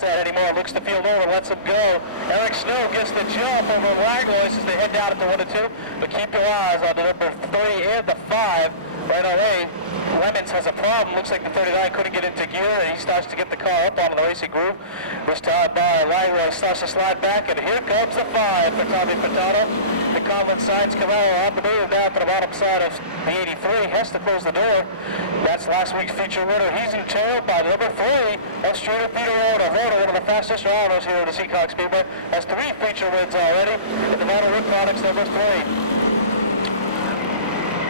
set anymore. Looks the field over, lets him go. Eric Snow gets the jump over Langlois as they head down at the 1 and 2. But keep your eyes on the number 3 and the 5 right away. Lemons has a problem. Looks like the 39 couldn't get into gear, and he starts to get the car up onto the racing groove. This time by Langlois starts to slide back, and here comes the 5 for Tommy Furtado. The Conlon signs Camaro on the move down to the bottom side of the 83. Has to close the door. That's last week's feature winner. He's entailed by number 3, that's Peter Rhoda. Rhoda, one of the fastest drivers here at the Seekonk Speedway, has 3 feature wins already. And the Model Wood Products number 3.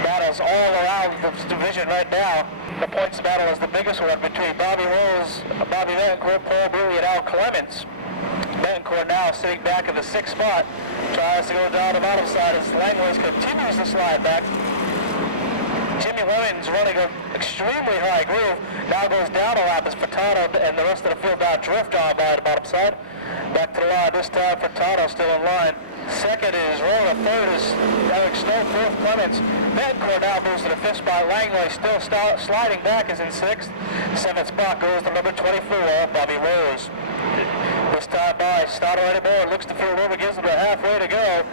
Battles all around the division right now. The points battle is the biggest one between Bobby Rose, Bobby Betancourt, Paul Bowie, and Al Clements. Betancourt now sitting back in the 6th spot. Tries to go down the bottom side as Langlois continues to slide back. Jimmy Lemons running an extremely high groove. Now goes down a lap as Furtado and the rest of the field now drift on by the bottom side. Back to the line this time. Furtado still in line. Second is Rhoda. Third is Eric Snow. Fourth Clements. Betancourt now moves to the 5th spot. Langlois still sliding back is in 6th. 7th spot goes to number 24, Bobby Rose. This time by Stotto anymore. Looks to field over, gives them a halfway to go.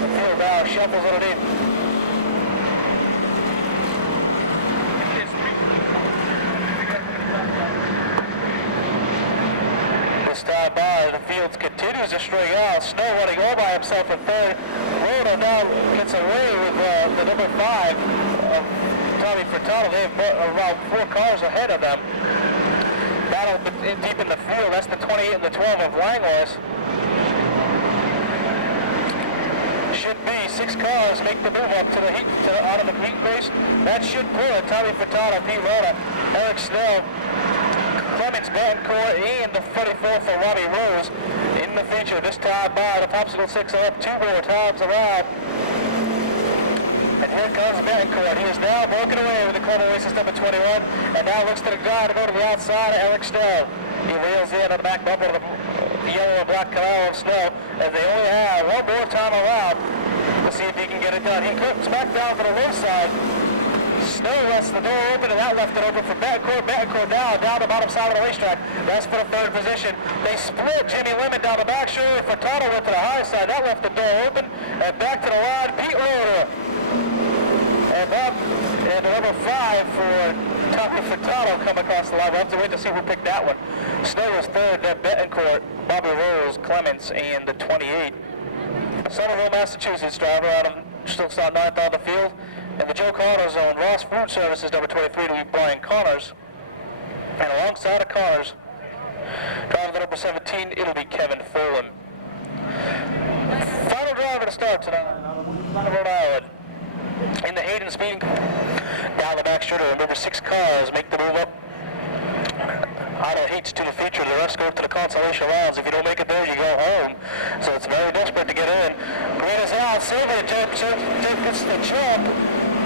The field now shuffles underneath. This time by, the field continues to string out. Snow running all by himself in 3rd. Rhoda now gets away with the number 5 of Tommy Furtado. They have around 4 cars ahead of them. Battle deep in the field. That's the 28 and the 12 of Langlois. Should be 6 cars make the move up to the heat, out of the heat race. That should pull it. Tommy Furtado, Pete Rhoda, Eric Snell, Clements, Betancourt, and the 34 for Robbie Rose in the feature. This time by the Popsicle 6 are up 2 more times around. And here comes Betancourt. He is now broken away with the Clever Races number 21, and now looks to the guy to go to the outside of Eric Snow. He reels in on the back bumper of the yellow and black Camaro of Snow, as they only have 1 more time around to see if he can get it done. He comes back down to the low side. Snow lets the door open, and that left it open for Betancourt. Betancourt now down the bottom side of the racetrack. That's for the 3rd position. They split Jimmy Lemon down the back shoulder. Furtado went to the high side. That left the door open. And back to the line, Pete Rhoda. And up, and number 5 for Tommy Furtado come across the line. We'll have to wait to see who picked that one. Snow was 3rd, then Betancourt, Bobby Rose, Clements, and the 28. Somerville, Massachusetts driver out of still start 9th on the field. In the Joe Connors zone, Ross Food Services number 23 to be Brian Connors. And alongside of Connors, driver the number 17, it'll be Kevin Folan. Final driver to start tonight out of Rhode Island. In the Hayden speeding down the back straight, remember 6 cars make the move up out of heats to the feature. The rest go to the consolation rounds. If you don't make it there, you go home. So it's very desperate to get in. Green is out. Sylvia gets the jump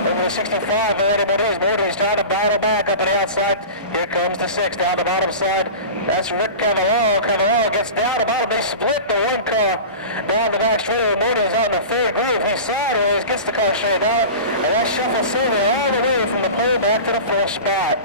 over the 65 of Eddie Mortiz. Mortiz trying to battle back up on the outside. Here comes the 6 down the bottom side. That's Rick Cavallaro. Cavallaro gets down the bottom. They split the 1 car down the back straight. Mortiz out in the 3rd groove. He sideways, gets the car straight out, and that shuffles Sylvia all the way from the pole back to the 4th spot.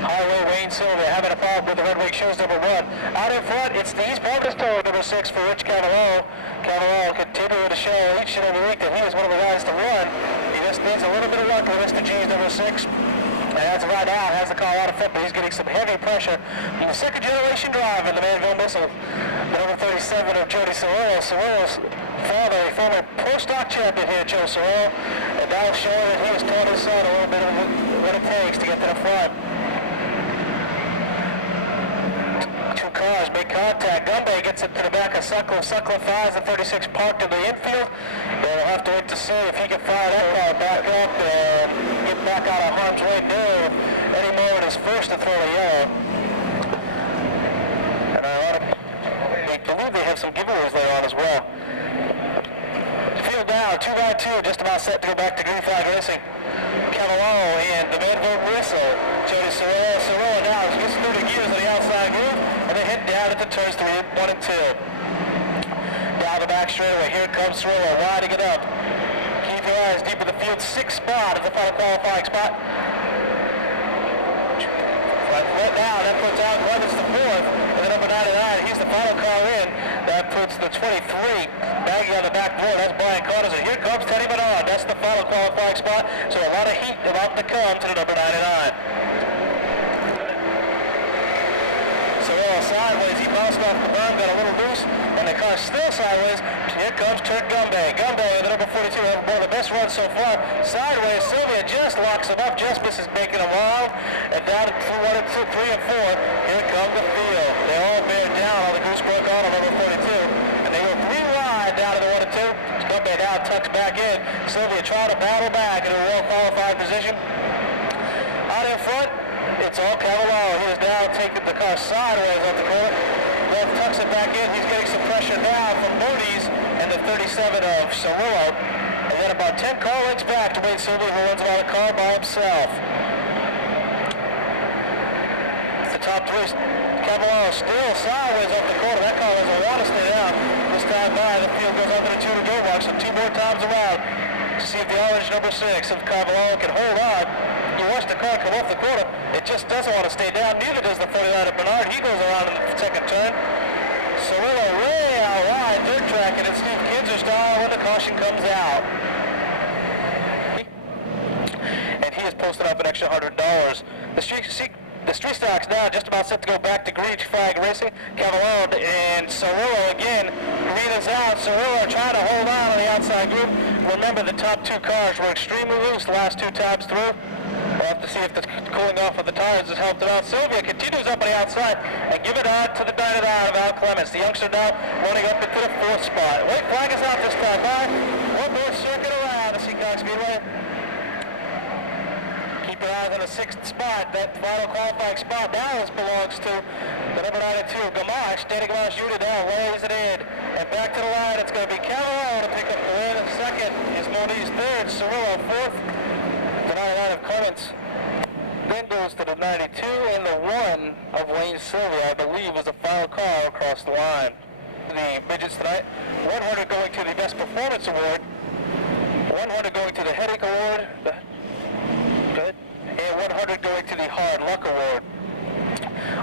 Highway Wayne Sylvia having a problem with the Red Wing shoes number 1. Out in front, it's the East Partners Tour number 6 for Rich Cavallaro. Cavallaro continuing to show each and every week that he is one of the guys to run. He just needs a little bit of luck with Mr. G's number 6. And as of right now, has the car out of foot, but he's getting some heavy pressure from the 2nd generation driver, the Manville Missile, the number 37 of Jody Sorrell. Sorrell's father, a former pro stock champion here, Joe Sorrell, and now showing that he has taught his son a little bit of what it takes to get to the front. 2 cars make contact. Gumbay gets it to the back of Sutcliffe. Sutcliffe finds the 36 parked in the infield. We'll have to wait to see if he can fire that car back up and get back out of harm's way. No, any moment is first to throw the yellow. And I believe they have some giveaways later on as well. Field now, 2 by 2, just about set to go back to green flag racing. Cavallaro and the Manville Whistle. Jody Sorrell now gets through the gears on the outside groove, and they head down at the turns 3, 1 and 2. Down the back straightaway, here comes Sorrell, riding it up. Keep your eyes deep in the field, 6th spot of the final qualifying spot. Right now, that puts puts out Clements the 4th, and then number 99, he's the final car in. That puts the 23 bagging on the back board. That's Brian Carter. And here comes Teddy Bernard. That's the final qualifying spot. So a lot of heat about to come to the number 99. Sideways, he bounced off the berm, got a little loose, and the car's still sideways. Here comes Kurt Gumbay. Gumbay with the number 42, one of the best runs so far. Sideways, Sylvia just locks him up, just misses making him wild, and down to 1 and 2, 3 and 4. Here come the field. They all bear down on the goose broke on number 42, and they go 3 wide down to the 1 and 2. Gumbay now tucks back in. Sylvia trying to battle back in a well-qualified position. Out in front, it's all Cavallaro. He is now taking the car sideways off the corner. Then tucks it back in. He's getting some pressure now from Moody's and the 37 of Cirillo. And then about 10 car lengths back to Wayne Sylvia, who runs about a car by himself. The top 3. Cavallaro still sideways off the corner. That car doesn't want to stay down. This time by, the field goes under the 2 to go box, so 2 more times around to see if the orange number 6 of Cavallaro can hold on. You watch the car come off the corner, it just doesn't want to stay down. Neither does the 49 of Bernard. He goes around in the second turn. Cirillo way out wide, dirt tracking in Steve Kinzer style when the caution comes out. And he has posted up an extra $100. The street stock's now just about set to go back to green flag racing. Cavallaro and Cirillo again. Green is out. Cirillo trying to hold on the outside group. Remember, the top 2 cars were extremely loose the last 2 times through. We'll have to see if the cooling off of the tires has helped it out. Sylvia continues up on the outside and give it on to the 99 of Al Clements. The youngster now running up into the 4th spot. White flag is out this time by. One more circuit around the Seekonk Speedway. Keep your eyes on the 6th spot. That final qualifying spot now belongs to the number 92, Gamache. Danny Gamache Jr. now lays it in. And back to the line, it's going to be Cavallaro to pick up the win. 2nd is Moniz. 3rd, Cirillo. 4th, the 99 of Clements. Then goes to the 92 and the 1 of Wayne Sylvia, I believe, was the final car across the line. The midgets tonight. 100 going to the Best Performance Award. 100 going to the Headache Award. And 100 going to the Hard Luck Award.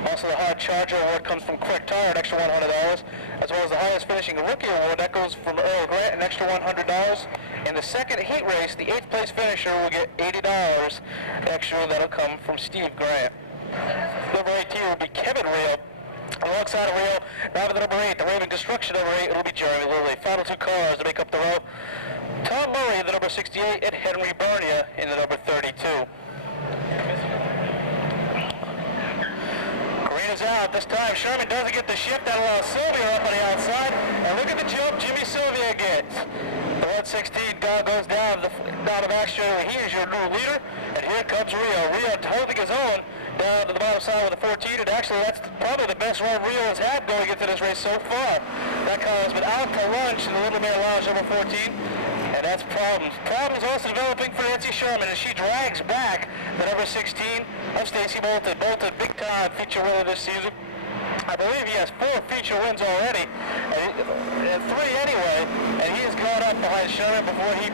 Also, the Hard Charger Award comes from Quick Tire, an extra $100, as well as the highest finishing rookie award. That goes from Earl Grant, an extra $100. In the second heat race, the 8th place finisher will get $80 extra. That'll come from Steve Grant. Number 18 will be Kevin Rio. Alongside of Rio, now with the number 8, the Raven Destruction number 8, it'll be Jeremy Lilly. Final 2 cars to make up the row. Tom Murray, the number 68, and Henry Bernia in the number 32. Green is out. This time Sherman doesn't get the shift. That allows Sylvia up on the outside. And look at the jump Jimmy Sylvia gets. The 116 goes down of actually. He is your new leader. And here comes Rio. Rio holding his own down to the bottom side with a 14. And actually, that's probably the best run Rio has had going into this race so far. That car has been out to lunch in the Little Man Lounge number 14. And that's Problems. Problems also developing for Nancy Sherman as she drags back the number 16 of Stacy Bolton. Bolton, big time feature winner this season. I believe he has 4 feature wins already, and 3 anyway, and he has gone up behind Sherman before he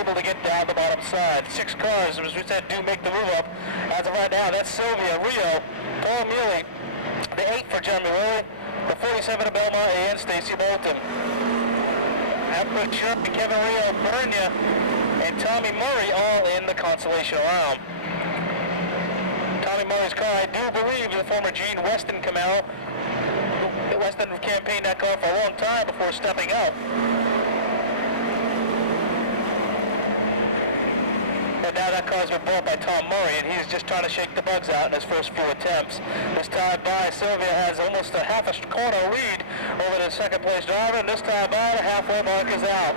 able to get down the bottom side. 6 cars, as we said, do make the move up. As of right now, that's Sylvia, Rio, Paul Mealy, the 8 for Jeremy Lilly, the 47 of Belmont, and Stacy Bolton. After Sherman, Kevin Rio, Bernia, and Tommy Murray all in the consolation round. Tommy Murray's car, I do believe, is the former Gene Weston Camaro. Weston campaigned that car for a long time before stepping up. And now that car's been bought by Tom Murray, and he's just trying to shake the bugs out in his first few attempts. This time by, Sylvia has almost a half a corner lead over the second place driver, and this time by, the halfway mark is out.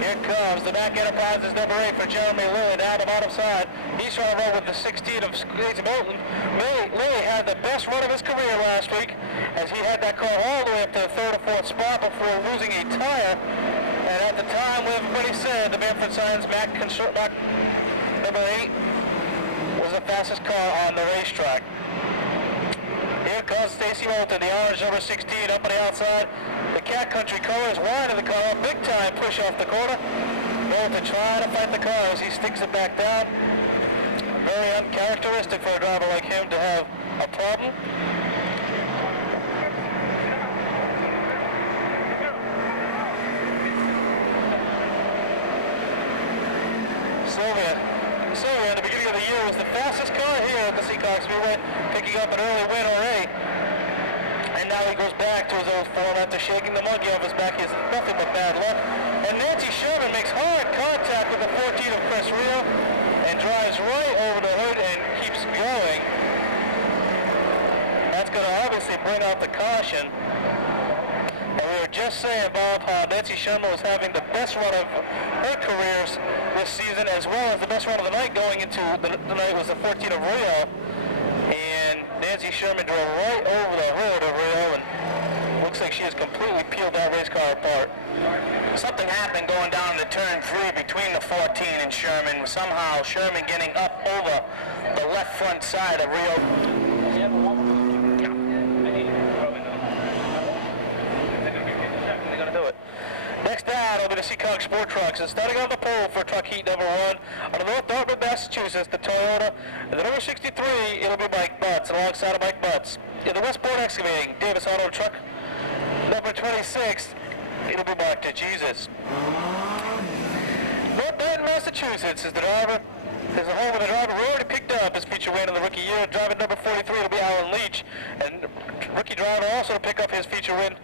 Here comes the Mack Enterprises number 8 for Jeremy Lilly down the bottom side. He's trying to roll with the 16 of Stacy Bolton. Lilly had the best run of his career last week as he had that car all the way up to the 3rd or 4th spot before losing a tire. And at the time, when everybody said the Manfred Science Mack number 8 was the fastest car on the racetrack. Here comes Stacy Bolton, the orange number 16 up on the outside. The Cat Country colors wide of the car, big time push off the corner. Bolton trying to fight the car as he sticks it back down. Very uncharacteristic for a driver like him to have problem. Sylvia, in the beginning of the year, was the fastest car here at the Seekonk Speedway, picking up an early win already. And now he goes back to his old form after shaking the monkey off his back. He has nothing but bad luck. And Nancy Sherman makes hard contact with the 14 of Chris Rio and drives right over the hood and keeps going. That's going to obviously bring out the caution. And we were just saying, Bob, how Nancy Sherman was having the best run of her careers this season, as well as the best run of the night going into the night was the 14 of Rio. And Nancy Sherman drove right over the hood of Rio, and looks like she has completely peeled that race car apart. Something happened going down to turn 3 between the 14 and Sherman. Somehow Sherman getting up over the left front side of Rio. Next down will be the Seekonk Sport Trucks. And starting on the pole for truck heat number 1, out of North Dartmouth, Massachusetts, the Toyota. And the number 63, it'll be Mike Butts, alongside of Mike Butts. In the Westport Excavating, Davis Auto Truck. Number 26, it'll be Mark DeJesus. North Dayton, Massachusetts is the driver. There's a hole with the driver who already picked up his feature win in the rookie year. Driver number 43 will be Alan Leach. And rookie driver also to pick up his feature win.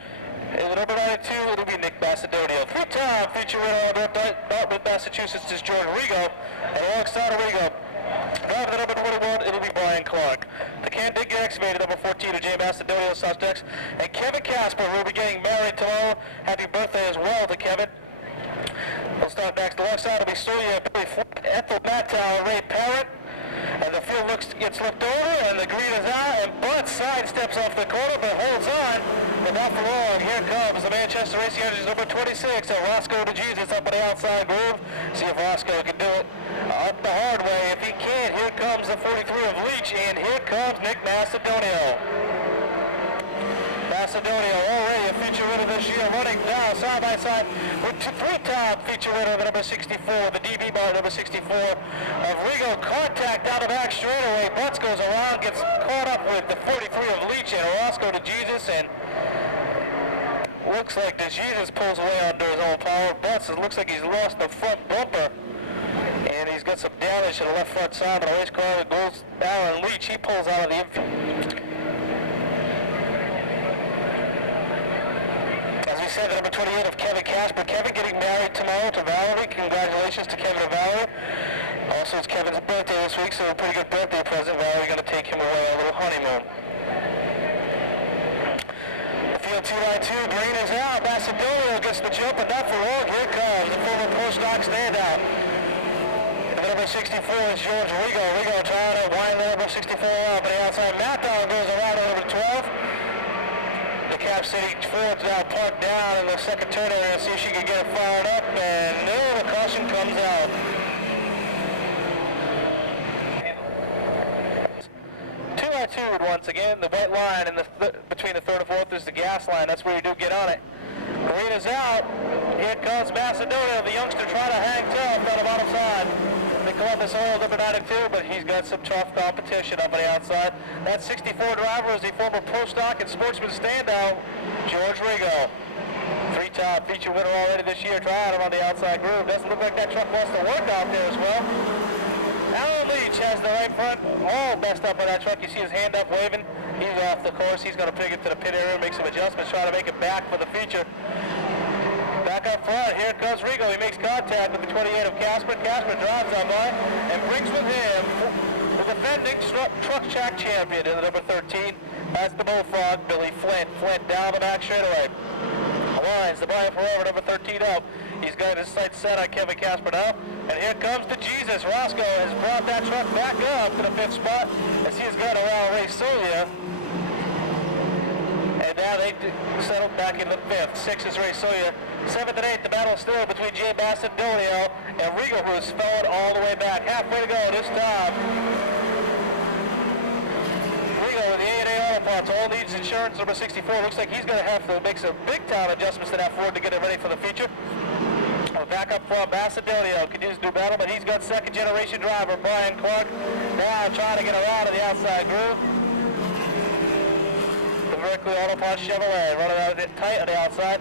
And the number 92, it'll be Nick Macedonio. Three-time feature winner on Dartmouth, Massachusetts is George Rigo. And alongside of Rigo, driver the number 21, it'll be Brian Clark. The Can Dig Excavated, number 14, to Jay Macedonio, Suspects. And Kevin Casper will be getting married tomorrow. Happy birthday as well to Kevin. We'll start next. Alongside will be Soya, Billy Flint, Ethel Mattow, Ray Parrott. And the field gets looked over, and the green is out, and Butts sidesteps off the corner, but holds on. But not for long. Here comes the Manchester Racing Engines number 26, and Roscoe DeJesus up on the outside groove. See if Roscoe can do it up the hard way. If he can't, here comes the 43 of Leach, and here comes Nick Macedonio. Macedonio already a feature winner this year, running down side by side with three-time feature winner, the number 64, the DB bar number 64 of Rigo. Contact out of back straightaway. Butts goes around, gets caught up with the 43 of Leach and Roscoe DeJesus, and looks like DeJesus pulls away under his own power. Butts, it looks like he's lost the front bumper, and he's got some damage to the left front side of the race car that goes down, and Leach, he pulls out of the infield. As we said, the number 28 of Kevin Casper. Kevin getting married tomorrow to Valerie. Congratulations to Kevin and Valerie. Also, it's Kevin's birthday this week, so a pretty good birthday present. Valerie going to take him away on a little honeymoon. The field 292, green is out. Macedonio gets the jump, but not for long. Here comes the former post-stock standout. And the number 64 is George Rigo. Rigo trying to wind the number 64 off on the outside. Mattow goes around to number 12. The Cap City Ford's now parked down in the second turn area to see if she can get it fired up, and no, the caution comes out. Two by two once again. The white line in between the third and fourth is the gas line. That's where you do get on it. Green is out. Here comes Macedonio, the youngster trying to hang tough on the bottom side. The Columbus Oil number 92, but he's got some tough competition up on the outside. That 64 driver is the former Pro Stock and Sportsman standout, George Rigo. Three-time feature winner already this year. Trying him on the outside groove. Doesn't look like that truck wants to work out there as well. Alan Leach has the right front all messed up on that truck. You see his hand up waving. He's off the course. He's going to pick it to the pit area, make some adjustments, try to make it back for the feature. Back up front, here comes Rigo. He makes contact with the 28 of Casper. Casper drives on by and brings with him the defending truck track champion in the number 13. That's the Bullfrog, Billy Flint. Flint down the back straightaway. Lines the Brian Forever, number 13 up. He's got his sights set on Kevin Casper now. And here comes DeJesus. Roscoe has brought that truck back up to the 5th spot as he has got around Ray Solia. And now they settle back in the 5th. 6th is Ray Solia. 7th and 8th, the battle is still between Jay Macedonio and Rigo, who is falling all the way back. Halfway to go this time. Rigo with the A&A Auto Parts, all needs insurance, number 64. Looks like he's going to have to make some big-time adjustments to that Ford to get it ready for the feature. Back up front, Macedonio continues to do battle, but he's got second-generation driver Brian Clark now trying to get around to the outside groove. directly on upon Chevrolet, running out it tight on the outside.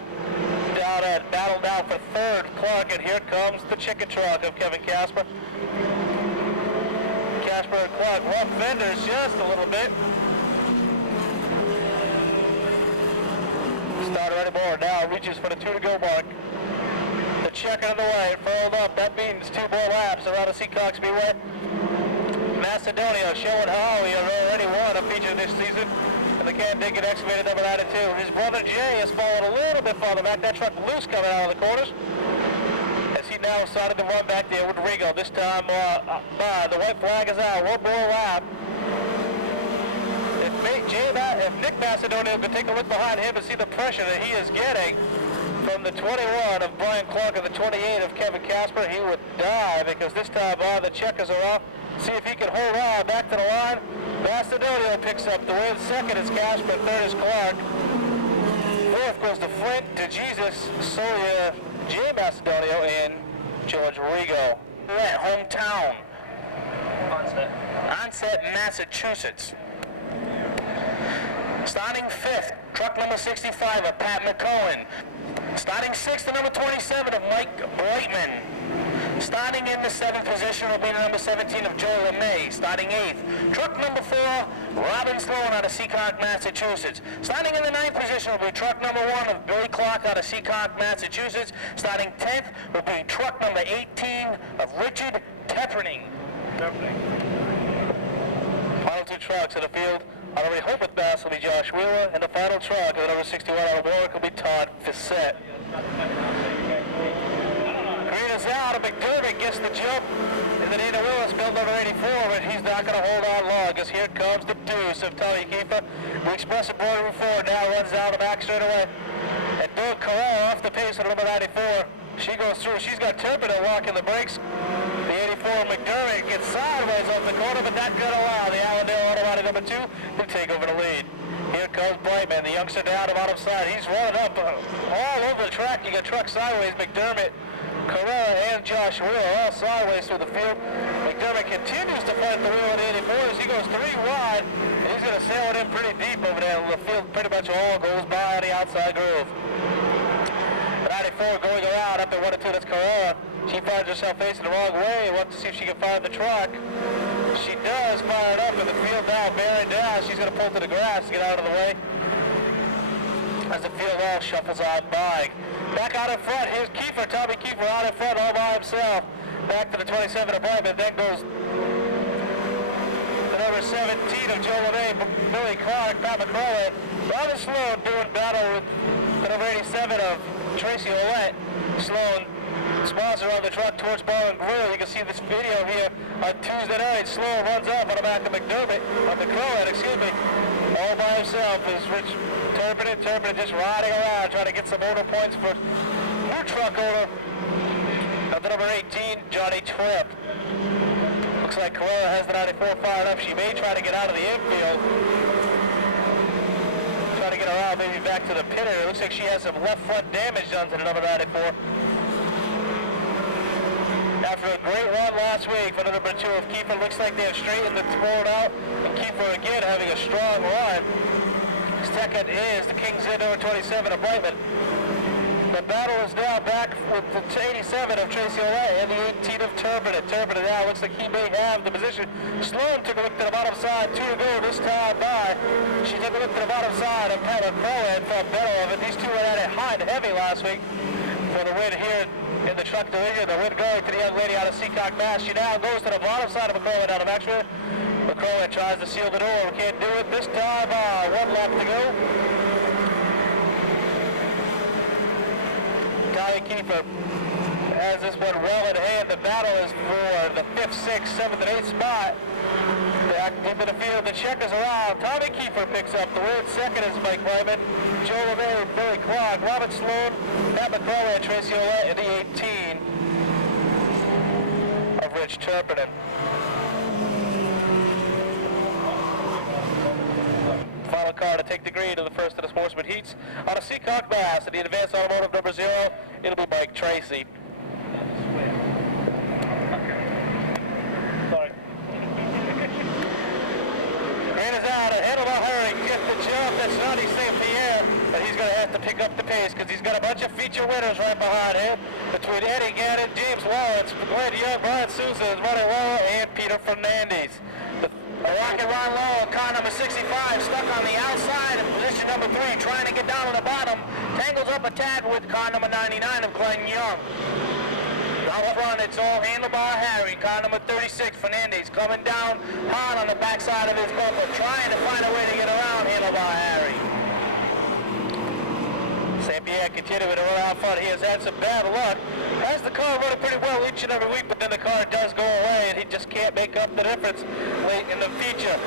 Down at battle down for third, Clark, and here comes the chicken truck of Kevin Casper. Casper and Clark, rough fenders just a little bit. Starter anymore, now reaches for the 2 to go mark. The checker in the way, furled up, that means 2 more laps around the Seekonk Speedway. Macedonia showing how he already won a feature this season. And the can did get excavated number 92. His brother Jay has fallen a little bit farther back. That truck loose coming out of the corners. As he now started to run back there with Rigo. This time the white flag is out. One more lap. If Nick Macedonia could take a look behind him and see the pressure that he is getting from the 21 of Brian Clark and the 28 of Kevin Casper, he would die, because this time the checkers are off. See if he can hold on back to the line. Macedonia picks up the win. Second is Casper, third is Clark. Fourth goes to Flint, to Jesus, Solia, Jay Macedonia, and George Rigo. At hometown. Onset, Massachusetts. Starting 5th, truck number 65 of Pat McCohen. Starting 6th, the number 27 of Mike Brightman. Starting in the 7th position will be the number 17 of Joe LeMay. Starting 8th, truck number 4, Robin Sloan out of Seekonk, Massachusetts. Starting in the 9th position will be truck number 1 of Billy Clark out of Seekonk, Massachusetts. Starting 10th will be truck number 18 of Richard Tepperning. Final 2 trucks in the field. Out of Rehoboth, Mass will be Josh Wheeler, and the final truck of the number 61 out of Warwick will be Todd Fissette. Green is out, and McDermott gets the jump, and then Nina Willis, built number 84, but he's not going to hold on long, as here comes the deuce of Tommy Kiefer. The Express of Border 4 now runs out of back straight away. And Doug Corral off the pace of number 94. She goes through. She's got Turpin locking the brakes. The 84 McDermott gets sideways off the corner, but not going to allow the Allendale Autobody number 2 to take over the lead. Here comes Brightman, the youngster down the bottom side. He's running up all over the track. You got truck sideways, McDermott, Carrera, and Josh Wheeler all sideways through the field. McDermott continues to fight the wheel at 84 as he goes 3 wide, and he's going to sail it in pretty deep over there. The field pretty much all goes by on the outside groove. 94 going around up at 1 and 2, that's Carrera. She finds herself facing the wrong way, wants to see if she can find the truck. She does fire it up in the field now, bearing down. She's going to pull to the grass to get out of the way as the field all shuffles on by. Back out in front, here's Kiefer, Tommy Kiefer out in front all by himself. Back to the 27 of Brightman, then goes the number 17 of Joe LeMay, Billy Clark, Pat McCrowan. Robin Sloan doing battle with the number 87 of Tracy Ouellette. Sloan, sponsor of the truck towards Bar and Grill. You can see this video here on Tuesday night. Sloan runs up on the back of McDermott, of McCrowan, excuse me, all by himself. Is Rich Turpin just riding around trying to get some motor points for new truck owner of the number 18, Johnny Tripp. Looks like Carrera has the 94 fired up. She may try to get out of the infield. Try to get around, maybe back to the pit area. It looks like she has some left front damage done to the number 94. After a great run last week for the number 2 of Kiefer, looks like they have straightened the board out. And Kiefer again having a strong run. Second is the King's Inn number 27 of Brightman. The battle is now back with the 87 of Tracy Ouellette and the 18 of Turpin. Turpin now looks like he may have the position. Sloan took a look to the bottom side, 2 to go this time by. She took a look to the bottom side of Pat McCrowan and felt better of it. These two were at it high and heavy last week for the win here in the truck division. The win going to the young lady out of Seekonk, Mass. She now goes to the bottom side of McCrowan out of Extra. McCrowan tries to seal the door. Can't do it this time. 1 lap to go. Tommy Kiefer has this one well in hand. The battle is for the 5th, 6th, 7th, and 8th spot. Back deep in the field, the checkers around. Tommy Kiefer picks up the win. Second is Mike Wyman, Joe LeMay, Billy Clark, Robert Sloan, Pat McCrowan, Tracy Ouellette, and the 18 of Rich Turpin. Final car to take the green to the first of the sportsman heats on a Seekonk, Mass. In the advanced automotive number 0, it'll be Mike Tracy. Sorry. Green is out, ahead of a hurry. Gets the good job. That's not St. Pierre, but he's going to have to pick up the pace because he's got a bunch of feature winners right behind him. Between Eddie Gannon, James Lawrence, Glenn Young, Brian Sousa, Ronnie Lowell, and Peter Fernandez. The rocket Ron Lowell, car number 65, stuck on the outside in position number 3, trying to get down to the bottom. Tangles up a tad with car number 99 of Glenn Young. Out front, it's all Handlebar Harry, car number 36, Fernandez, coming down hard on the backside of his bumper, trying to find a way to get around Handlebar Harry. St. Pierre continuing to run out front. He has had some bad luck. Has the car running pretty well each and every week, but then the car does go away, and he just can't make up the difference late in the feature.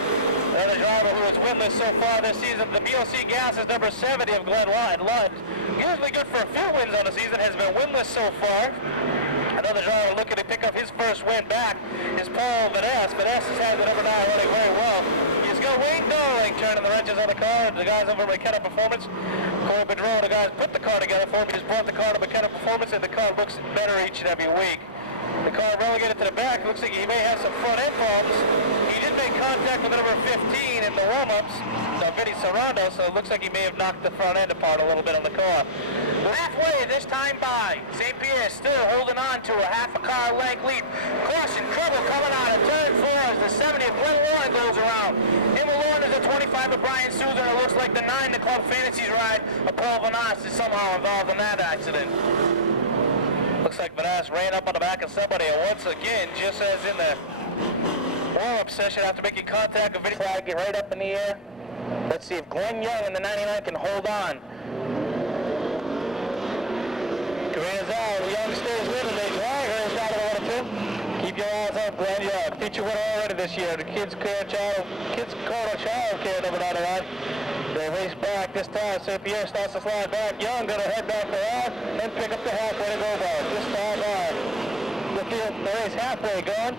Another driver who is winless so far this season, the BOC Gas is number 70 of Glenn Lawton. Usually good for a few wins on the season, has been winless so far. Another driver looking to pick up his first win back is Paul Vaness. Vaness has had the number 9 running very well. He's got Wayne Darling turning the wrenches on the car. The guys over at McKenna Performance, Corey Bedreau, the guys put the car together for him. He just brought the car to McKenna Performance, and the car looks better each and every week. The car relegated to the back. Looks like he may have some front end problems. He did make contact with the number 15 in the warm-ups, Vinny Serrano, so it looks like he may have knocked the front end apart a little bit on the car. Halfway this time by, St. Pierre still holding on to a half a car length lead. Caution, trouble coming out of turn 4 as the 70 of Glenn Lawton goes around. In the Lawton is the 25 of Brian Sousa, and it looks like the 9 the Club Fantasies ride of Paul Vaness is somehow involved in that accident. Looks like Vaness ran up on the back of somebody, and once again, just as in the warm-up session, after making contact, a video flag get right up in the air. Let's see if Glenn Young in the 99 can hold on. Careers out, Young stays with him. They drag her out of the 1-2. Keep your eyes on Glenn Young. Feature winner already this year. The kids called a child care number 99. They race back this time. St. Pierre starts to slide back. Young gonna head back around and pick up the halfway to go by. This time by. The race halfway gone.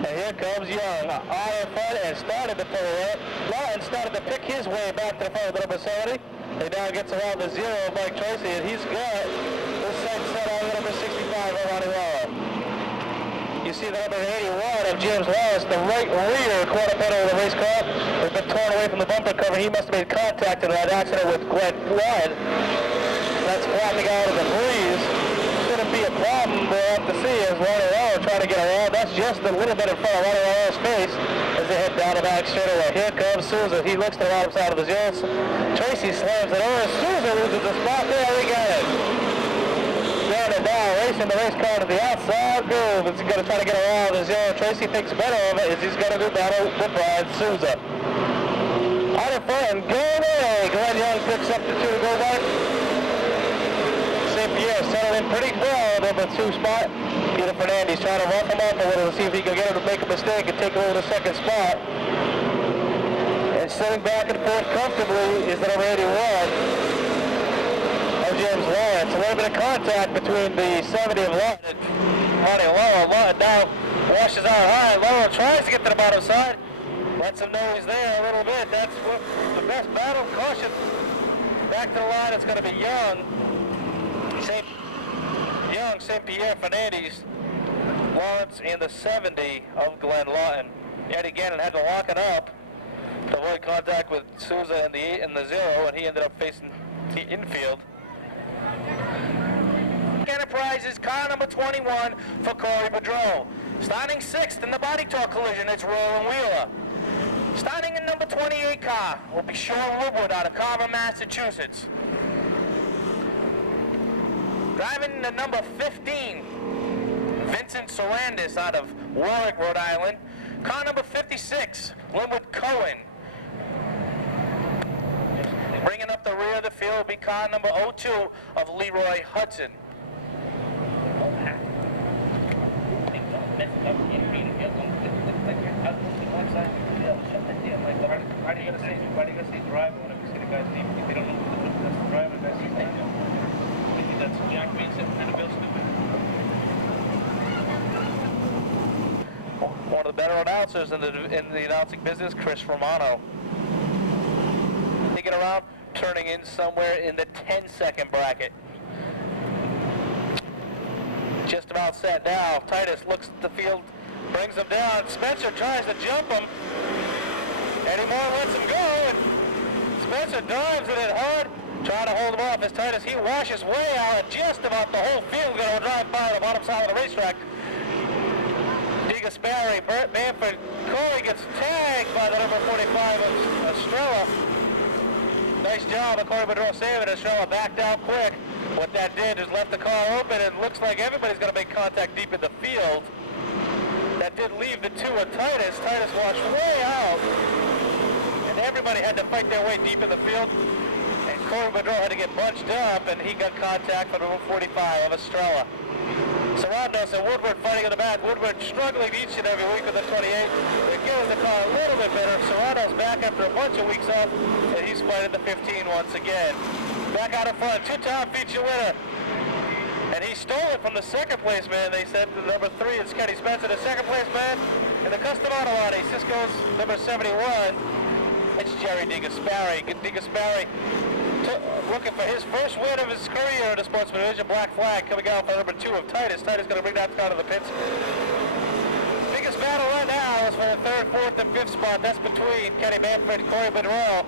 And here comes Young out in front and started to pull up. Lawton started to pick his way back to the front of the number 70. He now gets around the 0 of Mike Tracy, and he's got this sight set on the number 65 of Ronnie Lowell. You see the number 81 of James Wallace, the right rear quarter pedal of the race car, has been torn away from the bumper cover. He must have made contact in that accident with Glenn Lawton. That's flapping out of the breeze. Shouldn't be a problem. We'll have to see as Ronnie Lowell trying to get around. That's just a little bit in front of Ronnie Lowell's face as they head down the back straightaway. Here comes Sousa. He looks to the bottom side of the zeros. Tracy slams it over. Sousa loses the spot. There we got it. Down and down, racing the race car to the outside groove. He's going to try to get around the zero. Tracy thinks better of it as he's going to do battle with Brian Sousa. Out in front and go away. Glenn Young picks up the 2 to go back. St. Pierre settled in pretty well over the 2 spot. Peter Fernandez trying to rough him up a little to see if he can get him to make a mistake and take over the 2nd spot. And sitting back and forth comfortably is the number 81. James Lawrence. A little bit of contact between the 70 of Lawton and Ronnie Lowell. Lawton now washes out high. Lowell tries to get to the bottom side. Lets him know he's there a little bit. That's what the best battle. Caution. Back to the line. It's going to be Young. St. Pierre, Fernandez, Lawrence, and the 70 of Glenn Lawton. Yet again, it had to lock it up to avoid contact with Sousa in the 0, and he ended up facing the infield. Enterprises, car number 21 for Corey Bedreau. Starting 6th in the body talk collision, it's Roland Wheeler. Starting in number 28 car will be Sean Woodward out of Carver, Massachusetts. Driving the number 15, Vincent Sarandis out of Warwick, Rhode Island. Car number 56, Linwood Cohen. Bringing up the rear of the field will be car number 02 of Leroy Hudson. Why do you gotta say driver whenever you see the guy's name? If they don't know that's the driver, that's his name. I think that's Jack Mason and Bill Stupid. One of the better announcers in the announcing business, Chris Romano. They get around, turning in somewhere in the 10-second bracket. Just about set now. Titus looks at the field, brings him down. Spencer tries to jump him. Eddie Moore lets him go, and Spencer dives it in hard, trying to hold him off as Titus. He washes way out, and just about the whole field going to drive by the bottom side of the racetrack. Sperry, Burt Bamford, Corey gets tagged by the number 45 of Estrella. Nice job of Corey Boudreau saving it. Estrella backed out quick. What that did is left the car open, and looks like everybody's going to make contact deep in the field. That did leave the two of Titus. Titus washed way out, and everybody had to fight their way deep in the field. And Corey Boudreau had to get bunched up, and he got contact from number 45 of Estrella. Sarandos and Woodward fighting in the back. Woodward struggling each and every week with the 28. They're giving the car a little bit better. Sarandos back after a bunch of weeks off, and he's fighting the 15 once again. Back out in front, two-time feature winner. And he stole it from the second place man. They said the number 3 is Kenny Spencer, the second place man. And the custom auto line, Cisco's number 71. It's Jerry DeGasperi. DeGasperi looking for his first win of his career in the sportsman division. Black flag coming out for number 2 of Titus. Titus going to bring that car to the pits. Biggest battle right now is for the 3rd, 4th, and 5th spot. That's between Kenny Bamford, Corey Boudreau,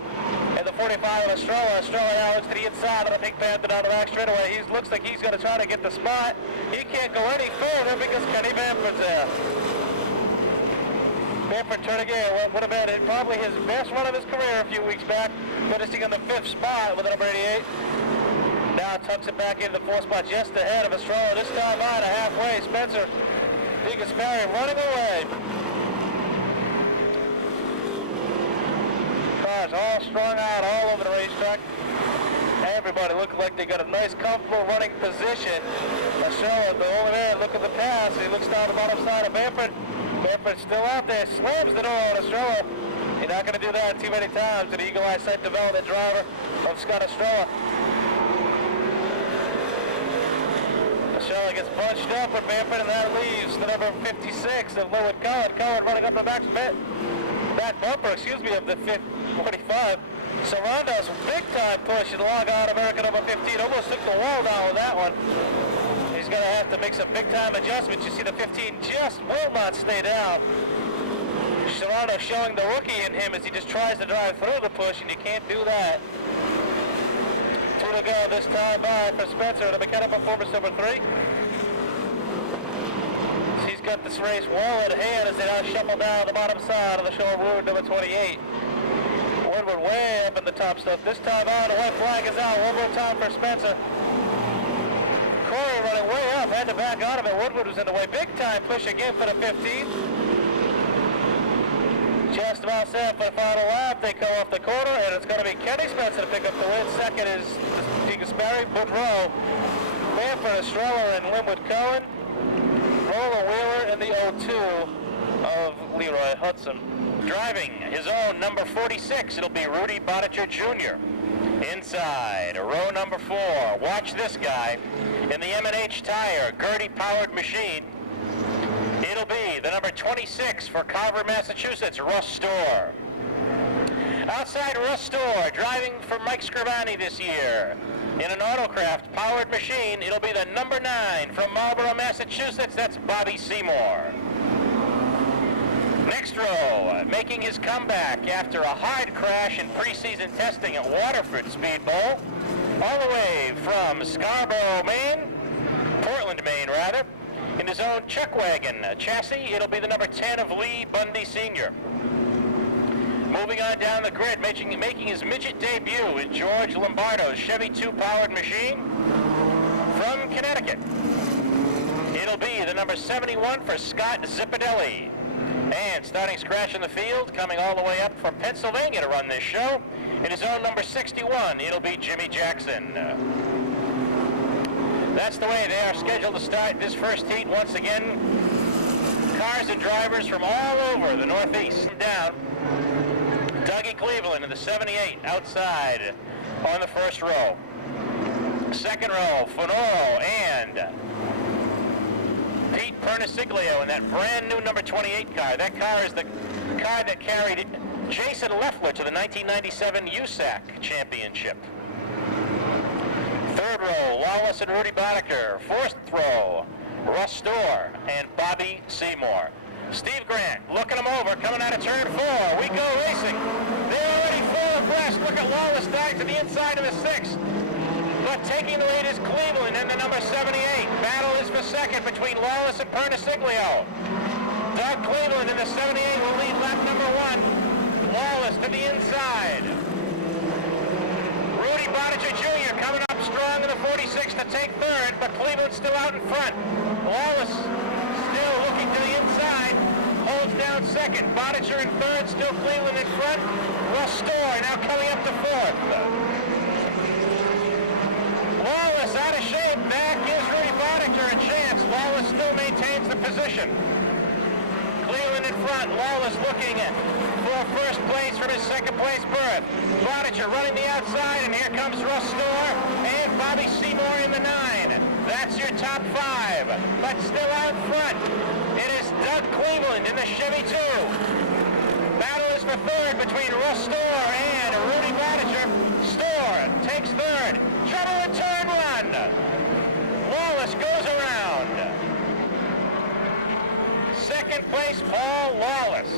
and the 45 of Estrella. Estrella now looks to the inside of the Pink Panther down the back straightaway. He looks like he's going to try to get the spot. He can't go any further because Kenny Bamford's there. Bamford turning in what would have been probably his best run of his career a few weeks back, finishing in the 5th spot with the number 88. Now tucks it back into the 4th spot just ahead of Estrella. This time on to halfway. Spencer DeGasperi running away. Cars all strung out all over the racetrack. Everybody looking like they got a nice, comfortable running position. Estrella, the only man, look at the pass. He looks down the bottom side of Bamford. Bamford's still out there, slams the door on Estrella. You're not going to do that too many times to the Eagle Eye Sight Development driver of Scott Estrella. Estrella gets bunched up with Bamford, and that leaves the number 56 of Linwood Cohen. Cohen running up the back bumper, of the 45. Sarandos, big time push and log out American number 15. Almost took the wall down with that one. He's going to have to make some big time adjustments. You see the 15 just will not stay down. Sarandos showing the rookie in him as he just tries to drive through the push, and you can't do that. 2 to go this time by for Spencer, the mechanical performance number 3. He's got this race well in hand as they now shuffle down the bottom side of the showroom, number 28. Woodward way up in the top stuff. This time out, a white flag is out. One more time for Spencer. Corey running way up, had to back out of it. Woodward was in the way. Big time push again for the 15. Just about set for the final lap. They come off the corner, and it's going to be Kenny Spencer to pick up the win. Second is DeGasperi, Boudreau, Bamford, Estrella, and Linwood Cohen. Roller Wheeler in the 02 of Leroy Hudson. Driving his own number 46, it'll be Rudy Bodicher Jr. Inside, row number 4. Watch this guy. In the M&H Tire, Gertie-powered machine, it'll be the number 26 for Carver, Massachusetts, Russ Storr. Outside Russ Storr, driving for Mike Scrivani this year. In an Autocraft powered machine, it'll be the number 9 from Marlborough, Massachusetts, that's Bobby Seymour. Next row, making his comeback after a hard crash in preseason testing at Waterford Speed Bowl, all the way from Scarborough, Maine, Portland, Maine, rather, in his own chuck wagon chassis, it'll be the number 10 of Lee Bundy Sr. Moving on down the grid, making his midget debut in George Lombardo's Chevy 2-powered machine from Connecticut. It'll be the number 71 for Scott Zippadelli. And starting scratch in the field, coming all the way up from Pennsylvania to run this show, in his own number 61, it'll be Jimmy Jackson. That's the way they are scheduled to start this first heat. Once again, cars and drivers from all over the Northeast. Down, Dougie Cleveland in the 78 outside on the first row. Second row, Fonoro and Pete Perniciglio in that brand new number 28 car. That car is the car that carried Jason Leffler to the 1997 USAC championship. Third row, Lawless and Rudy Bodicher. Fourth row, Russ Storr and Bobby Seymour. Steve Grant looking them over, coming out of turn 4. We go racing. They're already full abreast. Look Lawless dive to the inside of the 6th. But taking the lead is Cleveland in the number 78. Battle is for second between Lawless and Perniciglio. Doug Cleveland in the 78 will lead lap number 1. Lawless to the inside. Rudy Bottiger Jr. coming up strong in the 46 to take third, but Cleveland's still out in front. Lawless still looking to the inside, holds down second. Bottiger in third, still Cleveland in front. Russ Storr now coming up to fourth. Lawless out of shape. That gives Rudy Bottiger a chance. Lawless still maintains the position. Cleveland in front. Lawless looking for first place from his second place berth. Bottiger running the outside, and here comes Russ Storr and Bobby Seymour in the 9. That's your top 5. But still out front, it is Doug Cleveland in the Chevy 2. Battle is for third between Russ Storr and Rudy Bottiger. Storr takes third. Trouble in turn 1. Lawless goes around. Second place, Paul Lawless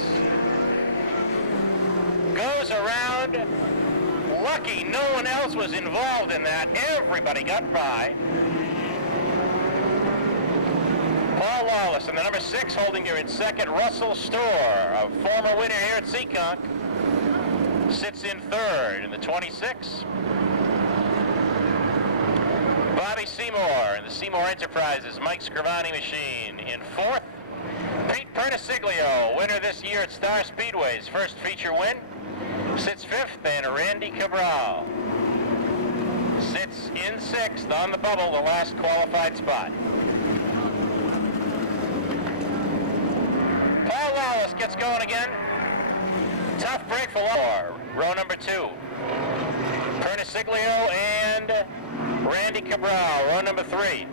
goes around. Lucky no one else was involved in that. Everybody got by. Paul Lawless in the number 6, holding here in second. Russell Storr, a former winner here at Seekonk, sits in third in the 26. Bobby Seymour in the Seymour Enterprises Mike Scrivani machine in fourth. Pete Perniciglio, winner this year at Star Speedway's first feature win, sits fifth, and Randy Cabral sits in sixth on the bubble, the last qualified spot. Paul Lawless gets going again. Tough break for Lawless. Row number 2. Perniciglio and Randy Cabral, row number 3.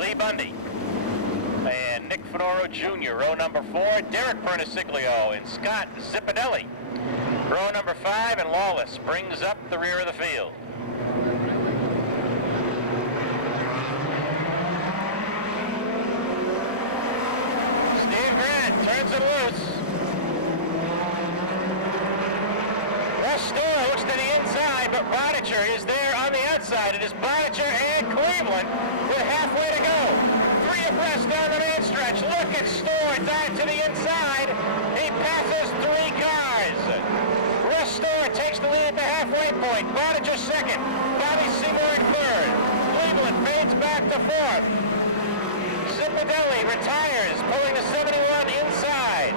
Lee Bundy and Nick Fedoro Jr., row number 4. Derek Perniciglio and Scott Zippadelli, row number 5, and Lawless brings up the rear of the field. Steve Grant turns it loose. Russ Storr looks to the inside, but Bottiger is there on the outside. It is Bottiger and Cleveland with halfway to go. 3 abreast down the main stretch. Look at Storr dive to the inside. He passes 3 cars. Russ Storr takes the lead at the halfway point. Bottiger second. Bobby Seymour in third. Cleveland fades back to fourth. Zippadelli retires, pulling the 71 inside.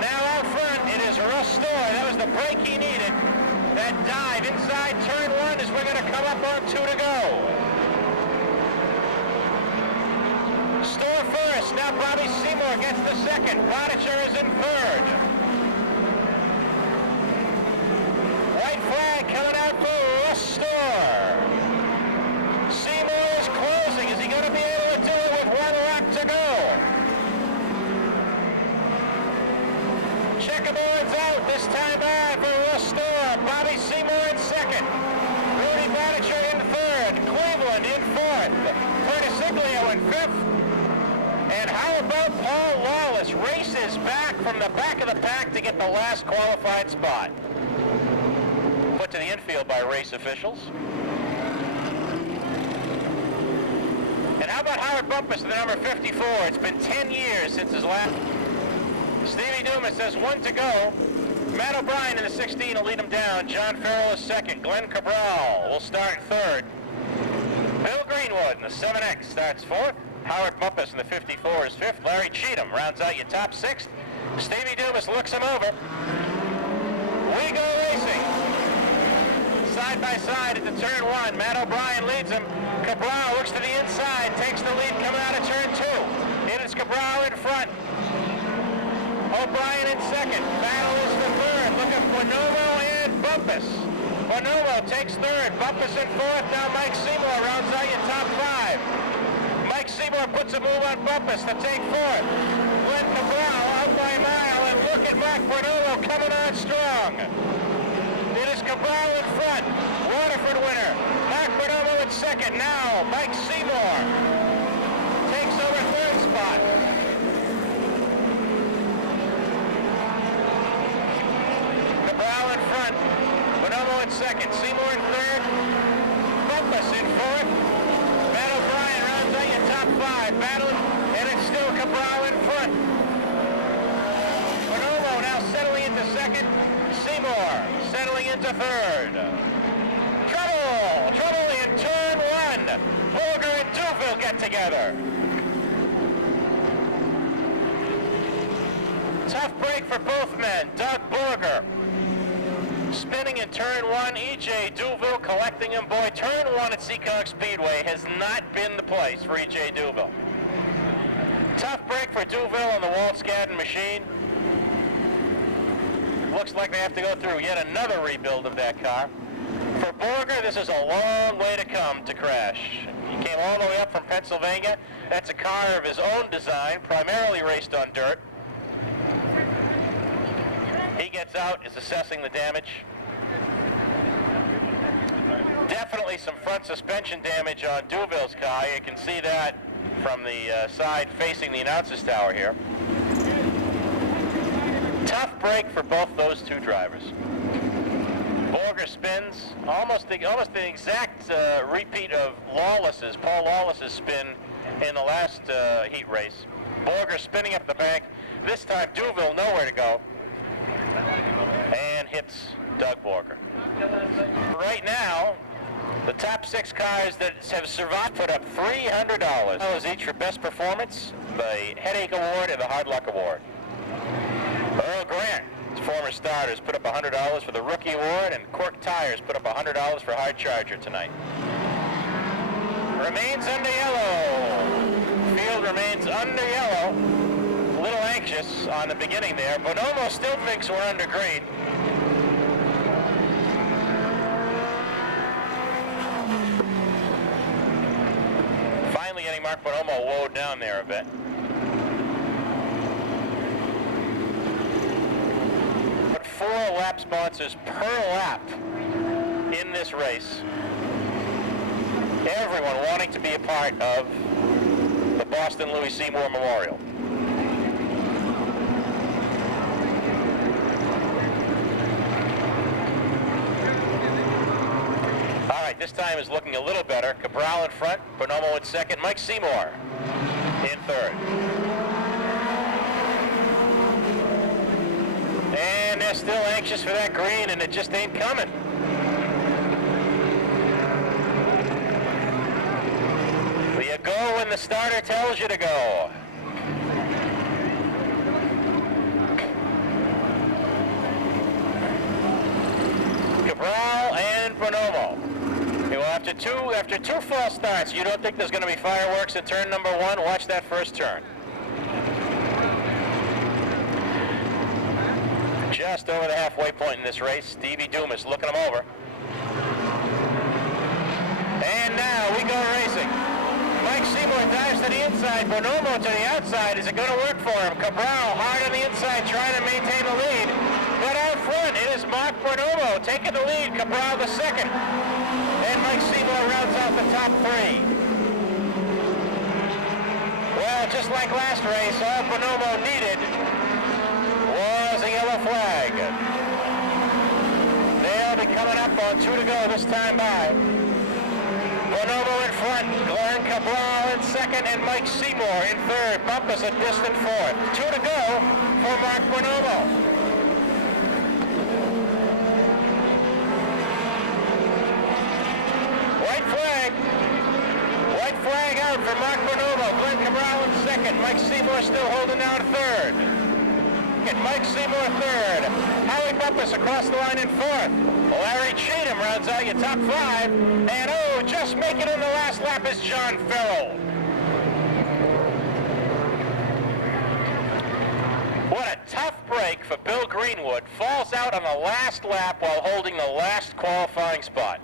Now out front, it is Russ Storr. That was the break he needed. That dive inside turn 1 as we're going to come up on 2 to go. Storr first. Now Bobby Seymour gets the second. Bottiger is in third. White flag coming out for Russ Storr. Seymour is closing. Is he going to be able to do it with 1 lap to go? Checkerboard's out this time by for Russ Storr. Bobby Seymour in second. Rudy Bottiger in third. Cleveland in fourth. Perniciglio in fifth. And how about Paul Lawless races back from the back of the pack to get the last qualified spot. Put to the infield by race officials. And how about Howard Bumpus, the number 54? It's been 10 years since his last. Stevie Dumas says 1 to go. Matt O'Brien in the 16 will lead him down. John Farrell is second. Glenn Cabral will start in third. Bill Greenwood in the 7X starts fourth. Howard Bumpus in the 54 is fifth. Larry Cheatham rounds out your top 6. Stevie Dumas looks him over. We go racing. Side by side into turn 1. Matt O'Brien leads him. Cabral looks to the inside, takes the lead coming out of turn 2. It is Cabral in front. O'Brien in second. Battle is for third. Looking for Bonomo and Bumpus. Bonomo takes third. Bumpus in fourth. Now Mike Seymour rounds out your top 5. Mike Seymour puts a move on Bumpus to take fourth. Glenn Cabral out by a mile, and look at Mark Bonomo coming on strong. It is Cabral in front. Waterford winner. Mark Bonomo in second. Now Mike Seymour takes over third spot. second. Seymour in third. Bumpus in fourth. Matt O'Brien rounds out your top five. Battling, and it's still Cabral in front. Bonomo now settling into second. Seymour settling into third. Trouble in turn one. Bulger and Deauville get together. Tough break for both men. Doug Bulger spinning in turn one. E.J. Deauville collecting him. Boy, turn one at Seekonk Speedway has not been the place for E.J. Deauville. Tough break for Deauville on the Walt-Skadden machine. Looks like they have to go through yet another rebuild of that car. For Borger, this is a long way to come to crash. He came all the way up from Pennsylvania. That's a car of his own design, primarily raced on dirt. He gets out, is assessing the damage. Definitely some front suspension damage on Deauville's car. You can see that from the side facing the announcer's tower here. Tough break for both those two drivers. Borger spins almost the exact repeat of Lawless's, Paul Lawless's spin in the last heat race. Borger spinning up the bank. This time Deauville nowhere to go. And hits Doug Borger. Right now, the top 6 cars that have survived put up $300 each for best performance, the Headache Award and the Hard Luck Award. Earl Grant, his former starters, put up $100 for the Rookie Award, and Cork Tires put up $100 for Hard Charger tonight. Remains under yellow. Field remains under yellow. A little anxious on the beginning there. Bonomo still thinks we're under green. Finally getting Mark Bonomo woed down there a bit. But 4 lap sponsors per lap in this race. Everyone wanting to be a part of the Boston Louis Seymour Memorial. All right, this time is looking a little better. Cabral in front, Bonomo in second, Mike Seymour in third. And they're still anxious for that green, and it just ain't coming. You go when the starter tells you to go. Cabral and Bonomo. Well, after two false starts, you don't think there's going to be fireworks at turn number 1? Watch that first turn. Just over the halfway point in this race, Stevie Dumas looking him over. And now we go racing. Mike Seymour dives to the inside, Bonomo to the outside. Is it going to work for him? Cabral hard on the inside, trying to maintain the lead. But out front, it is Mark Bonomo taking the lead, Cabral the second. And Mike Seymour rounds out the top 3. Well, just like last race, all Bonomo needed was a yellow flag. They'll be coming up on 2 to go this time by. Bonomo in front, Glenn Cabral in second, and Mike Seymour in third. Bumpus a distant fourth. 2 to go for Mark Bonomo. White flag out for Mark Bonomo. Glenn Cabral in second. Mike Seymour still holding down third. And Mike Seymour third. Howie Bumpus across the line in fourth. Larry Cheatham rounds out your top 5. And oh, just making it in the last lap is John Farrell. What a tough break for Bill Greenwood. Falls out on the last lap while holding the last qualifying spot.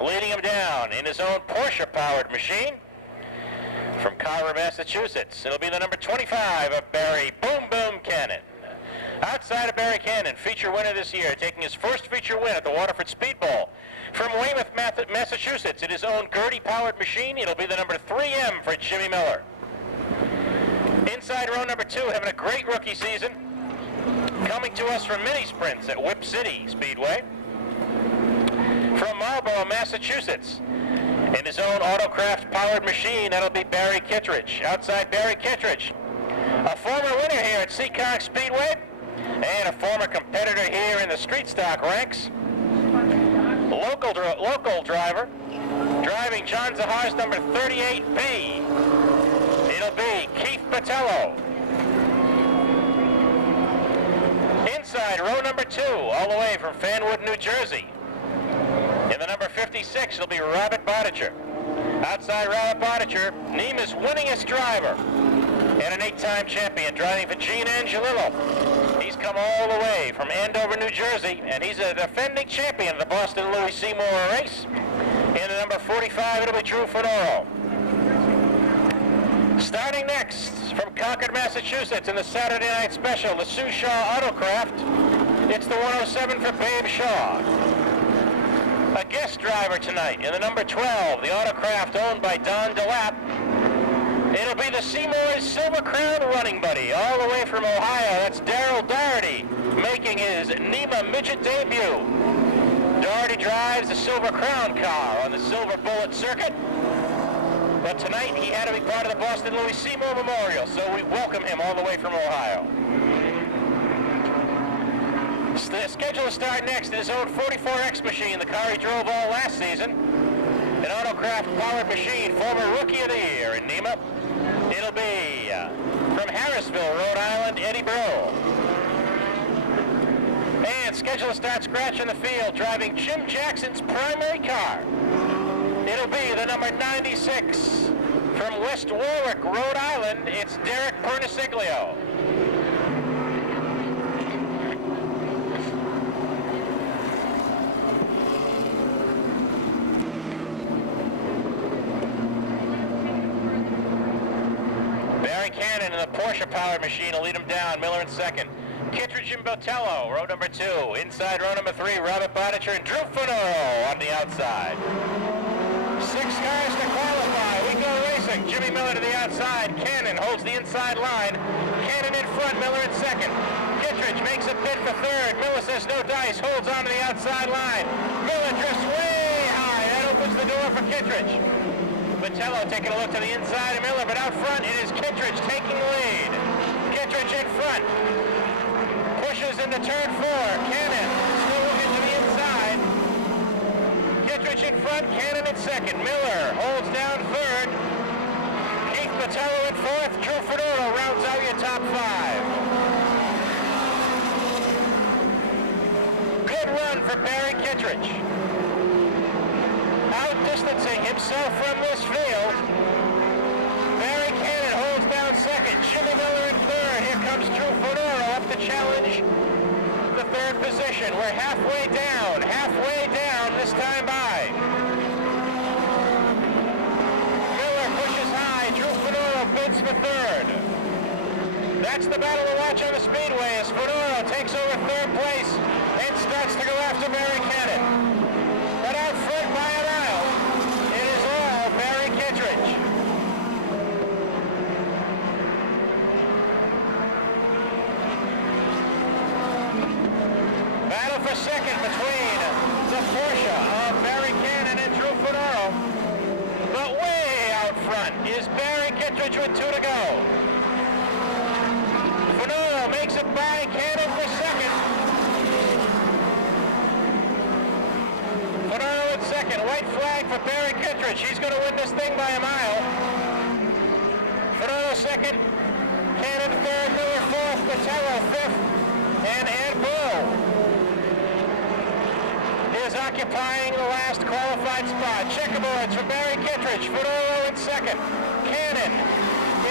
Leading him down in his own Porsche-powered machine from Carver, Massachusetts. It'll be the number 25 of Barry Boom Boom Cannon. Outside of Barry Cannon, feature winner this year, taking his first feature win at the Waterford Speed Bowl. From Weymouth, Massachusetts, in his own Gertie-powered machine, it'll be the number 3M for Jimmy Miller. Inside row number 2, having a great rookie season. Coming to us from mini sprints at Whip City Speedway. from Marlborough, Massachusetts. In his own Autocraft-powered machine, that'll be Barry Kittredge. Outside Barry Kittredge, a former winner here at Seekonk Speedway, and a former competitor here in the street stock ranks. Local driver, driving John Zahar's number 38B. It'll be Keith Botello. Inside row number 2, all the way from Fanwood, New Jersey. In the number 56, it'll be Robert Bodicher. Outside Robert Bodicher, Nema's winningest driver and an 8-time champion, driving for Gene Angelillo. He's come all the way from Andover, New Jersey, and he's a defending champion of the Boston Louis Seymour race. In the number 45, it'll be Drew Fedoro. Starting next, from Concord, Massachusetts, in the Saturday Night Special, the Sue Shaw Autocraft, it's the 107 for Babe Shaw. A guest driver tonight in the number 12, the Autocraft owned by Don DeLapp. It'll be the Seymour's Silver Crown running buddy, all the way from Ohio. That's Daryl Doherty, making his NEMA Midget debut. Doherty drives the Silver Crown car on the Silver Bullet circuit. But tonight he had to be part of the Boston Louis Seymour Memorial, so we welcome him all the way from Ohio. The schedule to start next in his own 44X machine, the car he drove all last season. An Autocraft-powered machine, former Rookie of the Year in NEMA. It'll be from Harrisville, Rhode Island, Eddie Bro. And schedule to start scratch in the field, driving Jim Jackson's primary car. It'll be the number 96 from West Warwick, Rhode Island. It's Derek Perniciglio. Cannon in the Porsche-powered machine will lead him down. Miller in second. Kittredge and Botello, row number 2. Inside row number 3, Robert Bodicher and Drew Fedoro on the outside. 6 cars to qualify. We go racing. Jimmy Miller to the outside. Cannon holds the inside line. Cannon in front. Miller in second. Kittredge makes a bid for third. Miller says no dice. Holds on to the outside line. Miller drifts way high. That opens the door for Kittredge. Botello taking a look to the inside of Miller, but out front it is Kittredge taking the lead. Kittredge in front. Pushes into turn 4. Cannon still looking to the inside. Kittredge in front, Cannon in second. Miller holds down third. Keith Botello in fourth. Drew Fedoro rounds out your top 5. Good run for Barry Kittredge. Outdistancing himself from this field. Barry Cannon holds down second. Jimmy Miller in third. Here comes Drew Fedoro up to challenge the third position. We're halfway down this time by. Miller pushes high. Drew Fedoro bids for third. That's the battle to watch on the Speedway as Fedoro takes over third place and starts to go after Barry Cannon. But out front by a mile, it is all Barry Kittredge. Battle for second between the Porsche of Barry Cannon and Drew Fedoro. But way out front is Barry Kittredge with 2 to go. Fedoro makes it by Cannon for second. Fedoro in second. White flag for Barry Kittredge. He's going to win this thing by a mile. Fedoro second. Cannon third. Miller fourth. Botello fifth. And Ed Bull is occupying the last qualified spot. Checkerboards for Barry Kittredge. Fedoro in second. Cannon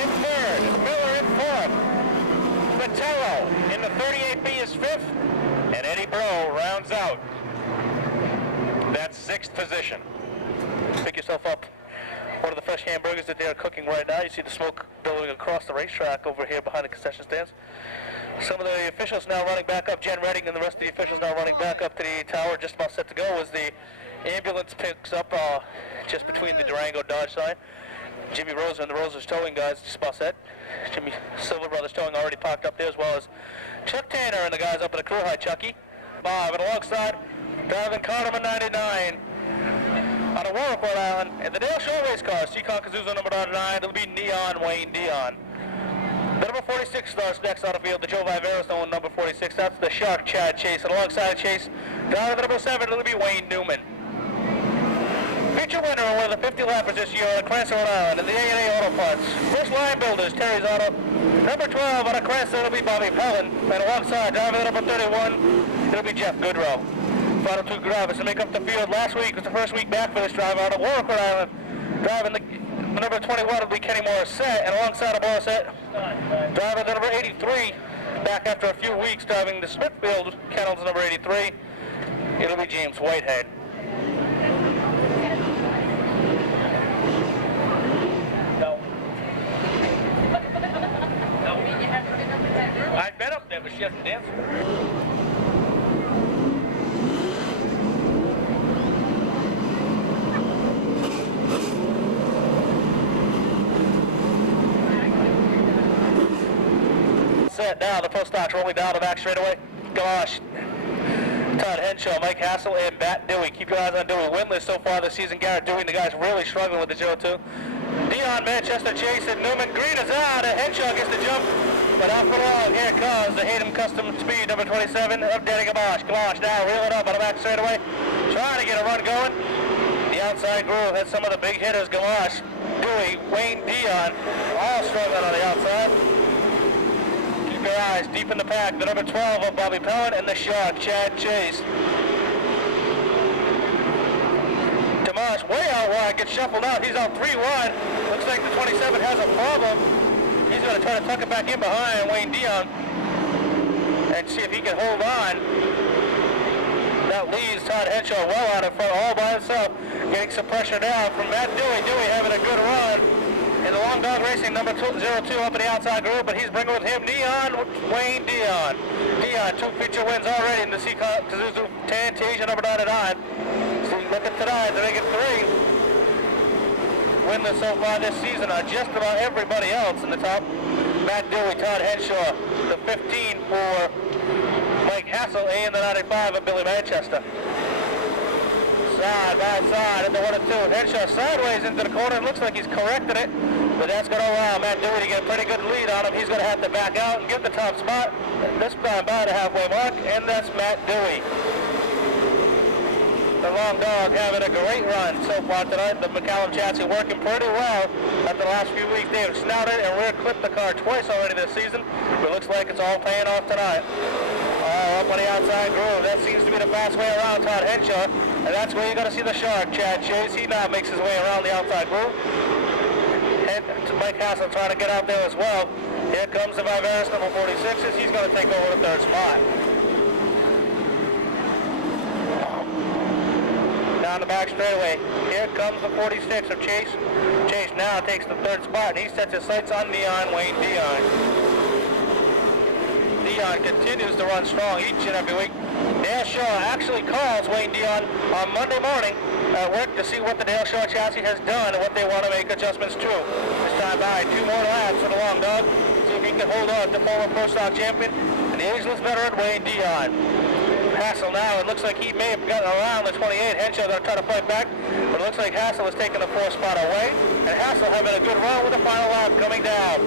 in third. Miller in fourth. Botello in the 38B is fifth. And Eddie Bro rounds out that 6th position. Pick yourself up one of the fresh hamburgers that they are cooking right now. You see the smoke billowing across the racetrack over here behind the concession stands. Some of the officials now running back up. Jen Redding and the rest of the officials now running back up to the tower, just about set to go as the ambulance picks up just between the Durango Dodge sign. Jimmy Rosa and the Rosa's Towing guys just about set. Jimmy Silver Brothers Towing already parked up there, as well as Chuck Tanner and the guys up in the crew. Hi, Chucky. Bob, and alongside driving car number 99. On a Warwick, Rhode Island, and the Dale Show race car, Seekonk number 99, it'll be Neon Wayne Dion. The number 46 starts next on the field, the Joe Viveros, the number 46, that's the Shark Chad Chase, and alongside Chase, driving the number 7, it'll be Wayne Newman. Feature winner in one of the 50 lappers this year on Cranston, Rhode Island, in the A&A Auto Parts. First line builders, Terry's Auto. Number 12 on a Cranston, it'll be Bobby Helen, and alongside, driving the number 31, it'll be Jeff Goodrow. Final two drivers to make up the field. Last week was the first week back for this driver out of Warwick, Rhode Island. Driving the number 21 will be Kenny Morissette, and alongside of Morissette, driving the number 83, back after a few weeks, driving the Smithfield Kennels number 83, it'll be James Whitehead. No. I've been up there, but she hasn't answered. Set now, the pro stocks rolling down the back straightaway. Gosh. Todd Henshaw, Mike Hassel, and Matt Dewey. Keep your eyes on Dewey. Winless so far this season. Garrett Dewey, the guy's really struggling with the 0-2. Dion, Manchester, Chase, and Newman. Green is out, and Henshaw gets the jump. But out for long, here comes the Hayden Custom Speed, number 27, of Danny Gamache. Gamache now reeling up on the back straightaway. Trying to get a run going. The outside groove has some of the big hitters. Gamache, Dewey, Wayne Dion, all struggling on the outside. Your eyes deep in the pack, the number 12 of Bobby Pellin and the Shark, Chad Chase. Dimash way out wide, gets shuffled out. He's out 3 wide. Looks like the 27 has a problem. He's going to try to tuck it back in behind Wayne Dion and see if he can hold on. That leaves Todd Henshaw well out in front all by himself, getting some pressure down from Matt Dewey. Dewey having a good run. In the Long Dog Racing, number 02 up in the outside group, but he's bringing with him Neon Wayne Dion. Dion, 2 feature wins already in the Seekonk Speedway, number 99. So you look at tonight, they're making 3. Winless so far this season on just about everybody else in the top. Matt Dewey, Todd Henshaw, the 15 for Mike Hassel, and the 95 of Billy Manchester. Side by side at the 1 and 2. Henshaw sideways into the corner. It looks like he's corrected it, but that's going to allow Matt Dewey to get a pretty good lead on him. He's going to have to back out and get the top spot. This time by the halfway mark, and that's Matt Dewey. The Long Dog having a great run so far tonight. The McCallum chassis working pretty well after the last few weeks. They have snouted and rear clipped the car twice already this season, but it looks like it's all paying off tonight. Up on the outside groove. That seems to be the fast way around Todd Henshaw. And that's where you're going to see the Shark, Chad Chase. He now makes his way around the outside groove. And Mike Hassel trying to get out there as well. Here comes the Viveros, number 46. He's going to take over the 3rd spot. Down the back straightaway. Here comes the 46 of Chase. Chase now takes the 3rd spot, and he sets his sights on Neon Wayne Dion. Dion continues to run strong each and every week. Dale Shaw actually calls Wayne Dion on Monday morning at work to see what the Dale Shaw chassis has done and what they want to make adjustments to. This time by 2 more laps for the Long Dog. See if he can hold on to former Pro Stock champion and the ageless veteran Wayne Dion. Hassel now, it looks like he may have gotten around the 28. Henshaw going to try to fight back, but it looks like Hassel is taking the 4th spot away, and Hassel having a good run with the final lap coming down.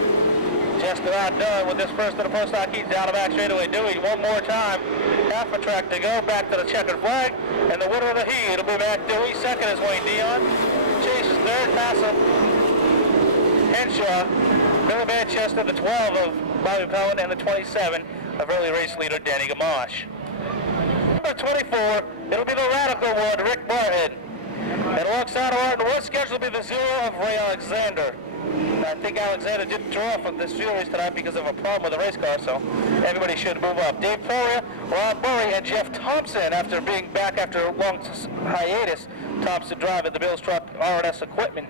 Just about done with this first of the Pro Stock heats down the back straightaway. Dewey one more time. Half a track to go. Back to the checkered flag. And the winner of the heat will be Matt Dewey. 2nd is Wayne Dion. Chase is 3rd. Hassel. Henshaw. Billy Manchester, the 12 of Bobby Pellin, and the 27 of early race leader Danny Gamache. Number 24, it'll be the Radical one, Rick Martin. And alongside of Martin, what's scheduled to be the 0 of Ray Alexander. I think Alexander did draw from this series tonight because of a problem with the race car, so everybody should move up. Dave Poria, Ron Murray, and Jeff Thompson, after being back after a long hiatus. Thompson driving the Bills Truck R&S equipment,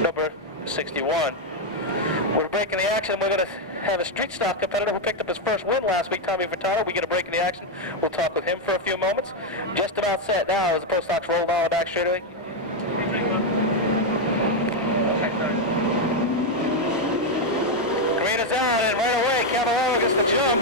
number 61. We're breaking the action. We're going to have a street stock competitor who picked up his first win last week, Tommy Furtado. We get a break in the action. We'll talk with him for a few moments. Just about set now as the Pro Stocks roll down the back straightaway. Green is out, and right away, Cavallaro gets the jump.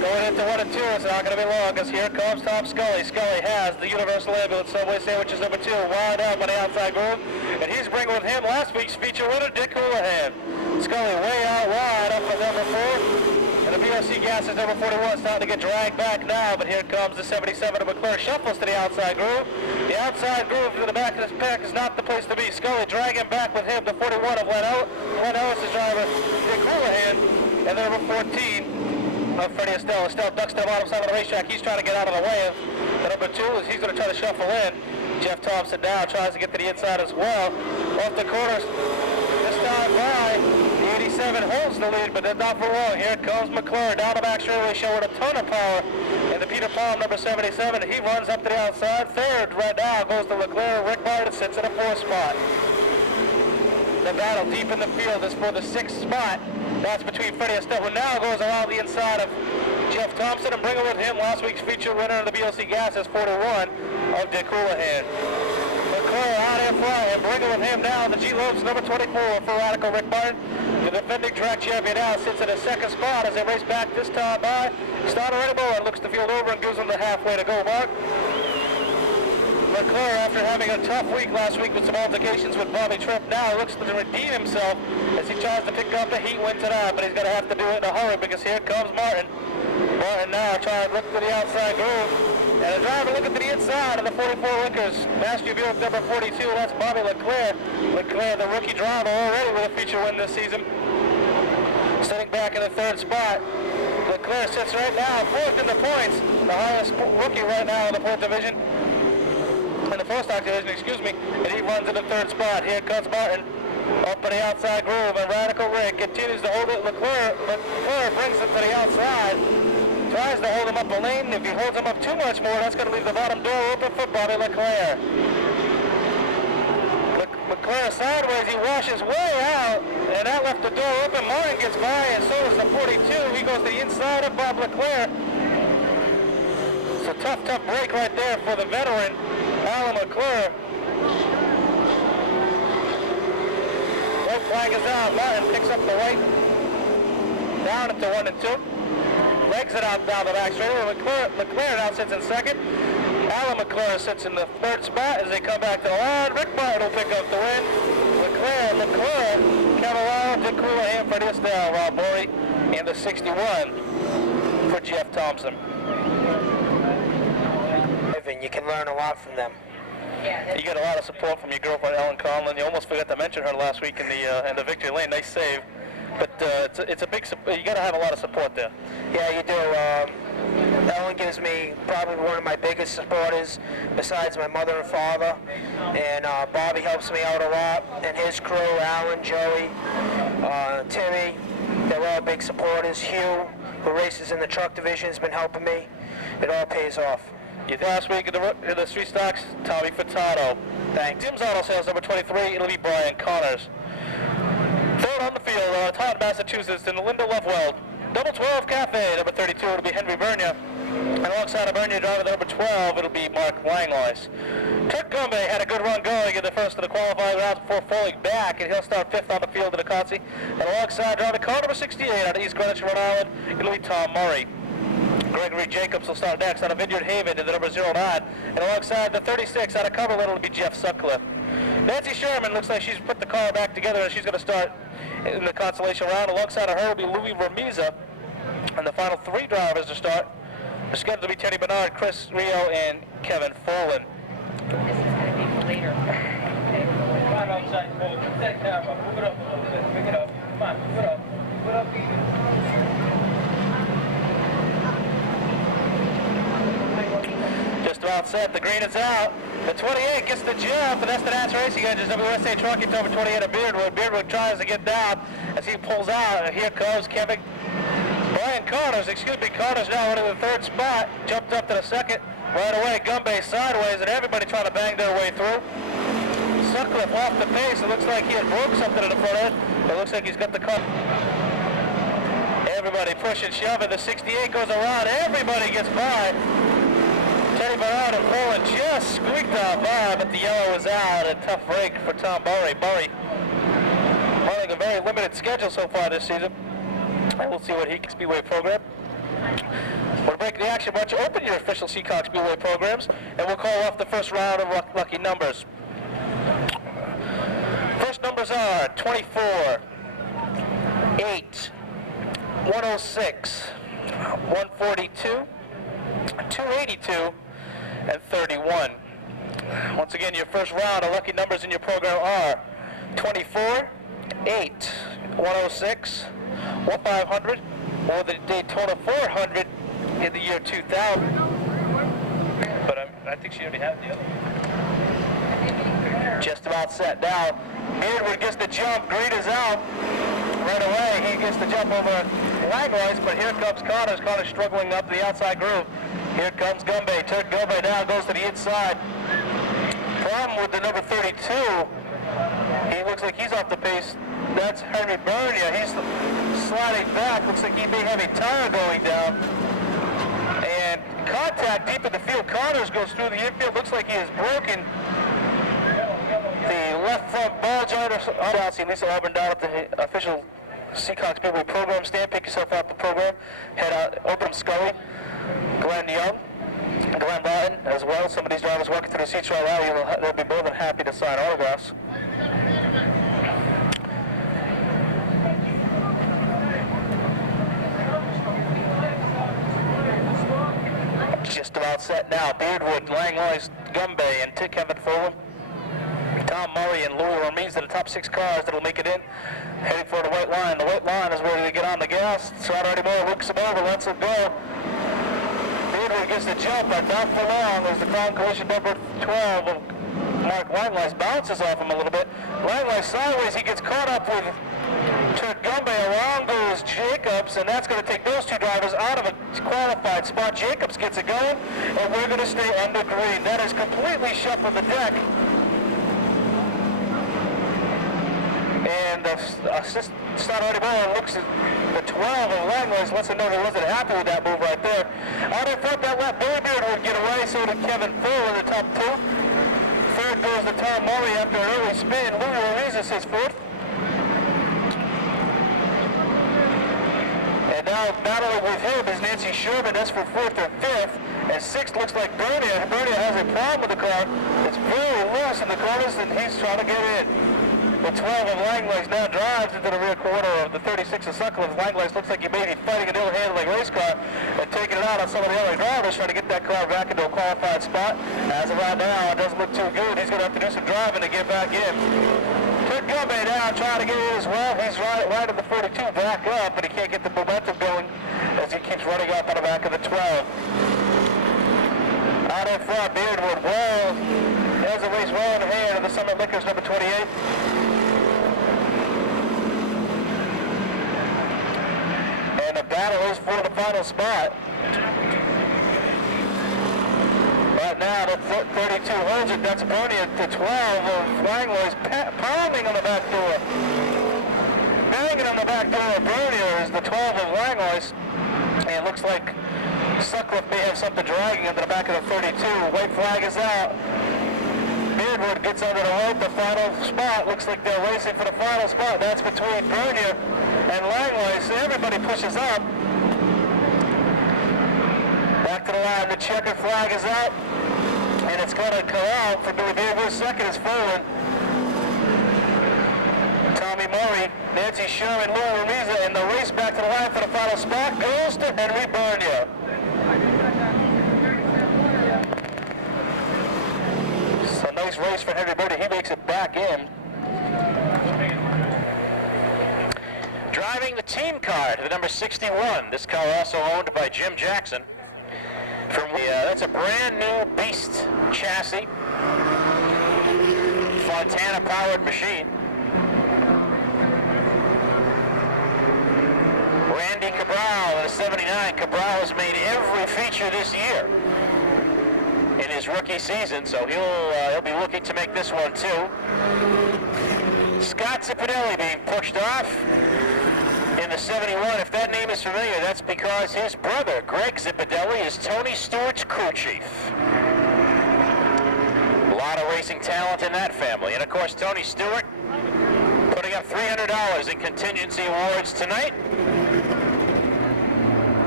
Going into 1 and 2, it's not going to be long, because here comes Tom Scully. Scully has the Universal Ambulance Subway Sandwiches number 2, wide out on the outside groove, and he's bringing with him last week's feature winner, Dick Houlihan. Scully way out wide up at number 4, and the BRC Gas is number 41, starting to get dragged back now, but here comes the 77 of McClure, shuffles to the outside groove. The outside groove to the back of this pack is not the place to be. Scully dragging back with him, the 41 of Len Ellis' driver, Dick Houlihan, and the number 14 of Freddie Estelle. Estelle ducks to the bottom side of the racetrack. He's trying to get out of the way of the number 2 as he's going to try to shuffle in. Jeff Thompson now tries to get to the inside as well. Off the corners, this time by the 87 holds the lead, but not for long. Here comes McClure down the back straightaway, showing a ton of power. And the Peter Palm, number 77, he runs up to the outside. Third right now goes to Leclerc. Rick Martin sits in the 4th spot. The battle deep in the field is for the 6th spot. That's between Freddie Estelle, who now goes around the inside of Jeff Thompson, and bringing with him last week's feature winner of the BLC Gas is 41 of Dick Houlihan. McClure out in front, and bringing with him now the G Lopes number 24 for Radical Rick Martin. The defending track champion now sits in the 2nd spot as they race back this time by Starter Rainbow and looks the field over and gives them the halfway to go mark. McClure, after having a tough week last week with some altercations with Bobby Tripp, now looks to redeem himself as he tries to pick up the heat win tonight, but he's going to have to do it in a hurry because here comes Martin. Martin now trying to look to the outside groove, and a driver looking to the inside of the 44 Lickers. Master Buick number 42, that's Bobby Leclerc. Leclerc, the rookie driver, already with a feature win this season. Sitting back in the 3rd spot. Leclerc sits right now 4th in the points, the highest rookie right now in the point division. In the first division, excuse me, and he runs in the 3rd spot. Here comes Martin up on the outside groove, and Radical Rick continues to hold it. Leclerc brings it to the outside, tries to hold him up a lane. If he holds him up too much more, that's going to leave the bottom door open for Bobby Leclerc. Leclerc sideways, he washes way out, and that left the door open. Martin gets by, and so does the 42. He goes to the inside of Bob Leclerc. It's a tough break right there for the veteran, Alan McClure. White flag is out. Martin picks up the white. Down into 1 and 2. Legs it out down the back straightaway. McClure now sits in 2nd. Alan McClure sits in the 3rd spot as they come back to the line. Rick Martin will pick up the win. McClure, Cavallaro, Dick Houlihan, Freddie Estelle, Rob Borey, and the 61 for Jeff Thompson. You can learn a lot from them. You get a lot of support from your girlfriend Ellen Conlon. You almost forgot to mention her last week in the victory lane. Nice save, but it's a big. You got to have a lot of support there. Yeah, you do. Ellen gives me probably one of my biggest supporters, besides my mother and father. And Bobby helps me out a lot, and his crew, Alan, Joey, Timmy, they're all big supporters. Hugh, who races in the truck division, has been helping me. It all pays off. Last week in the street stocks, Tommy Furtado. Thanks. Tim's Auto Sales number 23, it'll be Brian Connors. 3rd on the field, Todd, Massachusetts, in the Linda Loveweld. Double 12 Cafe, number 32, it'll be Henry Bernia. And alongside of Bernia, driver number 12, it'll be Mark Langlois. Turk Gombe had a good run going in the first of the qualifying rounds before falling back, and he'll start 5th on the field in the Consi. And alongside driver car number 68 out of East Greenwich, Rhode Island, it'll be Tom Murray. Gregory Jacobs will start next out of Vineyard Haven in the number 09. And alongside the 36 out of Cumberland will be Jeff Sutcliffe. Nancy Sherman looks like she's put the car back together and she's going to start in the consolation round. Alongside of her will be Louis Ramiza. And the final 3 drivers to start are scheduled to be Teddy Bernard, Chris Rio, and Kevin Folan. This is going to be for later. Okay. Come on outside, move that camera. Move it up a little bit. Pick it up. Come on, move it up. Move it up even. Just about set. The green is out. The 28 gets the jump, and that's the Nats Racing Engines WSA Trucking over 28 of Beardwood. Beardwood tries to get down as he pulls out. And here comes Brian Connors, Connors now into the 3rd spot. Jumped up to the 2nd. Right away, Gumbe sideways, and everybody trying to bang their way through. Sutcliffe off the pace. It looks like he had broke something in the front end. It looks like he's got the cut. Everybody pushing, shoving. The 68 goes around. Everybody gets by. Teddy Bernard and Poland just squeaked out by, but the yellow is out. A tough break for Tom Burry. Burry running a very limited schedule so far this season. And we'll see what he can Speedway program. We'll break the action. Why don't you open your official Seekonk Speedway programs, and we'll call off the first round of lucky numbers. First numbers are 24, 8, 106, 142, 282, and 31. Once again, your first round of lucky numbers in your program are 24, 8, 106, 1500, or the Daytona 400 in the year 2000. But I think she already had the other one. Just about set now. Edward gets the jump. Green is out right away. He gets the jump over Langlois, but here comes Connors. Connors struggling up the outside groove. Here comes Gumby. Turd Gumby now goes to the inside. Problem with the number 32. He looks like he's off the pace. That's Henry Bernia. He's sliding back. Looks like he may have a tire going down. And contact deep in the field. Connors goes through the infield. Looks like he has broken the left front ball joint. See Lisa Auburn down at the official Seekonk Speedway program stand. Pick yourself out the program. Head out. Open Scully. Glenn Young. Glenn Lawton as well. Some of these drivers walking through the seats right now. They'll be more than happy to sign autographs. Just about set now. Beardwood, Langlois, Gumby, and Kevin Fulham. Tom Murray and Louis Ramirez are the top 6 cars that'll make it in. Heading for the white line. The white line is ready to get on the gas. Scott Moore looks him over, lets him go. Beardwood gets the jump, but not for long as the crown collision number 12 of Mark Langlois bounces off him a little bit. Langlois sideways, he gets caught up with Turd Gumby. Along goes Jacobs, and that's going to take those two drivers out of a qualified spot. Jacobs gets it going, and we're going to stay under green. That has completely shuffled the deck. And the assistant Scott Moore looks at the 12 of Langlois, lets him know he wasn't happy with that move right there. Out in front, that left Billy Beard would get away, so did Kevin Full in the top 2. Third goes to Tom Murray after an early spin. Louis Ramirez is 4th. And now battling with him is Nancy Sherman. That's for 4th and 5th. And 6th looks like Bernia. Bernia has a problem with the car. It's very loose in the corners, and he's trying to get in. The 12 of Langlois now drives into the rear quarter of the 36 of Sutcliffe. Langlois looks like he may be fighting an ill-handling race car and taking it out on some of the other drivers, trying to get that car back into a qualified spot. As of right now, it doesn't look too good. He's going to have to do some driving to get back in. Turd Gumby now trying to get in as well. He's right at the 42 back up, but he can't get the momentum going as he keeps running up on the back of the 12. Out in front, Beardwood well. There's a race well in hand of the Summit Liquors number 28. And the battle is for the final spot. Right now, the 32 holds it. That's Bernie at the 12 of Langlois, pounding on the back door. Banging on the back door of Bernier is the 12 of Langlois. And it looks like Sutcliffe may have something dragging under the back of the 32. White flag is out. Beardwood gets under the rope, the final spot. Looks like they're racing for the final spot. That's between Bernier and Langlois. So everybody pushes up. Back to the line, the checkered flag is out. And it's going to come out for Billy Beardwood. Second is Fulham. Tommy Murray, Nancy Sherman, Laura Ramiza, and the race back to the line for the final spot goes to Henry Bernia. So nice race for Henry Bernia. He makes it back in. Driving the team car to the number 61. This car also owned by Jim Jackson. That's a brand new Beast chassis. Fontana powered machine. Randy Cabral in a 79. Cabral has made every feature this year in his rookie season, so he'll be looking to make this one too. Scott Zipadelli being pushed off in the 71. If that name is familiar, that's because his brother, Greg Zipadelli, is Tony Stewart's crew chief. A lot of racing talent in that family. And of course, Tony Stewart putting up $300 in contingency awards tonight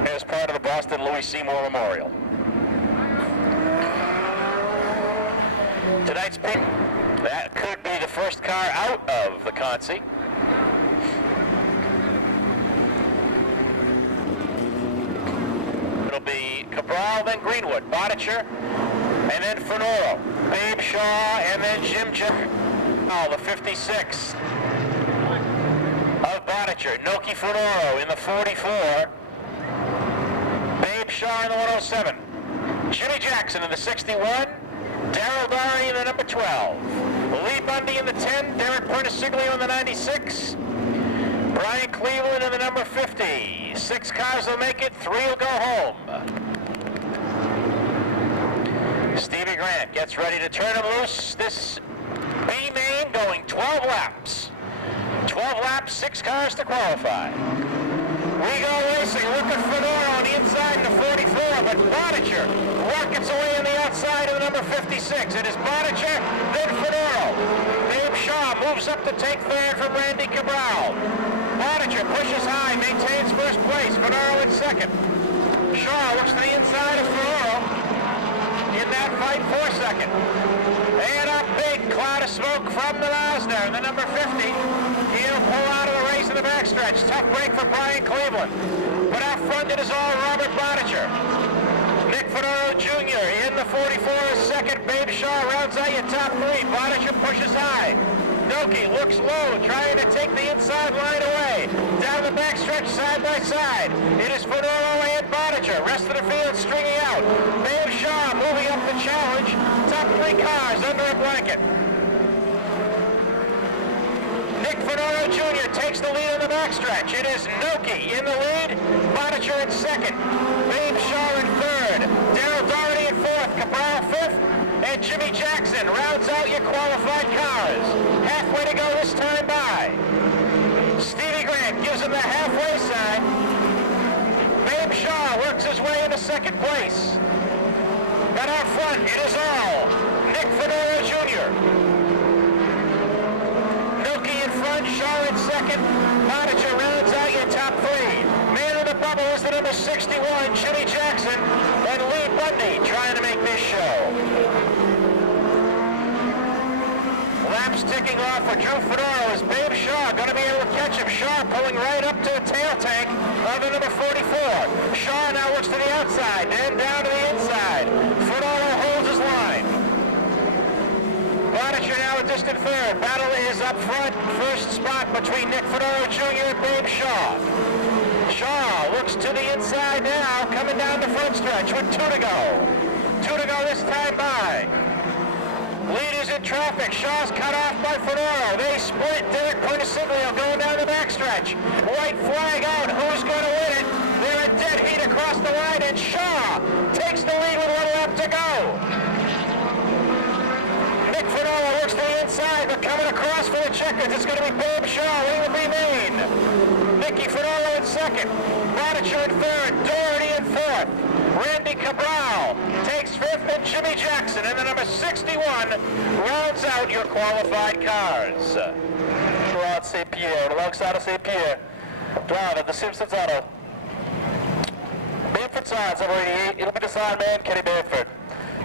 as part of the Boston Louis Seymour Memorial. Tonight's pick, that could be the first car out of the Consi. It'll be Cabral, then Greenwood, Bodicher, and then Fenoro, Babe Shaw, and then Jim Jeff. Oh, the 56 of Bodicher, Noki Fenoro in the 44, Babe Shaw in the 107, Jimmy Jackson in the 61, Daryl Doherty in the number 12, Lee Bundy in the 10, Derek Pernissiglio in the 96, Brian Cleveland in the number 50. 6 cars will make it, 3 will go home. Stevie Grant gets ready to turn him loose. This B main going 12 laps. 12 laps, 6 cars to qualify. We go racing, look at Fenoro on the inside in the 44, but Bodicher rockets away on the outside of the number 56. It is Bodicher, then Fenoro. Babe Shaw moves up to take third from Randy Cabral. Bodicher pushes high, maintains first place. Fenoro in second. Shaw looks to the inside of Fenoro in that fight for second. And a big cloud of smoke from the Mazda, the number 50. He'll pull out of the race in the backstretch. Tough break for Brian Cleveland. But out front it is all Robert Bodicher. Nick Fenoro Jr. in the 44 is second. Babe Shaw rounds out your top 3. Bodicher pushes high. Noki looks low, trying to take the inside line away. Down the backstretch, side by side. It is Fenoro and Bodicher. Rest of the field stringing out. Babe Shaw moving up the challenge. Top 3 cars under a blanket. Nick Fenoro Jr. takes the lead in the backstretch. It is Noki in the lead. Bodicher in second. Babe Shaw in third. Daryl Doherty in fourth. Cabral fifth. And Jimmy Jackson rounds out your qualified cars. Halfway to go this time by. Stevie Grant gives him the halfway sign. Babe Shaw works his way into second place. But out front, it is all Nick Fenoro Jr. Noki in front, Shaw in second. Bodicher rounds out your top 3. Man of the bubble is the number 61, Jimmy Jackson, and Lee Bundy trying to make this show. Laps ticking off for Drew Fenoro. Is Babe Shaw going to be able to catch him? Shaw pulling right up to the tail tank of the number 44. Shaw now looks to the outside, then down to the inside. Fenoro holds his line. Bodicher now a distant third. Battle is up front. First spot between Nick Fenoro Jr. and Babe Shaw. Shaw looks to the inside now, coming down the front stretch with 2 to go. 2 to go this time by. Leaders in traffic. Shaw's cut off by Fenoro. They split. Derek Pernissiglio going down the backstretch. White flag out. Who's going to win it? They're in dead heat across the line, and Shaw takes the lead with 1 lap to go. Nick Fenoro works to the inside, but coming across for the checkers, it's going to be Babe Shaw. He will be main. Nicky Fenoro in second. Bodicher in third. Doherty in fourth. Randy Cabral takes fifth, and Jimmy Jackson in the number 61 rounds out your qualified cars. Rod St. Pierre, alongside of St. Pierre, driver, the Simpsons Auto. Bamford signs number 88. It'll be the sign man, Kenny Bamford.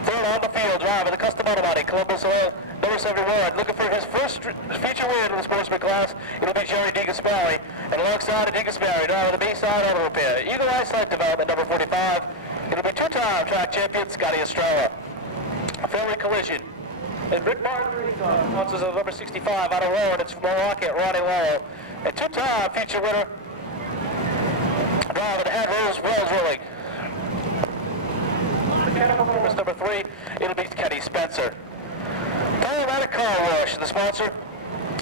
Third on the field, driver, the Custom Auto Body, Columbus Oil, number 71. Looking for his first feature win in the sportsman class, it'll be Jerry DeGasperi. And alongside of DeGasperi, driver, the Bayside Auto Repair, Eagle Eye Site Development, number 45. It'll be 2-time track champion, Scotty Estrella. Family Collision. And Rick Martin, sponsors of number 65 out of Rowan. It's from Milwaukee at Ronnie Lowell. And 2-time feature winner, driver, the Head Rose Wells Rolling. Mechanical performance number 3, it'll be Kenny Spencer. Paramedic Car Wash, the sponsor.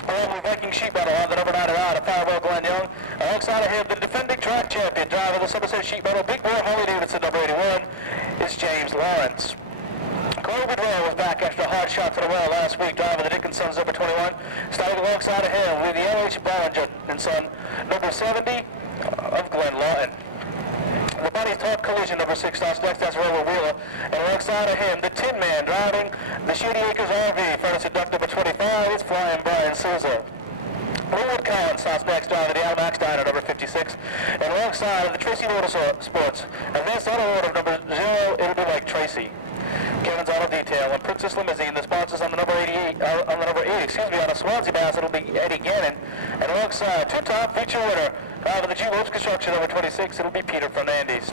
Along with Viking Sheet Metal on the number 99 at Firewell Glenn Young. Alongside of him, the defending track champion, driver of the Somerset Sheet Metal, Big Boy Harley Davidson, number 81, is James Lawrence. Corey Woodrow was back after a hard shot to the well last week, driver the Dickinson's number 21. Starting alongside of him with the LH Bollinger and Son, number 70 of Glenn Lawton. The Buddy's Talk Collision, number 6, starts next, that's Robert Wheeler. And alongside of him, the Tin Man driving the Shady Acres RV, furnace induct number 25, it's Flying Brian Souza. Bluewood Collins starts next, driving the Almax Steiner, number 56. And alongside of the Tracy Motorsports, advanced auto order number 0, it'll be like Tracy. Kevin's Auto Detail, and Princess Limousine, the sponsors on the number 88, on the number 8, excuse me, on a Swansea Bass, it'll be Eddie Gannon. And alongside, two-time feature winner, out of the G Lopes Construction, number 26, it'll be Peter Fernandez.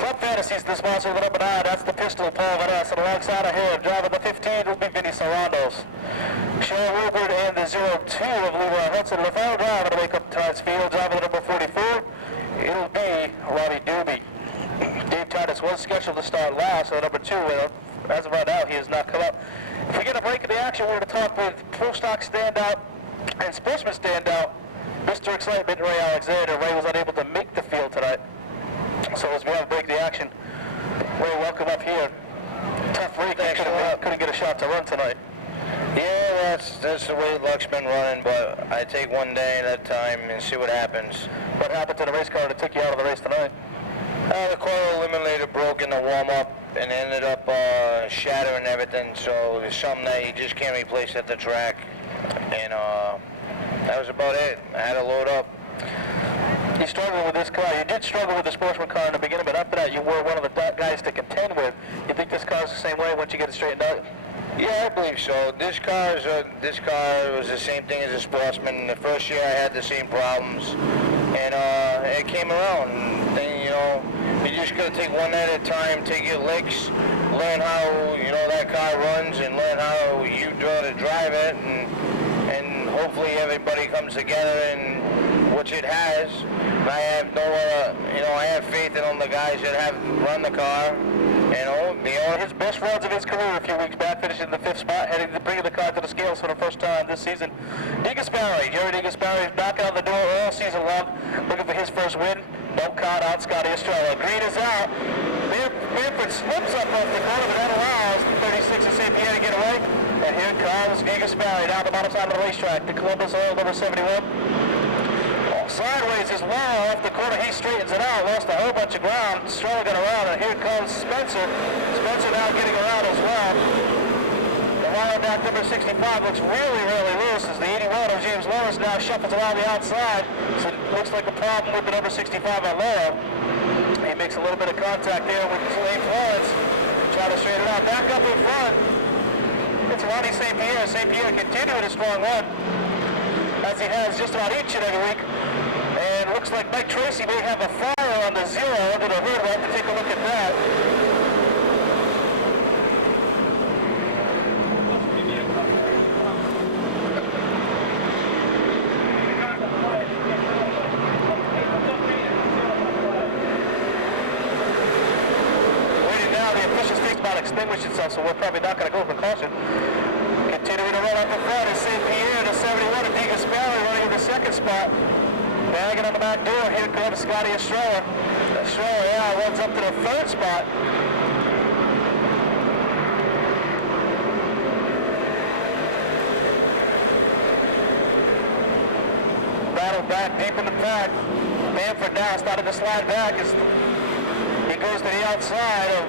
Club Fantasies, the sponsor of the number 9, that's the Pistol, Paul Vaness, and alongside of him, driving the 15, it'll be Vinny Sarandos. Sean Rupert and the 02 of Leroy Hudson, the final driver to make up tonight's field, driving the number 44, it'll be Robbie Doobie. Dave Titus was scheduled to start last, so number 2, as of right now, he has not come up. If we get a break in the action, we're going to talk with Pro Stock standout and Sportsman standout, Mr. Excitement, Ray Alexander. Ray was unable to make the field tonight. So as we have a break in the action, Ray, welcome up here. Tough week. Couldn't get a shot to run tonight. Yeah, that's the way luck's been running, but I take one day at a time and see what happens. What happened to the race car that took you out of the race tonight? The coil eliminator broke in the warm-up and ended up shattering everything, so it's something that you just can't replace at the track. And that was about it. I had to load up. You struggled with this car. You did struggle with the Sportsman car in the beginning, but after that you were one of the guys to contend with. You think this car's the same way once you get it straightened out? Yeah, I believe so. This car was the same thing as a Sportsman. The first year I had the same problems, and it came around. And then, you just gotta take one at a time, take your licks, learn how that car runs, and learn how you to drive it, and hopefully everybody comes together, and which it has. I have I have faith in all the guys that have run the car. His best runs of his career a few weeks back, finishing in the 5th spot, heading to bringing the car to the scales for the first time this season. Jerry Digasparri is knocking on the door all season long, looking for his first win. Don't count out Scotty Estrella. Green is out. Manfred slips up off the corner, but that allows the 36 of St. Pierre to get away. And here comes Digasparri down the bottom side of the racetrack. The Columbus Oil number 71. Sideways is low off the corner. He straightens it out. Lost a whole bunch of ground. Stroller got around, and here comes Spencer. Spencer now getting around as well. The wire back number 65 looks really, really loose as the 81 of James Lawrence now shuffles around the outside. So it looks like a problem with the number 65 on Loro. He makes a little bit of contact there with Lane Florence. Try to straighten it out. Back up in front. It's Ronnie St. Pierre. St. Pierre continuing a strong run, as he has just about each and every week. And looks like Mike Tracy may have a fire on the 0 under the hood. We'll have to take a look at that. Waiting now, the officials think about extinguish itself, so we're probably not going to go for caution. Continuing to run up in front is St. Pierre, the 71 of Digasparri running in the 2nd spot. Bagging on the back door, here comes Scotty Estrella. Estrella, runs up to the 3rd spot. Battle back deep in the pack. Manfred now started to slide back as he goes to the outside of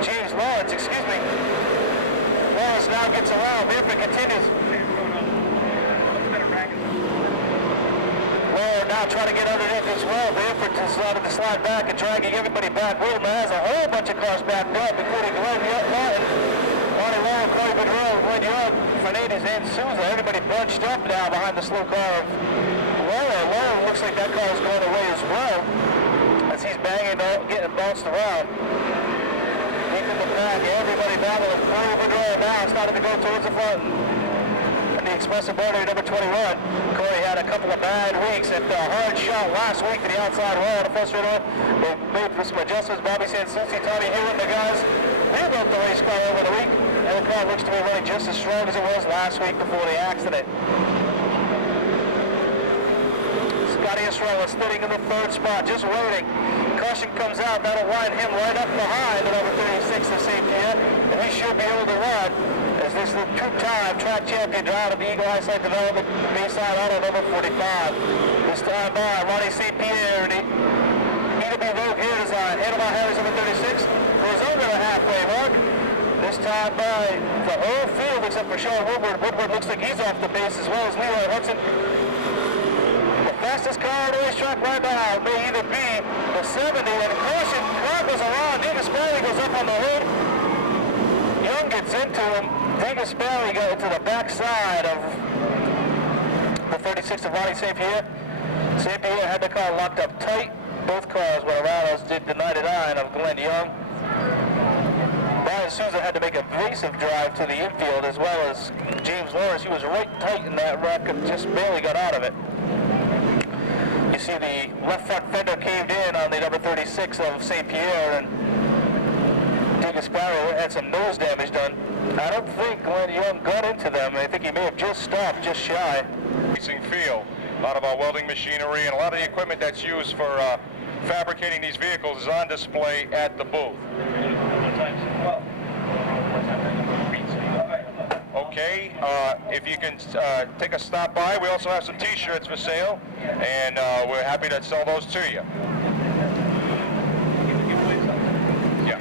James Lawrence, Lawrence now gets around. Manfred continues. Lawrence now trying to get underneath as well. Manfred decided to slide back and dragging everybody back. Wilma has a whole bunch of cars backed up, including Glenn Martin, Marty Long, Corey Bedrow, Glenn Young, Fernandez, and Souza. Everybody bunched up now behind the slow car of Lawrence. Lawrence looks like that car is going away as well, as he's banging, getting bounced around. Deep in the back, everybody battling. Corey Bedrow now starting to go towards the front. And the explosive motor number 21. Corey had a couple of bad weeks at the hard shot last week to the outside wall on the first radar. They made some adjustments. Bobby Sansucci, Tommy Hewitt, the guys rebuilt the race car over the week. And the car looks to be running just as strong as it was last week before the accident. Scotty Estrella sitting in the 3rd spot, just waiting. Caution comes out, that'll line him right up behind the number 36 of St. Pierre, and he should be able to run, as this is the 2-time track champion driver of the Eagle Eyesight Development Bayside Auto number 45. This time by Ronnie St. Pierre, and E.W. Vogue Hair Design, handled by Harris number 36, goes over the halfway mark. This time by the whole field except up for Sean Woodward. Woodward looks like he's off the base as well as Leroy Hudson. The fastest car on the racetrack right now may either be the 70, and caution, car goes around. Davis Barry goes up on the hood. Young gets into him. Davis Barry goes to the backside of the 36 of Ronnie St. Pierre. St. Pierre had the car locked up tight. Both cars went around, as did the 99 of Glenn Young. Brian Souza had to make a evasive drive to the infield, as well as James Lawrence. He was right tight in that wreck and just barely got out of it. You see the left front fender caved in on the number 36 of St. Pierre, and Davis Barry had some nose damage done. I don't think Glenn Young got into them. I think he may have just stopped just shy. Racing field. A lot of our welding machinery and a lot of the equipment that's used for fabricating these vehicles is on display at the booth. Okay, if you can take a stop by, we also have some t-shirts for sale, and we're happy to sell those to you. Yeah.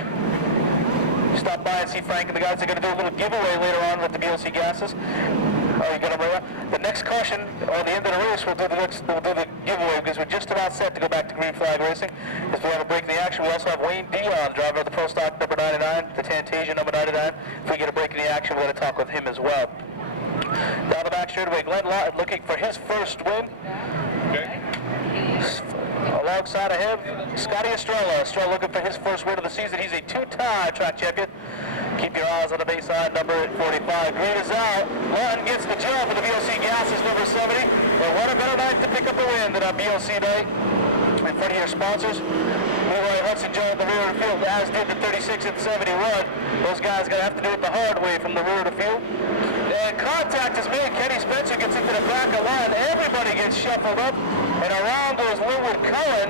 Stop by and see Frank and the guys. They're going to do a little giveaway later on with the BLC gases. Oh, you got them right. The next caution on the end of the race, we'll do the giveaway because we're just about set to go back to green flag racing. If we have a break in the action, we also have Wayne Dion, driver of the Pro Stock number 99, the Tantasia number 99. If we get a break in the action, we're going to talk with him as well. Down the back straightaway, Glenn Lawton looking for his first win. Okay. Alongside of him, Scotty Estrella. Estrella looking for his first win of the season. He's a two-time track champion. Keep your eyes on the baseline, number 45. Green is out. Lawton gets the job for the BLC Gases, number 70. But what a better night to pick up the win than on BLC night. In front of your sponsors, Leroy Hudson joined the rear of the field, as did the 36 and 71. Those guys going to have to do it the hard way from the rear of the field. And contact is made. Kenny Spencer gets into the back of line. Everybody gets shuffled up. And around goes Linwood Cohen.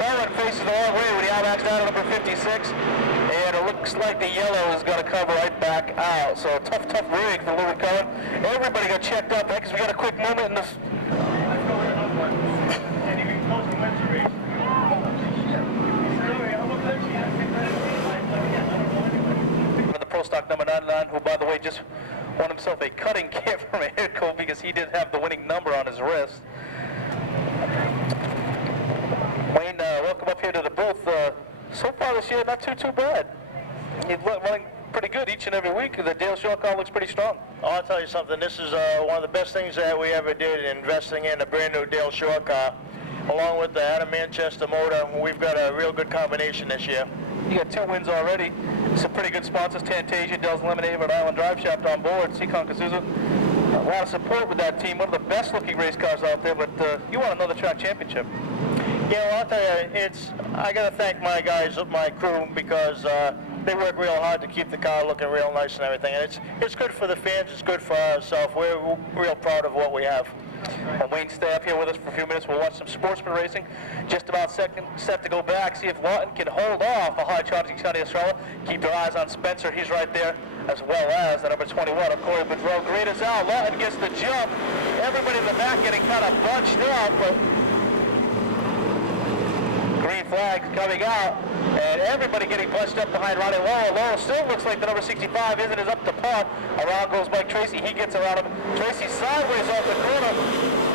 Cohen faces the wrong way when he outbacks down to number 56. And it looks like the yellow is going to come right back out. So tough rig for Linwood Cohen. Everybody got checked up because we got a quick moment in this. The Pro Stock number 99, who by the way just won himself a cutting kit from a hair coat because he didn't have the winning number on his wrist. Wayne, welcome up here to the booth. So far this year, not too bad. He's running pretty good each and every week. The Dale Shaw car looks pretty strong. Oh, I'll tell you something. This is one of the best things that we ever did, investing in a brand new Dale Shaw car, along with the Adam Manchester motor. We've got a real good combination this year. You got 2 wins already. Some pretty good sponsors, Tantasia, Dell's Lemonade, Rhode Island Drive Shaft on board, Seekonk Speedway. A lot of support with that team. One of the best looking race cars out there, but you want another track championship. Yeah, well, I'll tell you, I got to thank my guys, my crew, because they work real hard to keep the car looking real nice and everything. And it's good for the fans, it's good for ourselves. We're real proud of what we have. And Wayne, stay up here with us for a few minutes. We'll watch some sportsman racing. Just about set to go back. See if Lawton can hold off a high-charging Scotty Estrella. Keep your eyes on Spencer. He's right there, as well as the number 21 of Corey Boudreau. Green is out. Lawton gets the jump. Everybody in the back getting kind of bunched up, but green flag coming out, and everybody getting bunched up behind Ronnie Laurel. Laurel still looks like the number 65 isn't as up to par. Around goes Mike Tracy. He gets around him. Tracy sideways off the corner.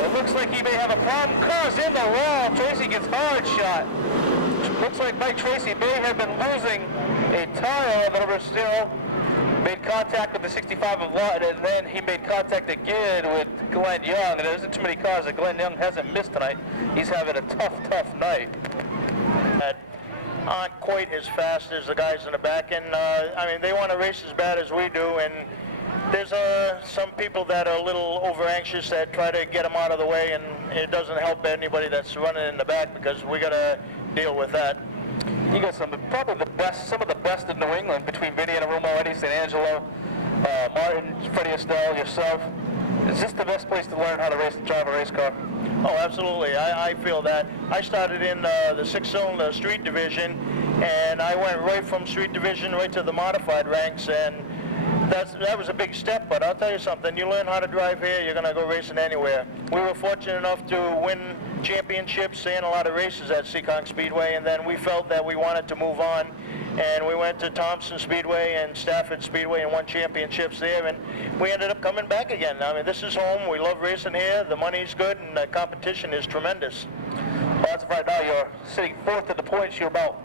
It looks like he may have a problem. Car's in the wall. Tracy gets hard shot. Looks like Mike Tracy may have been losing a tire on the number 0. Made contact with the 65 of Lawton, and then he made contact again with Glenn Young. And there isn't too many cars that Glenn Young hasn't missed tonight. He's having a tough night. That aren't quite as fast as the guys in the back, and I mean, they want to race as bad as we do, and there's some people that are a little over anxious that try to get them out of the way, and it doesn't help anybody that's running in the back because we got to deal with that. You got probably some of the best in New England between Vinny and Arumo, Eddie St. Angelo, Martin, Freddie Estelle, yourself. Is this the best place to learn how to drive a race car? Oh, absolutely. I feel that. I started in the 6-cylinder street division, and I went right from street division right to the modified ranks, and that was a big step, but I'll tell you something. You learn how to drive here, you're going to go racing anywhere. We were fortunate enough to win championships and a lot of races at Seekonk Speedway, and then we felt that we wanted to move on and we went to Thompson Speedway and Stafford Speedway and won championships there, and we ended up coming back again. I mean, this is home. We love racing here. The money's good, and the competition is tremendous. Well, as of right now, you're sitting fourth in the points. You're about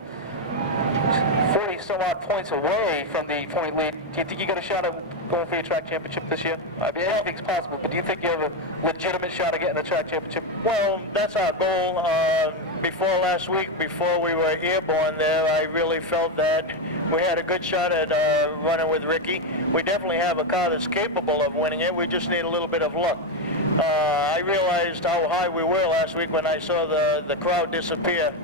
40 some odd points away from the point lead. Do you think you got a shot at going for your track championship this year? I mean, anything's possible, but do you think you have a legitimate shot at getting a track championship? Well, that's our goal. Before last week, before we were airborne there, I really felt that we had a good shot at running with Ricky. We definitely have a car that's capable of winning it. We just need a little bit of luck. I realized how high we were last week when I saw the crowd disappear.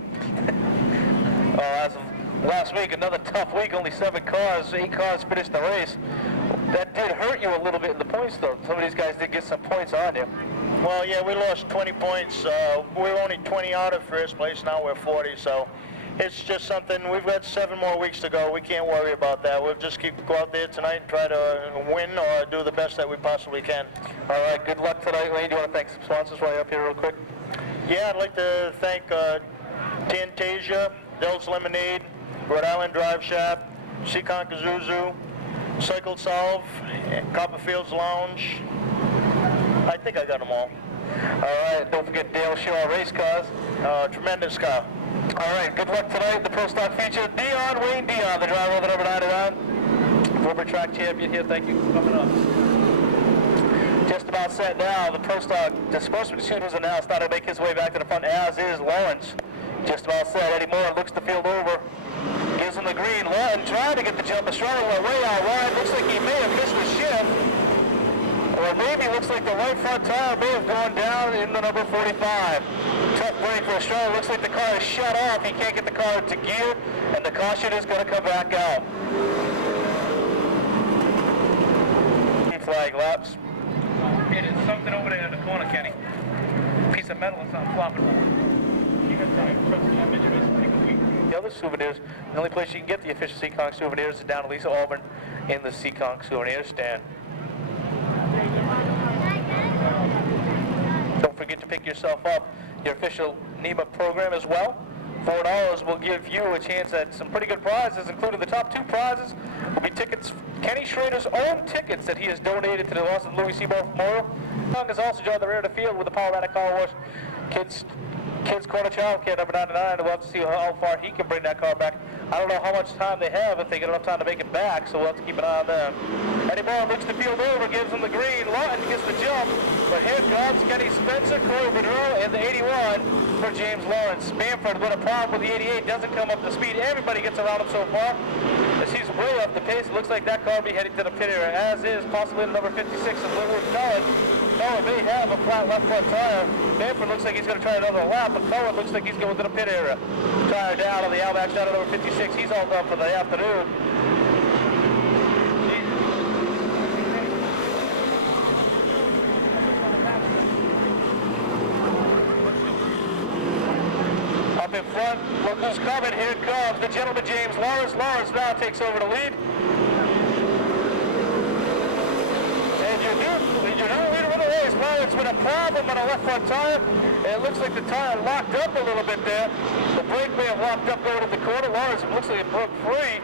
As of last week, another tough week, only 7 cars, 8 cars finished the race. That did hurt you a little bit in the points, though. Some of these guys did get some points on you. Well, yeah, we lost 20 points. We were only 20 out of first place. Now we're 40, so it's just something. We've got 7 more weeks to go. We can't worry about that. We'll just go out there tonight and try to win or do the best that we possibly can. All right, good luck tonight, Lane. Do you want to thank some sponsors while you're up here real quick? Yeah, I'd like to thank Tantasia, Dell's Lemonade, Rhode Island Drive Shop, Seekonk Cycle Solve, Copperfield's Lounge. I think I got them all. All right, don't forget Dale Shaw Race Cars. Tremendous car. All right, good luck tonight. The Pro Stock feature, Wayne Dion, the driver of the number 99, former track champion here. Thank you for coming up. Just about set now. The Pro Stock disbursement chute was announced. Started to make his way back to the front, as is Lawrence. Just about set. Eddie Moore looks the field over. Gives him the green. Lawton trying to get the jump. Struggling way out wide. Looks like he may have missed the shift. Or maybe looks like the right front tire may have gone down in the number 45. Tough break for Estrella. Looks like the car is shut off. He can't get the car into gear, and the caution is going to come back out. Flag laps. It is something over there in the corner, Kenny. Piece of metal or something flopping. You got time. The other souvenirs, the only place you can get the official Seekonk souvenirs is down at Lisa Auburn in the Seekonk souvenir stand. Don't forget to pick yourself up your official NEMA program as well. $4 will give you a chance at some pretty good prizes, including the top 2 prizes will be tickets, Kenny Schrader's own tickets that he has donated to the Los Louis Seaboard Memorial. Young has also joined the rear of the field with the Powermatic Car Wash Kids Corner Child Care number 99. We'll have to see how far he can bring that car back. I don't know how much time they have, if they get enough time to make it back, so we'll have to keep an eye on them. Eddie Ball looks the field over, gives him the green. Lawton gets the jump, but here comes Kenny Spencer, Corey Bedreau, and the 81 for James Lawrence. Bamford with a problem with the 88, doesn't come up to speed. Everybody gets around him so far, as he's way up the pace. Looks like that car will be heading to the pit area, as is possibly the number 56 of Linwood Cullen. Cullen may have a flat left front tire. Bamford looks like he's going to try another lap, but Cullen looks like he's going to the pit area. Tire down on the Outback shot at number 56. He's all done for the afternoon. Up in front, look who's coming. Here comes the gentleman, James Lawrence. Lawrence now takes over the lead. And your new leader of the race, Lawrence, with a problem on a left front tire. And it looks like the tire locked up a little bit there. The brake may have locked up going to the corner. Lawrence looks like it broke free.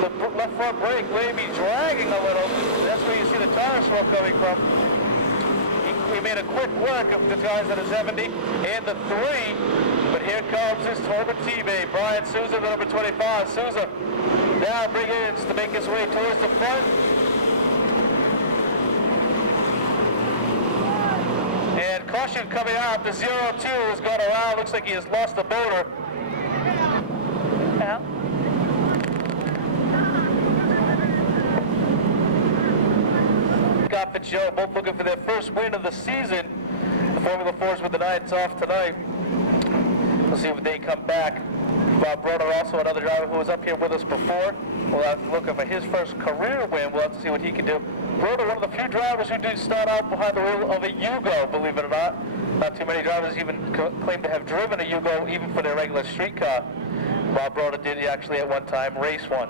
The left front brake may be dragging a little. That's where you see the tire swirl coming from. He made a quick work of the guys at a 70 and the 3. But here comes his former teammate, Brian Souza, the number 25. Souza now begins to make his way towards the front. And caution coming out. The 0-2 has gone around. Looks like he has lost the motor. Yeah. Scott Fitzgerald both looking for their first win of the season. The Formula 4s with the Knights off tonight. We'll see if they come back. Bob Broder, also another driver who was up here with us before. We'll have to look for his first career win. We'll have to see what he can do. Broder, one of the few drivers who did start out behind the wheel of a Yugo, believe it or not. Not too many drivers even claim to have driven a Yugo, even for their regular street car. Bob Broder did actually at one time race one.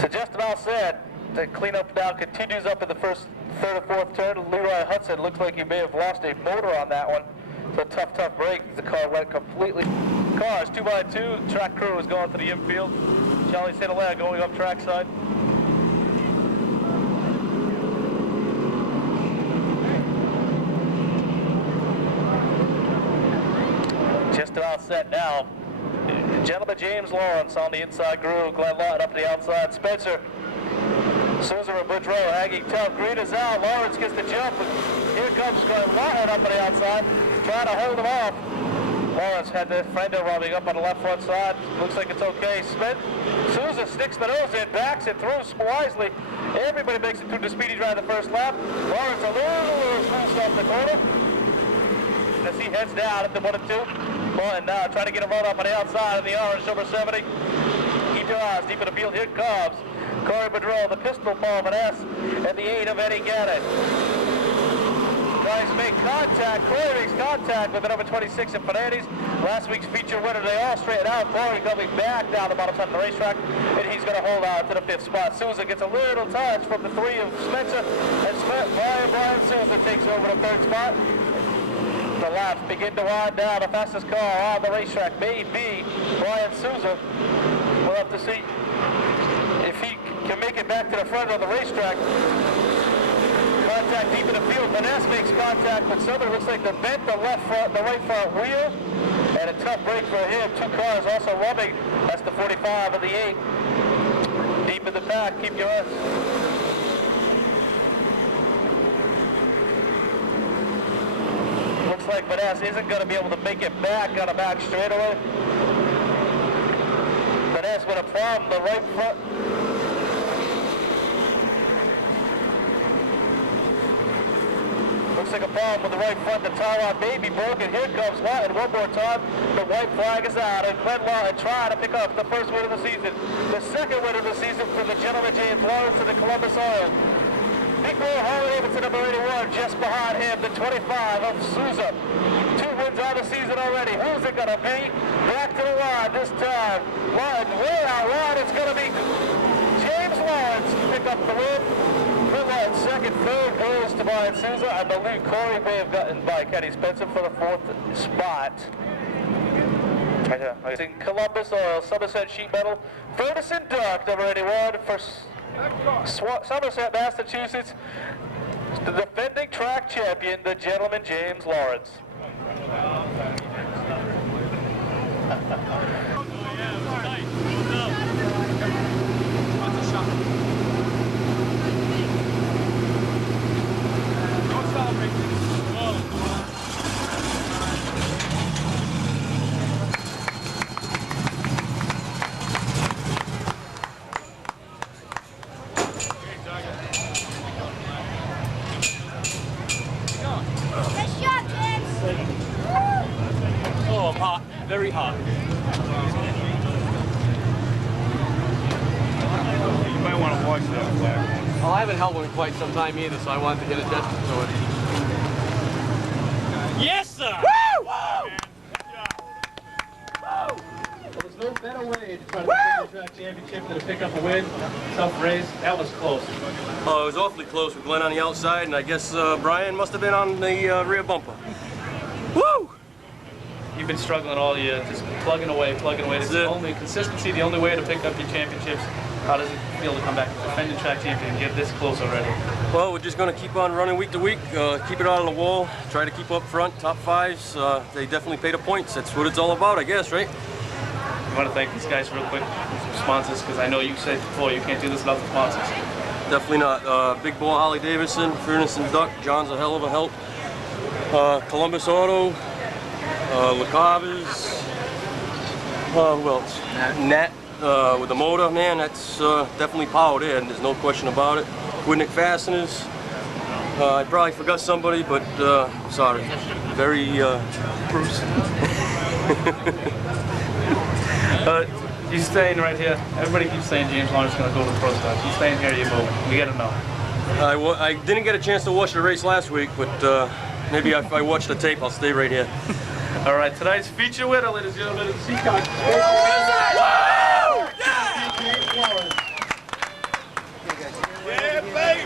So just about said, the cleanup now continues up in the first, third or fourth turn. Leroy Hudson looks like he may have lost a motor on that one. So tough break. The car went completely. cars, 2x2. Track crew is going to the infield. Charlie St. going up trackside. Just about set now. Gentleman James Lawrence on the inside groove. Glenn Lawton up the outside. Spencer Sousa and Bridge Row hanging tough. Green is out. Lawrence gets the jump. Here comes Glenn Lawton up on the outside, trying to hold him off. Lawrence had the Frendo rubbing up on the left front side. Looks like it's okay. Sousa sticks the nose in, backs it through wisely. Everybody makes it through the speedy drive the first lap. Lawrence a little loose off the corner as he heads down at the 1 and 2. Lawton now trying to get a run up on the outside of the orange number 70. Keep your eyes deep in the field. Here comes Corey Bedrell, the pistol ball of an S, and the 8 of Eddie Gannon. Guys make contact. Corey makes contact with the number 26 in Fernandez. Last week's feature winner, they all straighten out. Corey coming back down the bottom side of the racetrack, and he's going to hold on to the 5th spot. Sousa gets a little touch from the 3 of Spencer, and Brian Sousa takes over the 3rd spot. The laps begin to wind down. The fastest car on the racetrack may be Brian Sousa. We'll have to see if he can make it back to the front of the racetrack. Contact deep in the field. Vanessa makes contact with somebody. Looks like they bent the right front wheel. And a tough break for him. 2 cars also rubbing. That's the 45 of the 8. Deep in the back. Keep your eyes. Looks like Vanessa isn't going to be able to make it back on a back straightaway. Vanessa with a problem. The right front. Looks like a problem with the right front. The Taiwan may be broken. Here comes Lawton one more time. The white flag is out, and Glenn Lawton trying to pick up the first win of the season. The second win of the season for the gentleman James Lawrence and the Columbus Oil. Big boy Harley Davidson, number 81, just behind him, the 25 of Sousa. 2 wins on the season already. Who's it going to be? Back to the line this time. Lawton way out wide. It's going to be James Lawrence to pick up the win. Second, third goes to Brian Sousa. I believe Corey may have gotten by Kenny Spencer for the 4th spot. It's in Columbus Oil, Somerset Sheet Metal. Ferguson Duck, number 81 for Somerset, Massachusetts. The defending track champion, the gentleman James Lawrence. Oh, I'm hot. Very hot. You might want to watch that flag. Well, I haven't held one in quite some time either, so I wanted to get adjusted to it. Yes, sir! Woo! Woo! Well, there's no better way to try to win the track championship than to pick up a win. Tough race. That was close. Oh, it was awfully close with Glenn on the outside, and I guess Brian must have been on the rear bumper. Woo! You've been struggling all year, just plugging away. This is the only consistency, the only way to pick up your championships. How does it feel to come back as defending track champion and get this close already? Well, we're just going to keep on running week to week, keep it out of the wall, try to keep up front, top 5s. They definitely pay the points. That's what it's all about, I guess, right? I want to thank these guys real quick for some sponsors, because I know you said before you can't do this without the sponsors. Definitely not. Big Boy Harley Davidson, Ferguson Duck, John's a hell of a help. Columbus Auto, LaCaves, who else? Nat with the motor, man, that's definitely power there, and there's no question about it. Whitnick Fasteners, I probably forgot somebody, but sorry. Very, Bruce. He's staying right here. Everybody keeps saying James Lawrence is going to go to the pro stars. He's staying here, you move. We got to know. I didn't get a chance to watch the race last week, but maybe if I watch the tape, I'll stay right here. All right, tonight's feature winner, ladies and gentlemen, is Seekonk Speedway. Yeah, baby!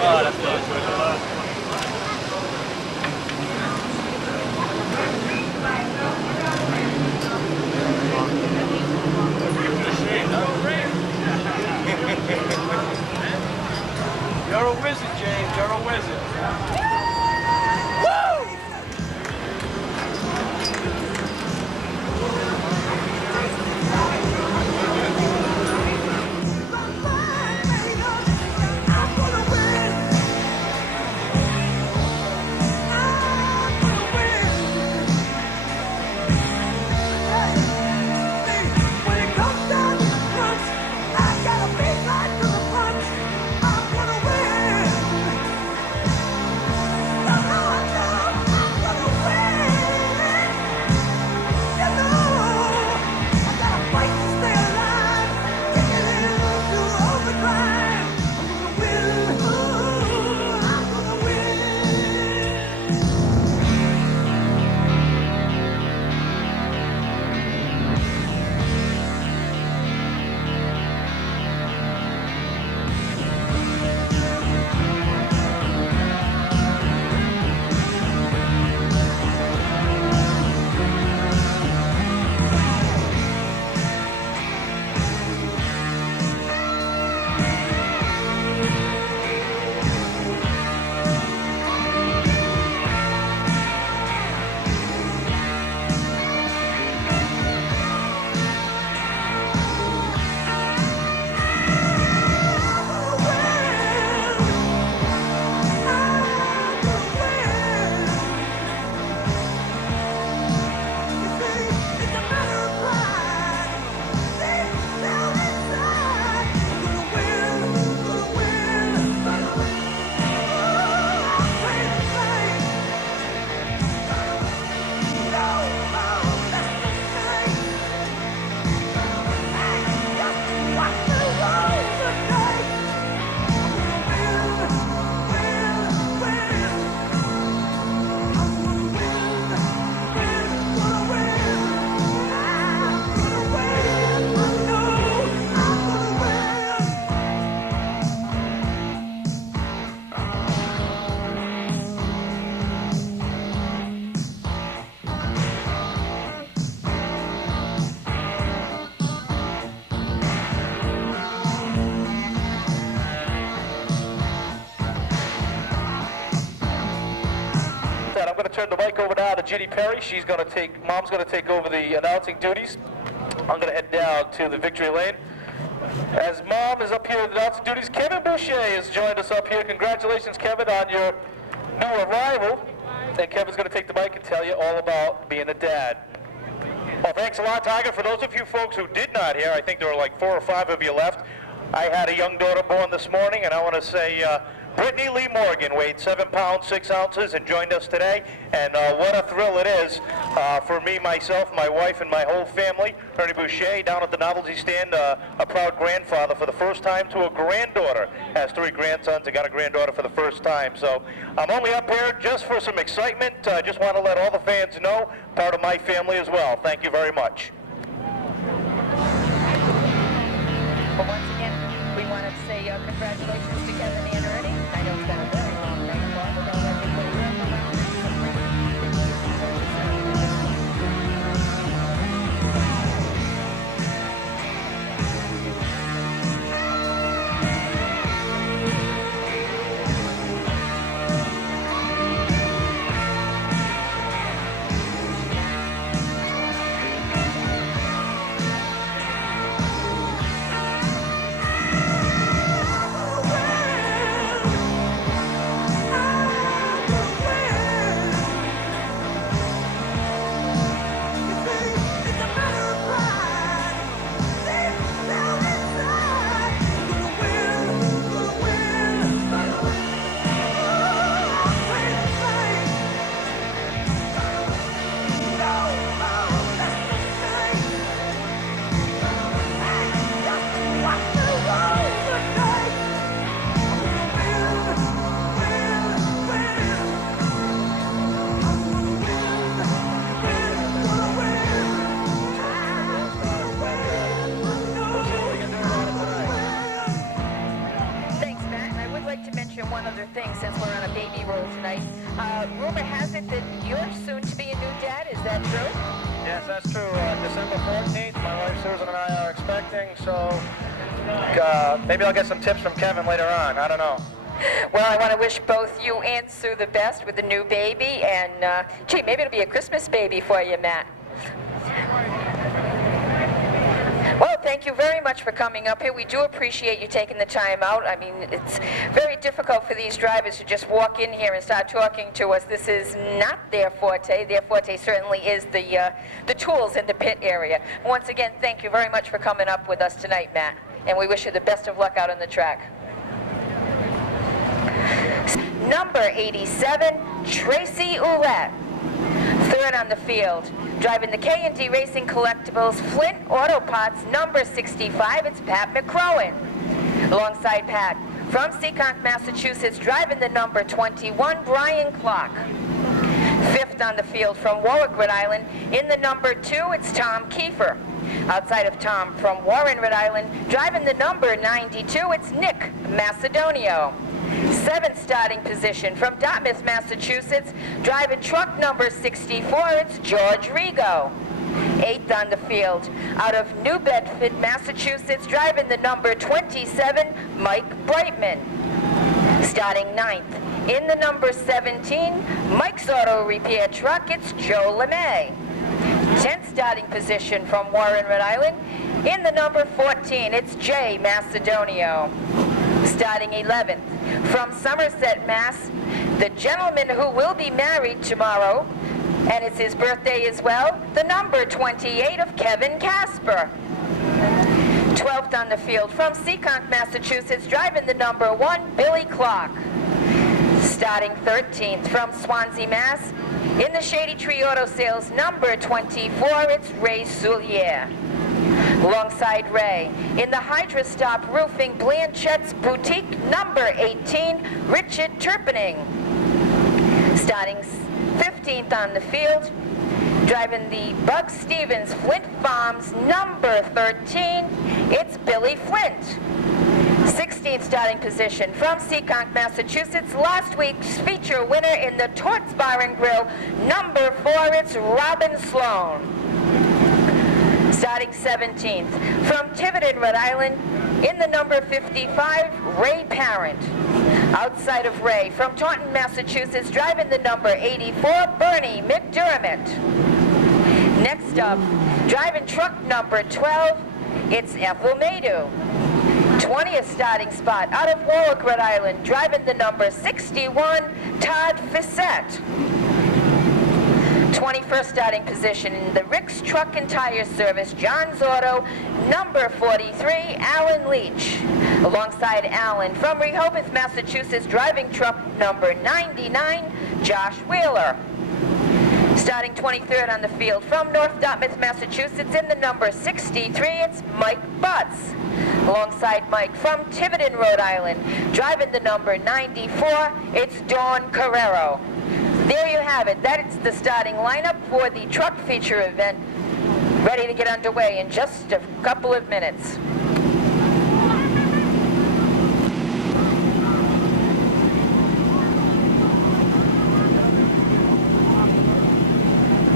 Oh, that's good. You're a wizard, James. You're a wizard. I'm going to turn the mic over now to Ginny Perry. Mom's going to take over the announcing duties. I'm going to head down to the victory lane. As Mom is up here with the announcing duties, Kevin Boucher has joined us up here. Congratulations, Kevin, on your new arrival. And Kevin's going to take the mic and tell you all about being a dad. Well, thanks a lot, Tiger. For those of you folks who did not hear, I think there were like 4 or 5 of you left. I had a young daughter born this morning, and I want to say Brittany Lee Morgan weighed 7 pounds 6 ounces and joined us today, and what a thrill it is for me, myself, my wife, and my whole family. Ernie Boucher down at the novelty stand, a proud grandfather for the first time to a granddaughter. Has 3 grandsons and got a granddaughter for the first time. So I'm only up here just for some excitement. I just want to let all the fans know, part of my family as well. Thank you very much. Well, once again, we want to say congratulations to Kevin and Ernie. I know it's been a very long night for without everybody running around. One other thing, since we're on a baby roll tonight. Rumor has it that you're soon to be a new dad. Is that true? Yes, that's true. December 14th, my wife Susan and I are expecting, so maybe I'll get some tips from Kevin later on. I don't know. Well, I want to wish both you and Sue the best with the new baby, and gee, maybe it'll be a Christmas baby for you, Matt. Well, thank you very much for coming up here. We do appreciate you taking the time out. I mean, it's very difficult for these drivers to just walk in here and start talking to us. This is not their forte. Their forte certainly is the tools in the pit area. Once again, thank you very much for coming up with us tonight, Matt. And we wish you the best of luck out on the track. Number 87, Tracy Ouellette. Third on the field, driving the K&D Racing Collectibles Flint Auto Parts number 65, it's Pat McCrowan. Alongside Pat, from Seekonk, Massachusetts, driving the number 21, Brian Clark. Fifth on the field, from Warwick, Rhode Island, in the number 2, it's Tom Kiefer. Outside of Tom, from Warren, Rhode Island, driving the number 92, it's Nick Macedonio. Seventh starting position, from Dartmouth, Massachusetts, driving truck number 64, it's George Rigo. Eighth on the field, out of New Bedford, Massachusetts, driving the number 27, Mike Brightman. Starting ninth, in the number 17, Mike's Auto Repair Truck, it's Joe LeMay. 10th starting position, from Warren, Rhode Island, in the number 14, it's Jay Macedonio. Starting 11th, from Somerset, Mass, the gentleman who will be married tomorrow, and it's his birthday as well, the number 28 of Kevin Casper. 12th on the field, from Seekonk, Massachusetts, driving the number 1, Billy Clark. Starting 13th, from Swansea, Mass, in the Shady Tree Auto Sales number 24, it's Ray Soulier. Alongside Ray, in the Hydra Stop Roofing Blanchette's Boutique number 18, Richard Turpening. Starting 15th on the field, driving the Bug Stevens Flint Farms number 13, it's Billy Flint. 16th starting position, from Seekonk, Massachusetts, last week's feature winner in the Torts Bar and Grill number 4, it's Robin Sloan. Starting 17th, from Tiverton, Rhode Island, in the number 55, Ray Parent. Outside of Ray, from Taunton, Massachusetts, driving the number 84, Bernie McDermott. Next up, driving truck number 12, it's Ethel Maydew. 20th starting spot, out of Warwick, Rhode Island, driving the number 61, Todd Fissette. 21st starting position in the Rick's Truck and Tire Service, John's Auto, number 43, Alan Leach. Alongside Alan, from Rehoboth, Massachusetts, driving truck number 99, Josh Wheeler. Starting 23rd on the field, from North Dartmouth, Massachusetts, in the number 63, it's Mike Butts. Alongside Mike, from Tiverton, Rhode Island, driving the number 94, it's Dawn Carrero. There you have it. That is the starting lineup for the truck feature event, ready to get underway in just a couple of minutes.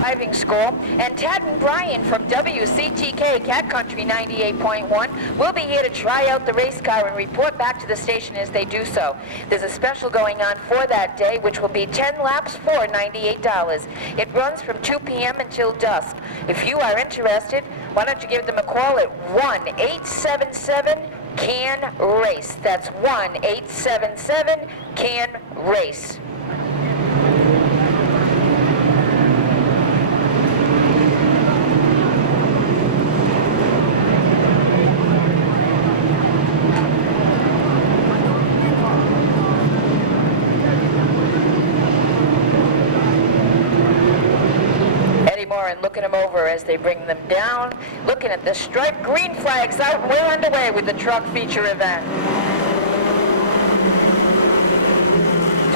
Driving school, and Tad and Brian from WCTK Cat Country 98.1 will be here to try out the race car and report back to the station as they do so. There's a special going on for that day, which will be 10 laps for $98. It runs from 2 p.m. until dusk. If you are interested, why don't you give them a call at 1-877-CAN-RACE. That's 1-877-CAN-RACE. And looking them over as they bring them down, looking at the striped green flags out, and we're underway with the truck feature event.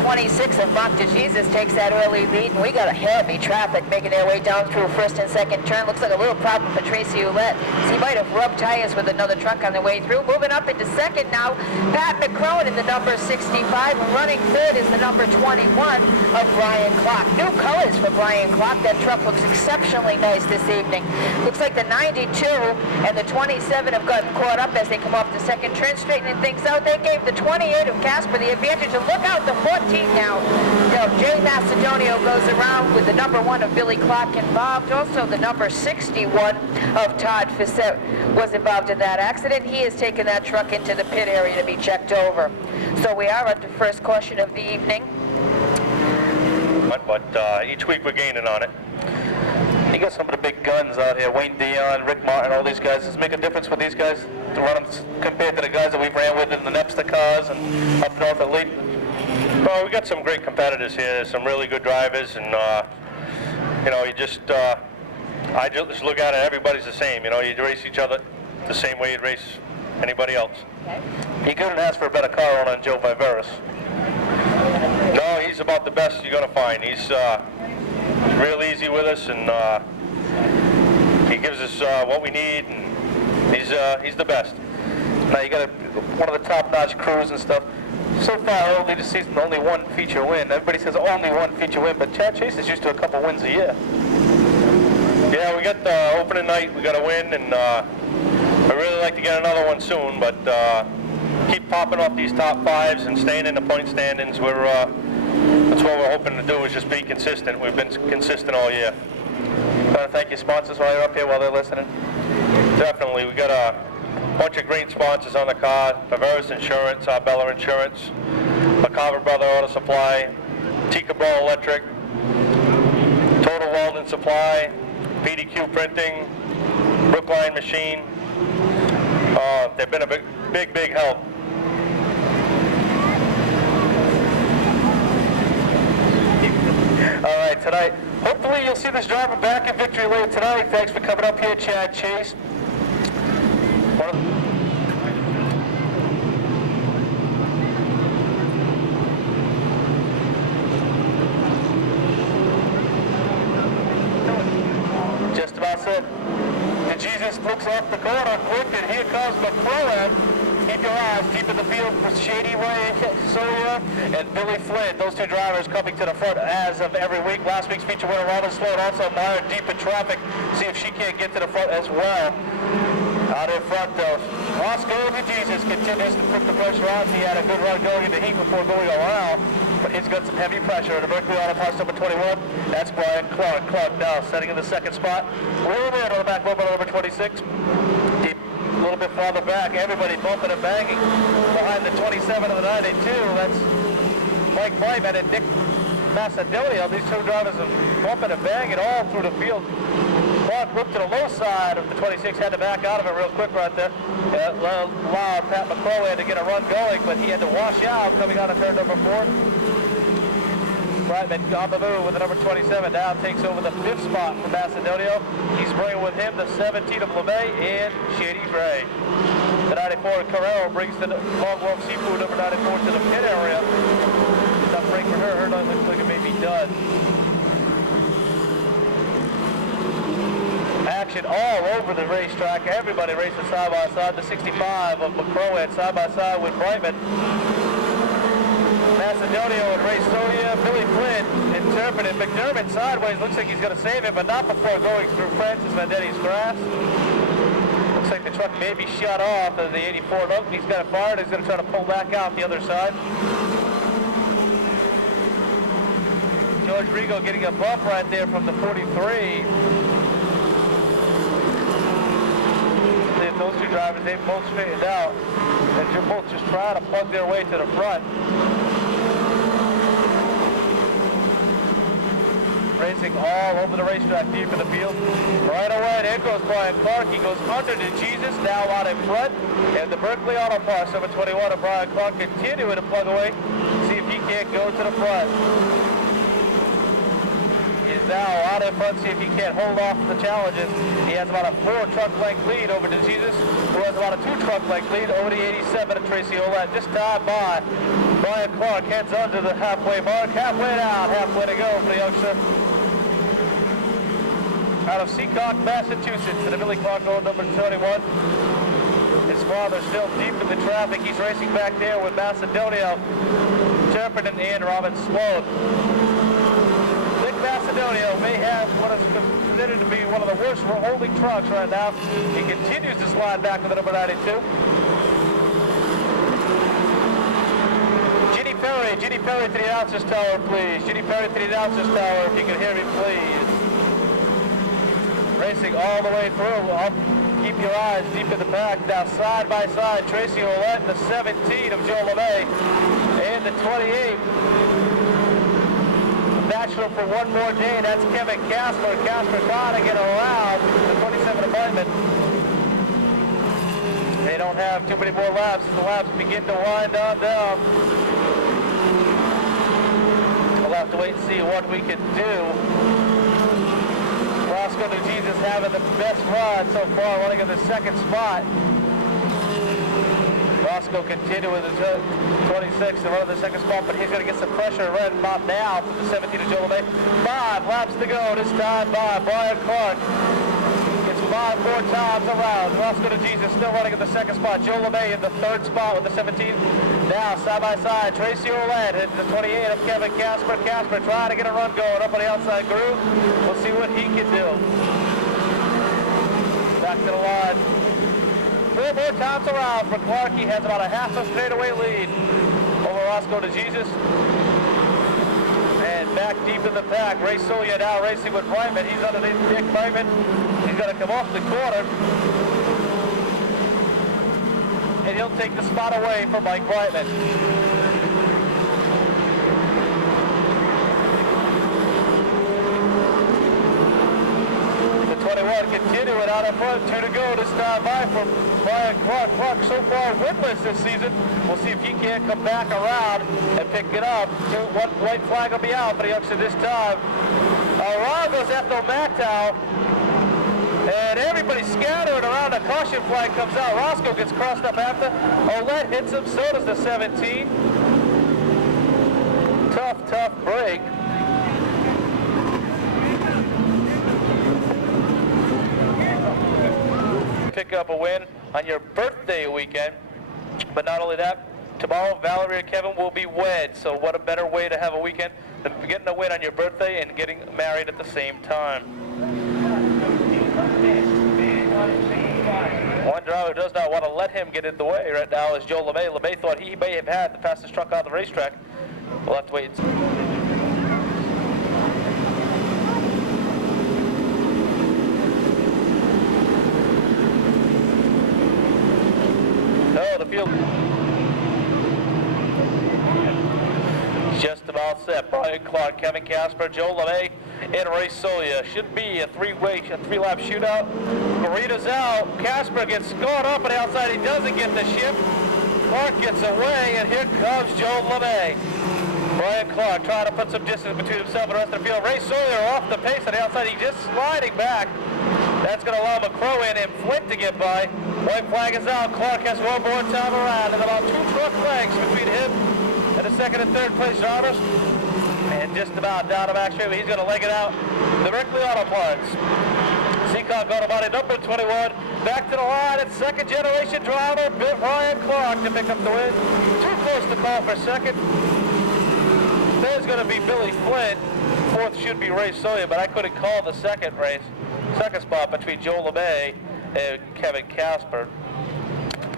26 of Mark DeJesus takes that early lead, and we got a heavy traffic making their way down through first and second turn. Looks like a little problem for Tracy Ouellette. So he might have rubbed tires with another truck on the way through. Moving up into second now, Pat McCrone in the number 65. Running third is the number 21 of Brian Clark. New colors for Brian Clark. That truck looks exceptionally nice this evening. Looks like the 92 and the 27 have gotten caught up as they come off the second turn, straightening things out. They gave the 28 of Casper the advantage, and look out, the 14 now. Jay Macedonio goes around with the number 1 of Billy Clark involved. Also the number 61 of Todd Fissette was involved in that accident. He has taken that truck into the pit area to be checked over. So we are at the first caution of the evening. But each week we're gaining on it. You got some of the big guns out here, Wayne Dion, Rick Martin, all these guys. Does it make a difference for these guys to run them compared to the guys that we've ran with in the Nepster cars and up north at Lee? Well, we got some great competitors here, some really good drivers, and you know, I just look at it, everybody's the same. You know, you race each other the same way you'd race anybody else. Okay. He couldn't ask for a better car owner than Joe Viveris. No, he's about the best you're going to find. He's real easy with us, and he gives us what we need, and he's the best. Now you got one of the top-notch crews and stuff. So far, early this season, only one feature win. Everybody says only one feature win, but Chad Chase is used to a couple wins a year. Yeah, we got the opening night. We got to win, and I'd really like to get another one soon, but keep popping off these top fives and staying in the point standings. That's what we're hoping to do, is just be consistent. We've been consistent all year. Thank you, sponsors, while you're up here, while they're listening. Definitely. We got a bunch of great sponsors on the car. Viveris Insurance, Arbella Insurance, McCarver Brother Auto Supply, Tika Ball Electric, Total Walden Supply, PDQ Printing, Brookline Machine. They've been a big help. All right, tonight, hopefully you'll see this driver back in victory lane tonight. Thanks for coming up here, Chad Chase. Just about set. DeJesus looks off the corner, quick, and here comes McClellan. Keep your eyes deep in the field for Shady Way, Sawyer, and Billy Flynn. Those two drivers coming to the front as of every week. Last week's feature winner, Robin Sloan, also mired deep in traffic. See if she can't get to the front as well. Out in front, though, Roscoe DeJesus continues to put the pressure on. He had a good run going into heat before going around, but he's got some heavy pressure. The Berkeley Auto Parts number 21, that's Brian Clark. Clark now setting in the second spot. Wheeling in on the back mobile number 26. Deep. A little bit farther back, everybody bumping and banging behind the 27 and the 92. That's Mike Blyman and Nick Macedonio. These two drivers are bumping and banging all through the field. Clark looked to the low side of the 26, had to back out of it real quick right there. Allowed Pat McClellan to get a run going, but he had to wash out coming out of turn number 4. Brightman on the move with the number 27. Now takes over the 5th spot for Macedonio. He's bringing with him the 17 of LeMay and Shady Gray. The 94 Carrell brings the Long Wolf Seafood number 94 to the pit area. Tough break for her. Her night looks like it may be done. Action all over the racetrack. Everybody racing side by side. The 65 of McCrowan side by side with Brightman. Macedonio and Ray Sodia, Billy Flynn interpreted. McDermott sideways, looks like he's going to save it, but not before going through Francis Vendetti's grass. Looks like the truck may be shut off of the 84. Nope, he's got it fired. He's going to try to pull back out the other side. George Rigo getting a bump right there from the 43. Those two drivers, they both straightened out. They're both just trying to plug their way to the front. Racing all over the racetrack, deep in the field. Right away, there goes Brian Clark. He goes under DeJesus, now out in front. And the Berkeley Auto Parts, number 21 of Brian Clark, continuing to plug away. See if he can't go to the front. He's now out in front, see if he can't hold off the challenges. He has about a 4 truck length lead over DeJesus, who has about a 2 truck length lead over the 87 of Tracy Ouellette. Just tied by Brian Clark heads under the halfway mark. Halfway down, halfway to go for the youngster. Out of Seekonk, Massachusetts, and Billy Clark going number 21. His father still deep in the traffic. He's racing back there with Macedonio, Shepard, and Robin Sloan. Nick Macedonio may have what is considered to be one of the worst holding trucks right now. He continues to slide back with the number 92. Ginny Perry to the announcer's tower, please. Ginny Perry to the announcer's tower, if you can hear me, please. Racing all the way through. Keep your eyes deep in the pack. Now side by side, Tracy Ouellette in the 17 of Joe LeMay and the 28. National for one more day. That's Kevin Casper. Casper trying to get around the 27 appointment. They don't have too many more laps. The laps begin to wind on down. We'll have to wait and see what we can do. Roscoe to Jesus having the best run so far, running in the second spot. Roscoe continuing the 26 to run in the second spot, but he's going to get some pressure right about now from the 17 of Joe LeMay. 5 laps to go, this time by Brian Clark. It's 5 more times around. Roscoe to Jesus still running in the second spot. Joe LeMay in the third spot with the 17. Now, side by side, Tracy Ouellette into the 28 of Kevin Casper. Casper trying to get a run going up on the outside groove. We'll see what he can do. Back to the line. 4 more times around for Clark. He has about a half a straightaway lead over Roscoe to Jesus. And back deep in the pack, Ray Solia now racing with Brightman. He's underneath Dick Brightman. He's going to come off the corner. And he'll take the spot away from Mike Brightman. The 21 continuing out in front, 2 to go this time by from Brian Clark. Clark so far winless this season. We'll see if he can't come back around and pick it up. One white flag will be out for the youngster this time. Around goes Ethel Mactow. And everybody scattering around, a caution flag comes out. Roscoe gets crossed up after. Ouellette hits him, so does the 17. Tough break. Pick up a win on your birthday weekend. But not only that, tomorrow Valerie and Kevin will be wed. So what a better way to have a weekend than getting a win on your birthday and getting married at the same time. One driver who does not want to let him get in the way right now is Joe LeMay. LeMay thought he may have had the fastest truck on the racetrack. We'll have to wait and see. Oh, the field just about set. Brian Clark, Kevin Casper, Joe LeMay, and Ray Solia. Should be a three-lap shootout. Marita's out. Casper gets caught up on the outside. He doesn't get the shift. Clark gets away, and here comes Joe LeMay. Brian Clark trying to put some distance between himself and the rest of the field. Ray Sawyer off the pace on the outside. He's just sliding back. That's going to allow McCrowan and Flint to get by. White flag is out. Clark has one more time around, and about 2 truck lengths between him and the second and third place drivers. And just about down to Max Schaefer. He's going to leg it out directly Auto Parts. Seekonk Auto Body number 21. Back to the line. It's second generation driver Brian Clark to pick up the win. Too close to call for second. There's going to be Billy Flint. Fourth should be Ray Sawyer, but I couldn't call the second spot between Joe LeMay and Kevin Casper.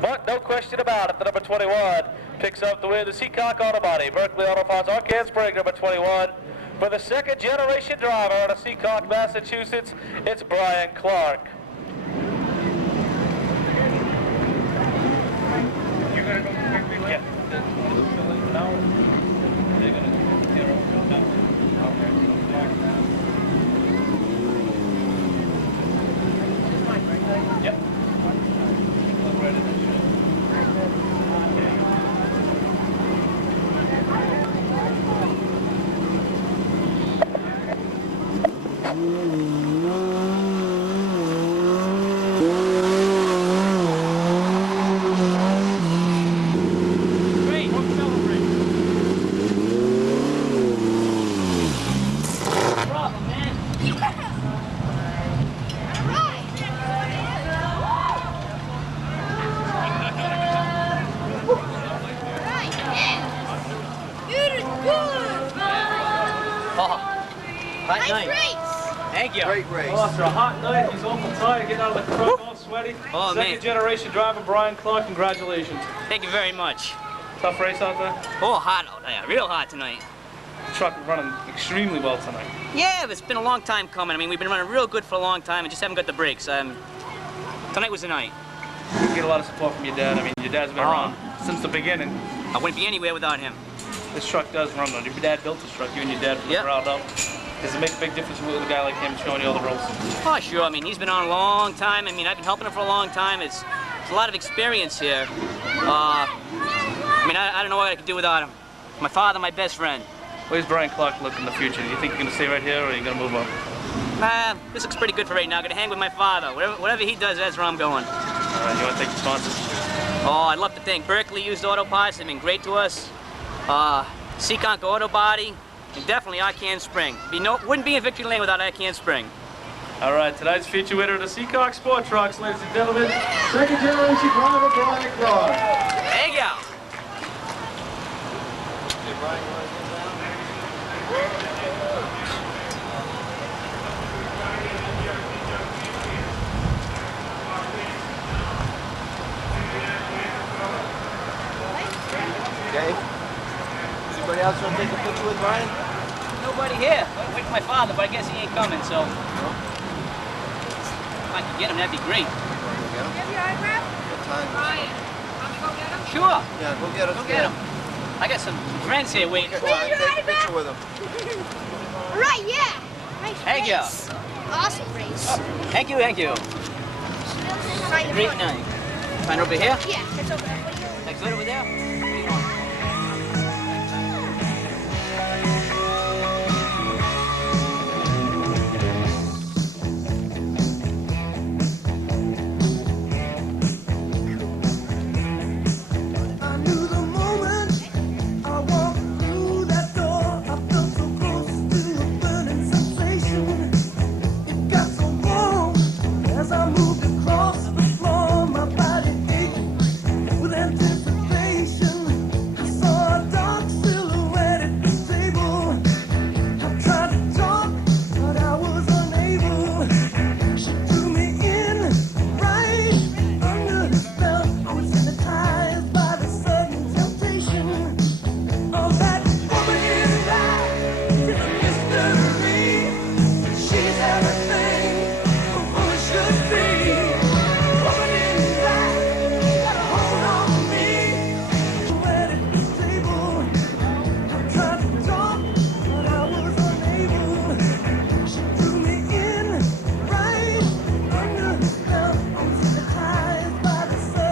But no question about it, the number 21 picks up the win. The Seekonk Auto Body, Berkeley Auto Parts, Arkansas Spring, number 21. For the second generation driver out of Seekonk, Massachusetts, it's Brian Clark. You're going to go quickly? Yeah. No. They're going to zero. Yep. Hot Nice night. race. Thank you. Great race. Well, after a hot night, he's awful tired, getting out of the truck, all sweaty. Oh, man. Second generation driver, Brian Clark, congratulations. Thank you very much. Tough race out there? Oh, hot out there. Real hot tonight. The truck running extremely well tonight. Yeah, but it's been a long time coming. I mean, we've been running real good for a long time and just haven't got the brakes. Tonight was the night. You get a lot of support from your dad. I mean, your dad's been around since the beginning. I wouldn't be anywhere without him. This truck does run though. Your dad built this truck, you and your dad from the ground up. Does it make a big difference with a guy like him showing you all the ropes? Oh, sure. I mean, he's been on a long time. I mean, I've been helping him for a long time. It's a lot of experience here. I mean, I don't know what I could do without him. My father, my best friend. Where's Brian Clark look in the future? Do you think you're going to stay right here, or are you going to move up? This looks pretty good for right now. Gonna hang with my father. Whatever he does, that's where I'm going. All right, you want to thank the sponsors? Oh, I'd love to thank Berkeley Used Auto Parts. They've been great to us. Seekonk Auto Body, and definitely I Can Spring. Wouldn't be in Victory Lane without I Can Spring. All right, tonight's feature winner of the Seekonk Sport Trucks, ladies and gentlemen, second generation driver Brian Clark. There you go. Okay. Anybody else want to take a picture with Brian? Nobody here. Wait for my father, but I guess he ain't coming, so. If I could get him, that'd be great. Get him? Have your autograph? What time? Brian, want to go get him? Sure. Yeah, go get us. Go get him. I got some friends here waiting for Take him. a picture with him. All right, yeah. Nice Thank you. race. Awesome race. Thank you, thank you. Right in Great front. night. Find over here? Yeah, it's over there. That good over there? What do you want?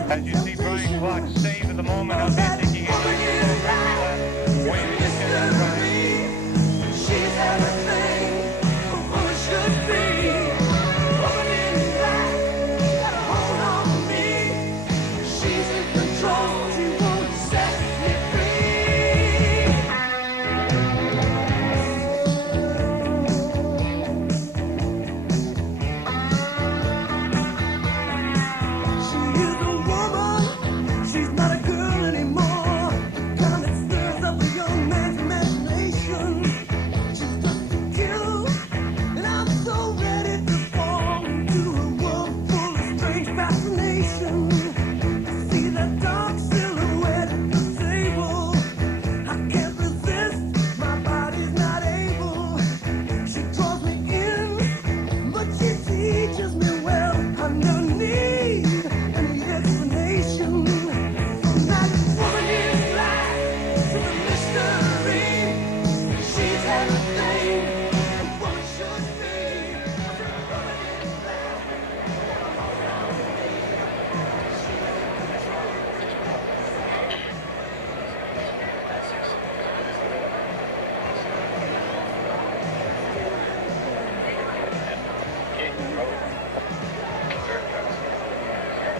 As you see Brian Clark saving the moment out there, taking it way to get to the front.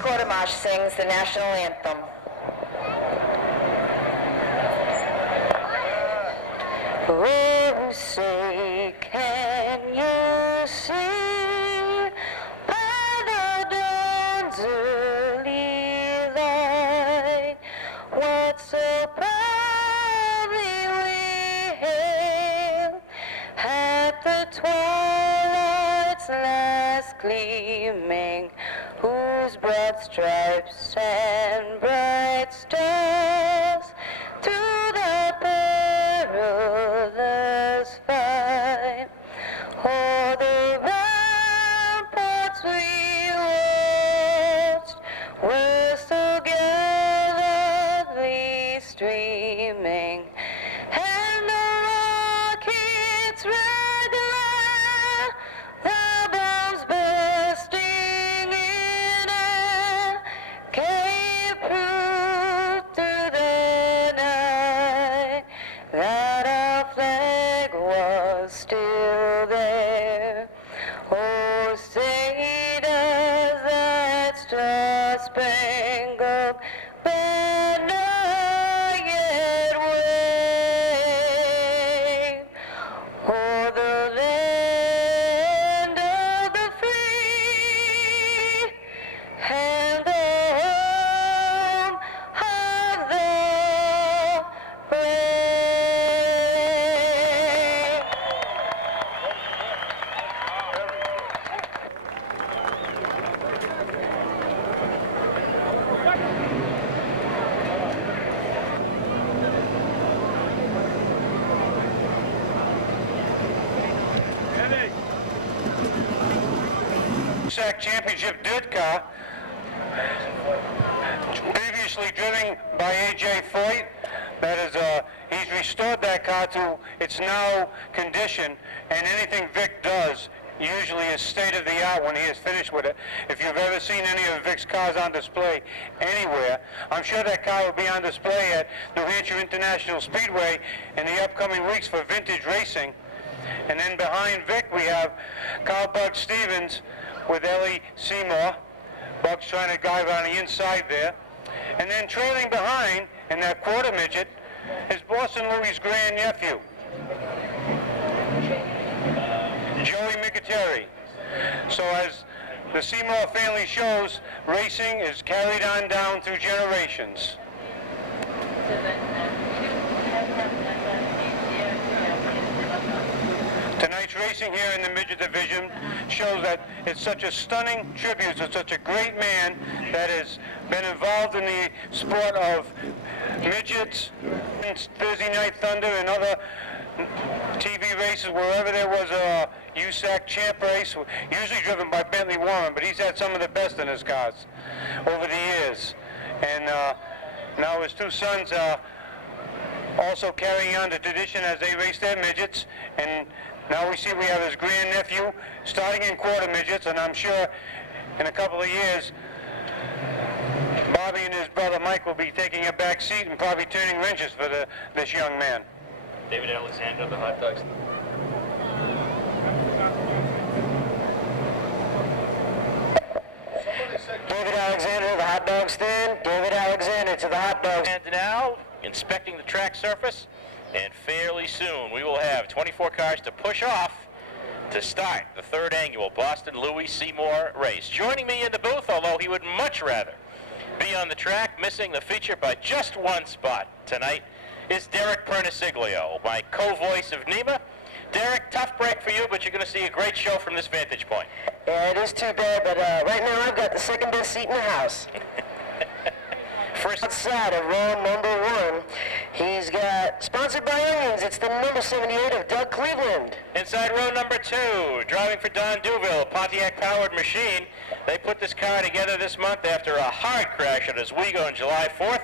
Quartermarsh sings the national anthem. Oh, say, can you see by the dawn's early light what so proudly we hailed at the stripes and bright stars through the perilous fight. O'er the ramparts we watched, were so gallantly streaming, and the rockets' red glare, the bombs bursting in air, gave proof through the night that our flag was still there. Oh, say does that star-spangled banner yet wave o'er the land of the free and the home of the brave? USAC Championship dirt car, previously driven by A.J. Foyt. That is, he's restored that car to its now condition, and anything Vic does usually is state of the art when he is finished with it. If you've ever seen any of Vic's cars on display anywhere, I'm sure that car will be on display at New Hampshire International Speedway in the upcoming weeks for vintage racing. And then behind Vic we have Carl Bug Stevens with Ellie Seymour. Bug's trying to dive on the inside there. And then trailing behind in that quarter midget is Boston Louis' grandnephew, Joey Micateri. So as the Seymour family shows, racing is carried on down through generations. Tonight's racing here in the midget division shows that it's such a stunning tribute to such a great man that has been involved in the sport of midgets, Thursday Night Thunder, and other TV races wherever there was a USAC champ race, usually driven by Bentley Warren, but he's had some of the best in his cars over the years. And now his two sons are also carrying on the tradition as they race their midgets. And now we see we have his grandnephew starting in quarter midgets, and I'm sure in a couple of years Bobby and his brother Mike will be taking a back seat and probably turning wrenches for this young man. David Alexander, the hot dogs. David Alexander, the hot dog stand. David Alexander to the hot dog stand. And now, inspecting the track surface, and fairly soon we will have 24 cars to push off to start the third annual Boston Louis Seymour race. Joining me in the booth, although he would much rather be on the track, missing the feature by just one spot tonight, is Derek Perniciglio, my co-voice of NEMA. Derek, tough break for you, but you're going to see a great show from this vantage point. Yeah, it is too bad, but right now I've got the second best seat in the house. First outside of row number 1, he's got, sponsored by Onions, it's the number 78 of Doug Cleveland. Inside row number 2, driving for Don Duville, Pontiac-powered machine. They put this car together this month after a hard crash at Oswego on July 4th.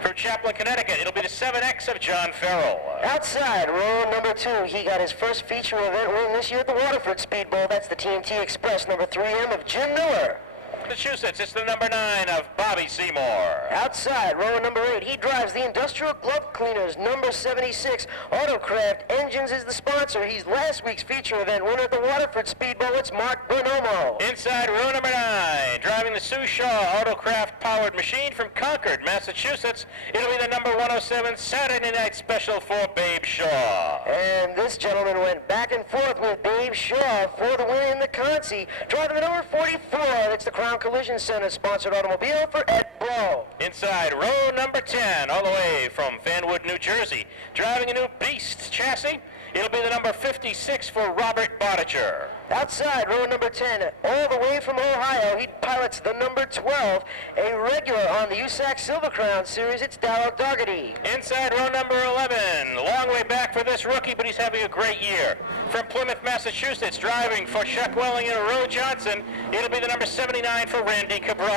From Chaplin, Connecticut, it'll be the 7X of John Farrell. Outside row number 2, he got his first feature event win this year at the Waterford Speed Bowl. That's the TNT Express number 3M of Jim Miller. Massachusetts, it's the number 9 of Bobby Seymour. Outside, row number 8, he drives the Industrial Glove Cleaners, number 76. Autocraft Engines is the sponsor. He's last week's feature event winner at the Waterford Speedbowl. It's Mark Bonomo. Inside, row number 9, driving the Sue Shaw Autocraft powered machine from Concord, Massachusetts. It'll be the number 107 Saturday Night Special for Babe Shaw. And this gentleman went back and forth with Babe Shaw for the win in the Consi, driving the number 44. It's the Crown Collision Center sponsored automobile for Ed Blow. Inside row number 10, all the way from Fanwood, New Jersey, driving a new Beast chassis. It'll be the number 56 for Robert Bodicher. Outside, row number 10, all the way from Ohio, he pilots the number 12, a regular on the USAC Silver Crown Series, it's Darrell Dougherty. Inside row number 11, long way back for this rookie, but he's having a great year. From Plymouth, Massachusetts, driving for Chuck Welling and Roe Johnson, it'll be the number 79 for Randy Cabral.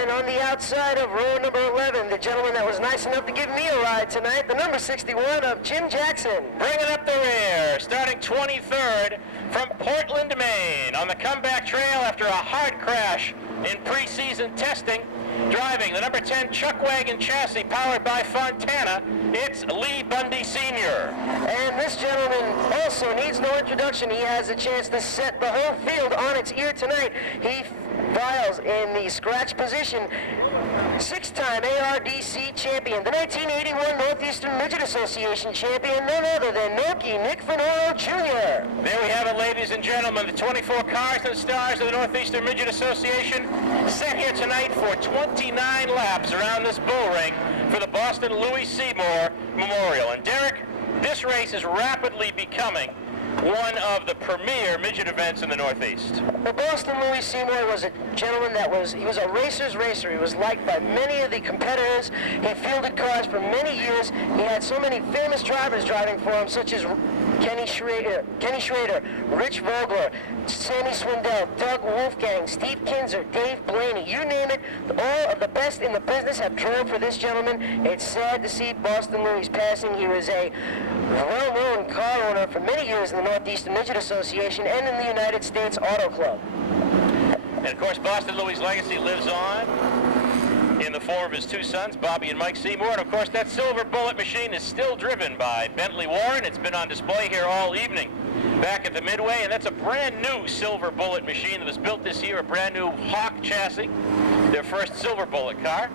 And on the outside of row number 11, the gentleman that was nice enough to give me a ride tonight, the number 61 of Jim Jackson. Bringing up the rear, starting 23rd from Portland, Maine, on the comeback trail after a hard crash in preseason testing. Driving the number 10 Chuck Wagon chassis powered by Fontana, it's Lee Bundy Sr. And this gentleman also needs no introduction. He has a chance to set the whole field on its ear tonight. He files in the scratch position. Six-time ARDC champion, the 1981 Northeastern Midget Association champion, none other than Noki Nick Fenoro Jr. There we have it, ladies and gentlemen, the 24 cars and stars of the Northeastern Midget Association set here tonight for 29 laps around this bull ring for the Boston Louis Seymour Memorial. And Derek, this race is rapidly becoming one of the premier midget events in the Northeast. Well, Boston Louis Seymour was a gentleman he was a racer's racer. He was liked by many of the competitors. He fielded cars for many years. He had so many famous drivers driving for him, such as Kenny Schrader, Rich Vogler, Sammy Swindell, Doug Wolfgang, Steve Kinzer, Dave Blaney, you name it. All of the best in the business have drove for this gentleman. It's sad to see Boston Louis passing. He was a well-known car owner for many years in the Northeastern Midget Association and in the United States Auto Club. And of course, Boston Louis' legacy lives on in the form of his two sons, Bobby and Mike Seymour. And of course, that silver bullet machine is still driven by Bentley Warren. It's been on display here all evening back at the Midway, and that's a brand new silver bullet machine that was built this year, a brand new Hawk chassis, their first silver bullet car.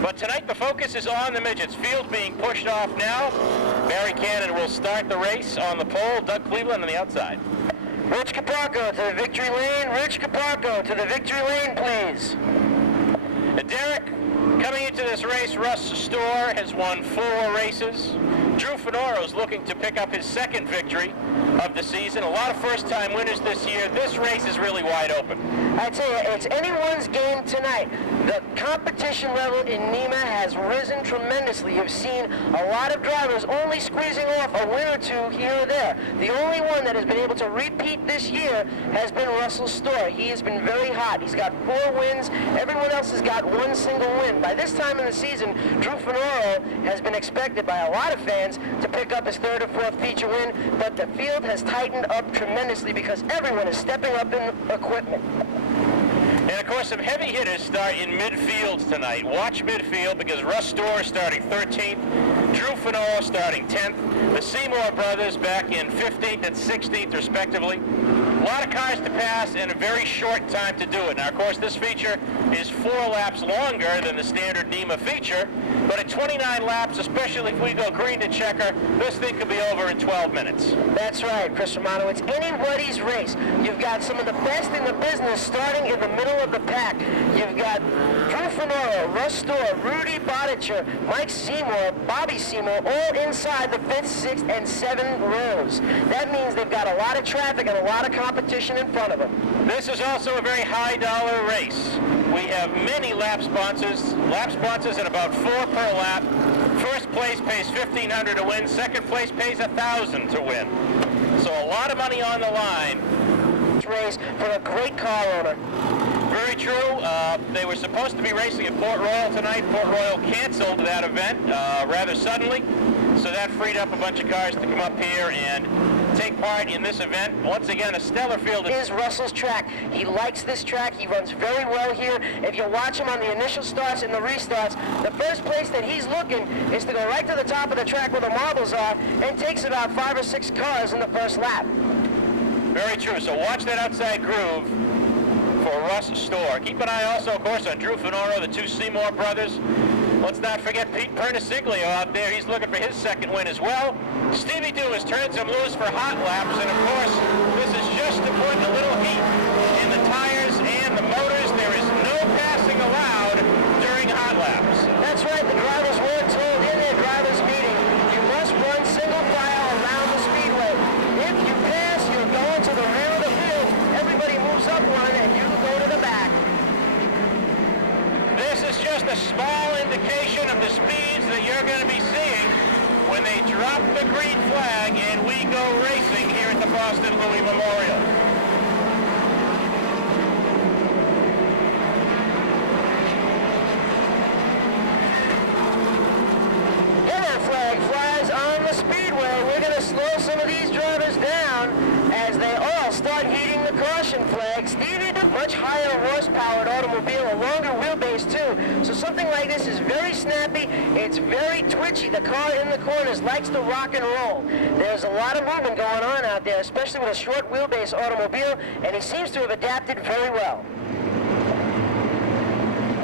But tonight the focus is on the midgets. Field being pushed off now. Barry Cannon will start the race on the pole. Doug Cleveland on the outside. Rich Caparco to the victory lane. Rich Caparco to the victory lane, please. And Derek, coming into this race, Russ Storr has won 4 races. Drew Fenoro is looking to pick up his second victory of the season. A lot of first-time winners this year. This race is really wide open. I tell you, it's anyone's game tonight. The competition level in NEMA has risen tremendously. You've seen a lot of drivers only squeezing off a win or two here or there. The only one that has been able to repeat this year has been Russell Storr. He has been very hot. He's got 4 wins. Everyone else has got 1 single win. By this time in the season, Drew Fenoro has been expected by a lot of fans to pick up his 3rd or 4th feature win, but the field has tightened up tremendously because everyone is stepping up in equipment. And of course, some heavy hitters start in midfield tonight. Watch midfield because Russ Storr starting 13th, Drew Fenoro starting 10th, the Seymour brothers back in 15th and 16th respectively. A lot of cars to pass in a very short time to do it. Now, of course, this feature is 4 laps longer than the standard NEMA feature, but at 29 laps, especially if we go green to checker, this thing could be over in 12 minutes. That's right, Chris Romano. It's anybody's race. You've got some of the best in the business starting in the middle of the pack. You've got Drew Fenoro, Russ Storr, Rudy Bodicher, Mike Seymour, Bobby Seymour, all inside the 5th, 6th, and 7th rows. That means they've got a lot of traffic and a lot of competition in front of them. This is also a very high-dollar race. We have many lap sponsors at about 4 per lap. First place pays $1,500 to win. Second place pays $1,000 to win. So a lot of money on the line. Race for a great car owner. Very true. They were supposed to be racing at Port Royal tonight. Port Royal canceled that event rather suddenly, so that freed up a bunch of cars to come up here and take part in this event. Once again, a stellar field. Is Russell's track. He likes this track. He runs very well here. If you watch him on the initial starts and the restarts, the first place that he's looking is to go right to the top of the track where the marbles are and takes about 5 or 6 cars in the first lap. Very true. So watch that outside groove for Russ Storr. Keep an eye also, of course, on Drew Fenoro, the 2 Seymour brothers. Let's not forget Pete Perniciglio out there. He's looking for his second win as well. Stevie Doo has turned some loose for hot laps, and of course, this is just to put a little heat in the tires and the motors. There is no passing allowed during hot laps. That's right. The drivers were told in their drivers' meeting, you must run single we're going to be seeing when they drop the green flag and we go racing here at the Boston Louis Memorial. Yellow flag flies on the speedway. We're going to slow some of these drivers down as they all start heeding the caution flag. Stevie, a much higher horsepowered automobile, a longer wheelbase too. So something like this is very snappy. It's very twitchy. The car in the corners likes to rock and roll. There's a lot of movement going on out there, especially with a short wheelbase automobile, and he seems to have adapted very well.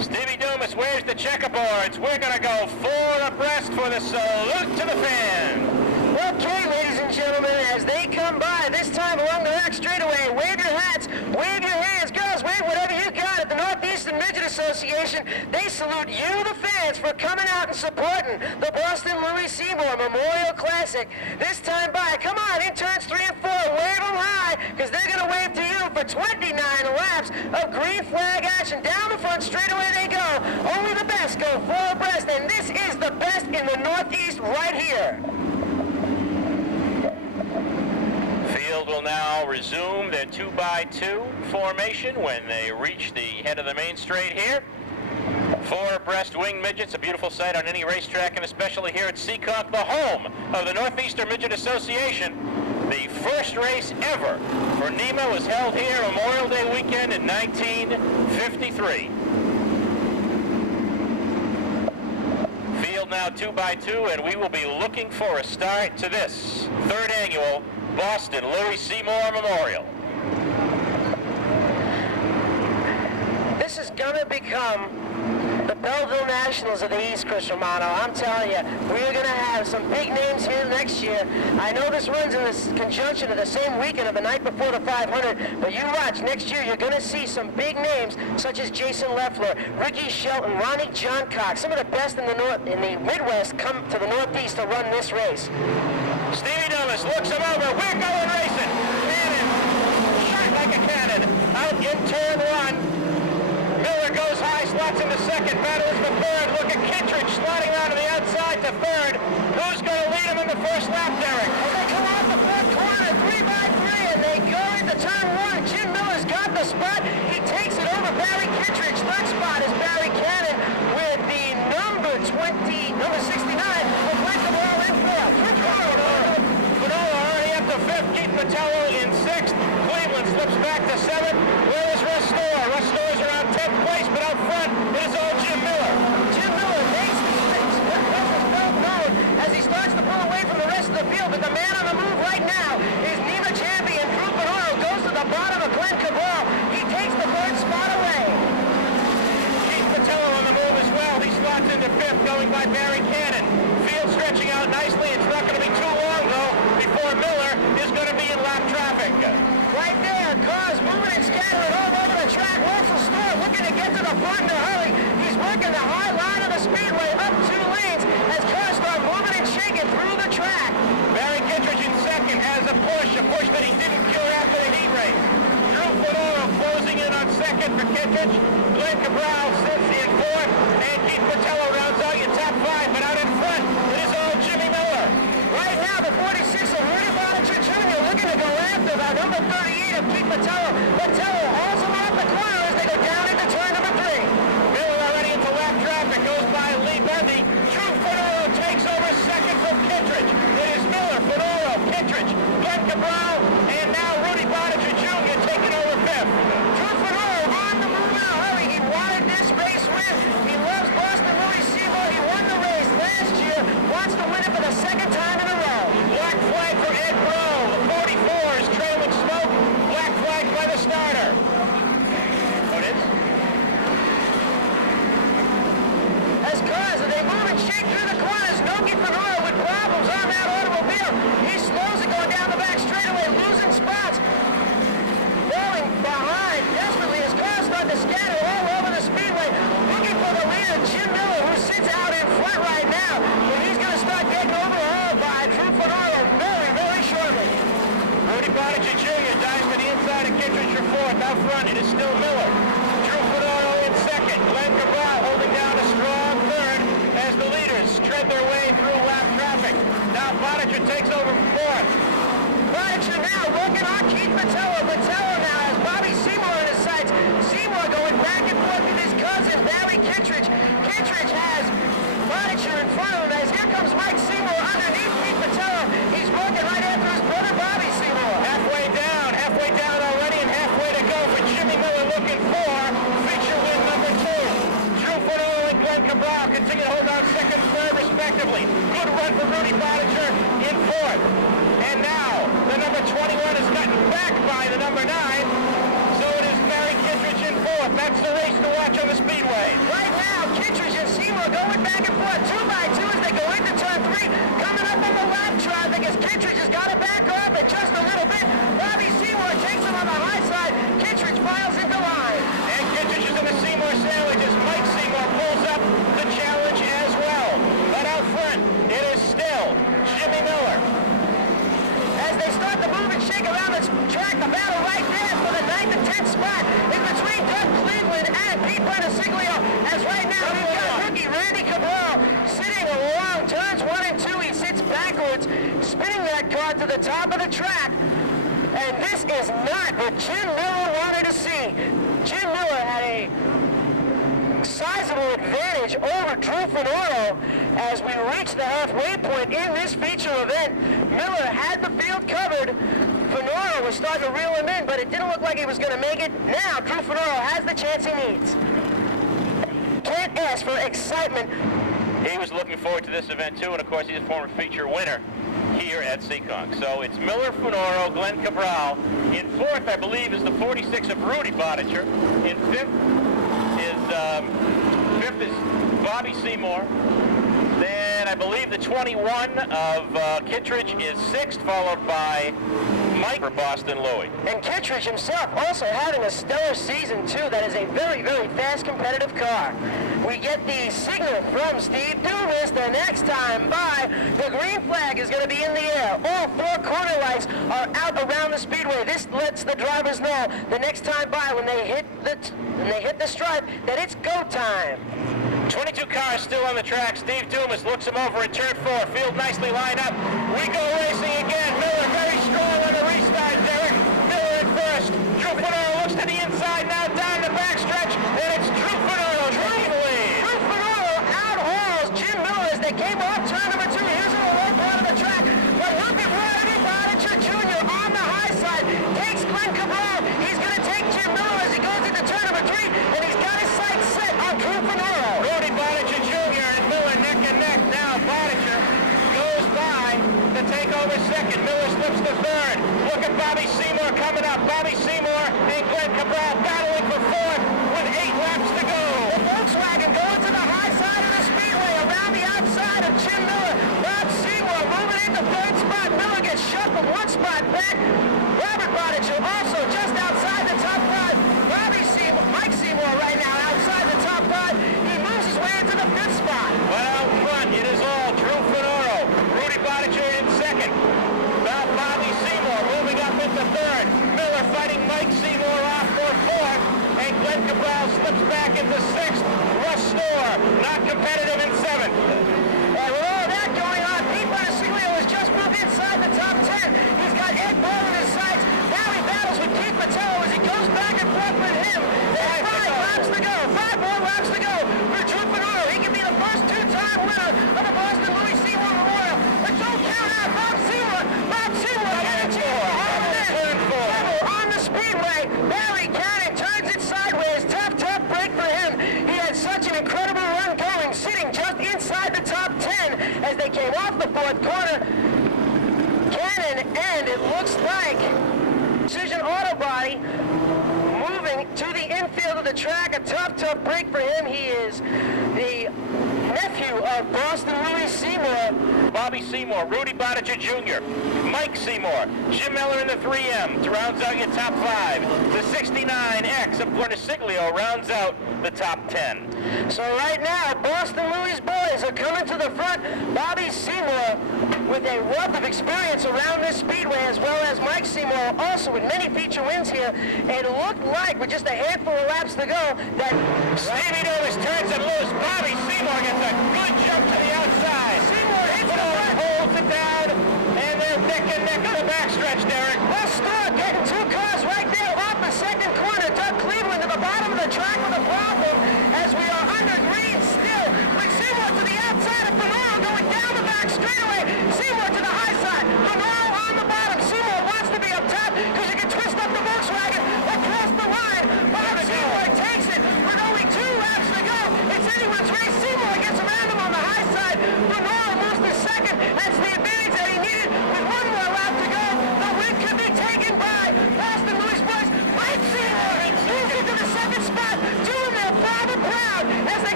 Stevie Dumas, where's the checkerboards? We're going to go 4 abreast for the salute to the fan. Okay, ladies and gentlemen, as they come by, this time along the rack straightaway, wave your hats, wave your hands. Girls, wave whatever you got at the Northeastern Midget Association. They salute you, the fans, for coming out and supporting the Boston Louis Seymour Memorial Classic. This time by, come on, in turns 3 and 4, wave them high, because they're going to wave to you for 29 laps of green flag action. Down the front straightaway they go. Only the best go 4 abreast, and this is the best in the Northeast right here. Field will now resume their 2x2 formation when they reach the head of the main straight here. 4 abreast winged midgets, a beautiful sight on any racetrack, and especially here at Seekonk, the home of the Northeastern Midget Association. The first race ever for NEMA was held here Memorial Day weekend in 1953. Field now 2x2, and we will be looking for a start to this 3rd annual Boston Louis Seymour Memorial. This is going to become the Belleville Nationals of the East, Chris Romano. I'm telling you, we're going to have some big names here next year. I know this runs in this conjunction of the same weekend of the night before the 500, but you watch, next year you're going to see some big names such as Jason Leffler, Ricky Shelton, Ronnie John Cox. Some of the best in the Midwest come to the Northeast to run this race. Stevie Dumas looks him over. We're going racing. Cannon, shot like a cannon. Out in turn 1. Miller goes high, slots into 2nd, battles for 3rd. Look at Kittredge sliding around to the outside to 3rd. Who's going to lead him in the first lap, Derek? Well, they come off the 4th corner, 3x3, and they go into turn 1. Jim Miller's got the spot. He takes it over Barry Kittredge. 3rd spot is Barry Cannon with the number 69, with Lincoln Wall in 4th. Fanola already up to 5th. Keith Patello in 6th. Cleveland slips back to 7th. Where is Restore? Restore's around 10th place, but out front it is all Jim Miller. Jim Miller makes this well known as he starts to pull away from the rest of the field, but the man on the move right now is NEMA champion Drew Fanola, goes to the bottom of Glenn Cabral. He takes the 3rd spot away. Keith Patello on the move as well. He slots into 5th, going by Barry Cannon. Field stretching out nicely. It's not going to be too long, though, before Miller is going to be in lap traffic. Right there, cars moving and scattering all over the track. Wilson Store looking to get to the front in a hurry. He's working the high line of the speedway up 2 lanes as cars start moving and shaking through the track. Barry Kittredge in 2nd has a push that he didn't cure after the heat race. Drew Fanola closing in on 2nd for Kittredge. Glenn Cabral sits in 4th, and Keith Patello rounds out your top 5, but out in front, it is all Jimmy Miller. Right now, the 46 of Rudy Boniger Jr. looking to go after the number 38 of Keith Patello. Patello hauls him off the corner as they go down into turn number 3. Miller already into lap traffic, goes by Lee Bundy. Drew Fanola takes over 2nd from Kittredge. It is Miller, Fanola, Kittredge, Glenn Cabral, and now Rudy Boniger Jr. taking over 5th. Drew Fanola on the move in a hurry. He wanted this race win. He loves Boston Louis Seymour. He won the race last year, wants to win it for the 2nd time in a row. Black flag for Ed Rowe. The 44 is trailing smoke. Black flag by the starter. What is? As cars, as they move and shake through the corners, Noki Fanola with problems on that automobile. He slows it going down the back straightaway, losing spots. Falling behind desperately as cars start to scatter all over the speedway. Looking for the leader, Jim Miller, who sits out in front right now. But he's going to start getting overhauled by Drew Fanola very, very shortly. Rudy Boniger Jr. dives to the inside of Kittredge for 4th. Out front, it is still Miller. Drew Fanola in 2nd. Glenn Cabral holding down a strong 3rd as the leaders tread their their way through lap traffic. Now Boniger takes over fourth. Boniger now looking on Keith Patello. Patello now has Bobby Seymour in his sights. Seymour going back and forth with his cousin, Barry Kittredge. Kittredge has Boniger in front of him as here comes Mike Seymour underneath Keith Patello. He's working right after his brother Bobby Seymour. Halfway down already, and halfway to go for Jimmy Miller looking for feature win number 2. Drew Fernando and Glenn Cabral continue to hold on second and third respectively. Good run for Rudy Boniger in fourth. And now the number 21 is gotten back by the number 9. So it is Barry Kittredge in fourth. That's the race to watch on the Speedway. Right now, Kittredge and Seymour going back and forth 2 by 2 as they go into turn 3. Coming up on the lap traffic as Kittredge has got to back off it just a little bit. Bobby Seymour takes him on the high side. Kittredge files into line. And Kittredge is in the Seymour sandwich as Mike Seymour pulls up the challenge as well. But out front, it is still Jimmy Miller. As they start to move and shake around the track, the battle right there for the 9th and 10th spot is between Doug Cleveland and Pete Bernasiglio. As right now we've got rookie Randy Cabral sitting along turns 1 and 2. He sits backwards, spinning that car to the top of the track. And this is not what Jim Miller wanted to see. Jim Miller had a sizable advantage over Drew Fernando as we reach the halfway point in this feature event. Miller had the field covered. Fernando was starting to reel him in, but it didn't look like he was going to make it. Now Drew Fernando has the chance he needs. Can't ask for excitement. He was looking forward to this event too, and of course he's a former feature winner here at Seekonk. So it's Miller, Fernando, Glenn Cabral. In fourth, I believe, is the 46 of Rudy Boniger. In fifth is Bobby Seymour. Then I believe the 21 of Kittredge is sixth, followed by Mike for Boston Louie. And Kittredge himself also having a stellar season too. That is a very, very fast competitive car. We get the signal from Steve Dumas the next time by. The green flag is going to be in the air. All 4 corner lights are out around the speedway. This lets the drivers know the next time by when they hit the stripe that it's go time. 22 cars still on the track. Steve Dumas looks him over in turn 4. Field nicely lined up. We go racing again. Miller very strong on the restart. Derek Miller in first. Drew Fernando looks to the inside now down the backstretch. And it's Drew Fernando taking the lead. Drew Fernando outhauls Jim Miller as they came off turn number 2. Here's on the low part of the track. But look at Rudy Boniger Jr. on the high side. Takes Glenn Cabral. He's going to take Jim Miller as he goes into turn number 3. And he's got his sights set on Drew Fernando. Rudy Boniger Jr. and Miller neck and neck. Now Boniger goes by to take over second. Miller slips to third. Look at Bobby Seymour coming up. Bobby Seymour and Glenn Cabral battling for fourth with 8 laps to go. The Volkswagen going to the high side of the speedway around the outside of Jim Miller. Bob Seymour moving into 3rd spot. Miller gets shuffled 1 spot back. Robert Boniger also just outside the top 5. Mike Seymour right now outside the top 5. He moves his way into the 5th spot. But out front, it is all Drew Fernando. Rudy Boniger in second. Now Bobby Seymour moving up into third. Miller fighting Mike Seymour off for fourth. And Glenn Cabral slips back into sixth. Russ Store not competitive in seventh. And with all that going on, Pete Bernasiglio has just moved inside the top 10. He's got Ed Ball in his sights. Now he battles with Keith Patello as he goes back and forth with him. There's 5 laps to go. 5 more laps to go for Drew Fernando. He can be the first 2-time winner of the Boston Louis Seymour Memorial. But don't count out Bob Seymour. Bob Seymour got a chance to hold in. Trouble on the speedway. Barry Cannon turns it sideways. Tough break for him. He had such an incredible run going, sitting just inside the top 10 as they came off the 4th corner. Cannon, and it looks like Precision Auto Body moving to the infield of the track. A tough break for him. He is the nephew of Boston Louis Seymour. Bobby Seymour, Rudy Boniger Jr., Mike Seymour, Jim Miller in the 3M to rounds out your top 5. The 69X of Bernasiglio rounds out the top 10. So right now, Boston Louis' boys are coming to the front. Bobby Seymour with a wealth of experience around this speedway, as well as Mike Seymour, also with many feature wins here. It looked like, with just a handful of laps to go, that Stevie Davis turns it loose. Bobby Seymour gets a good jump to the outside.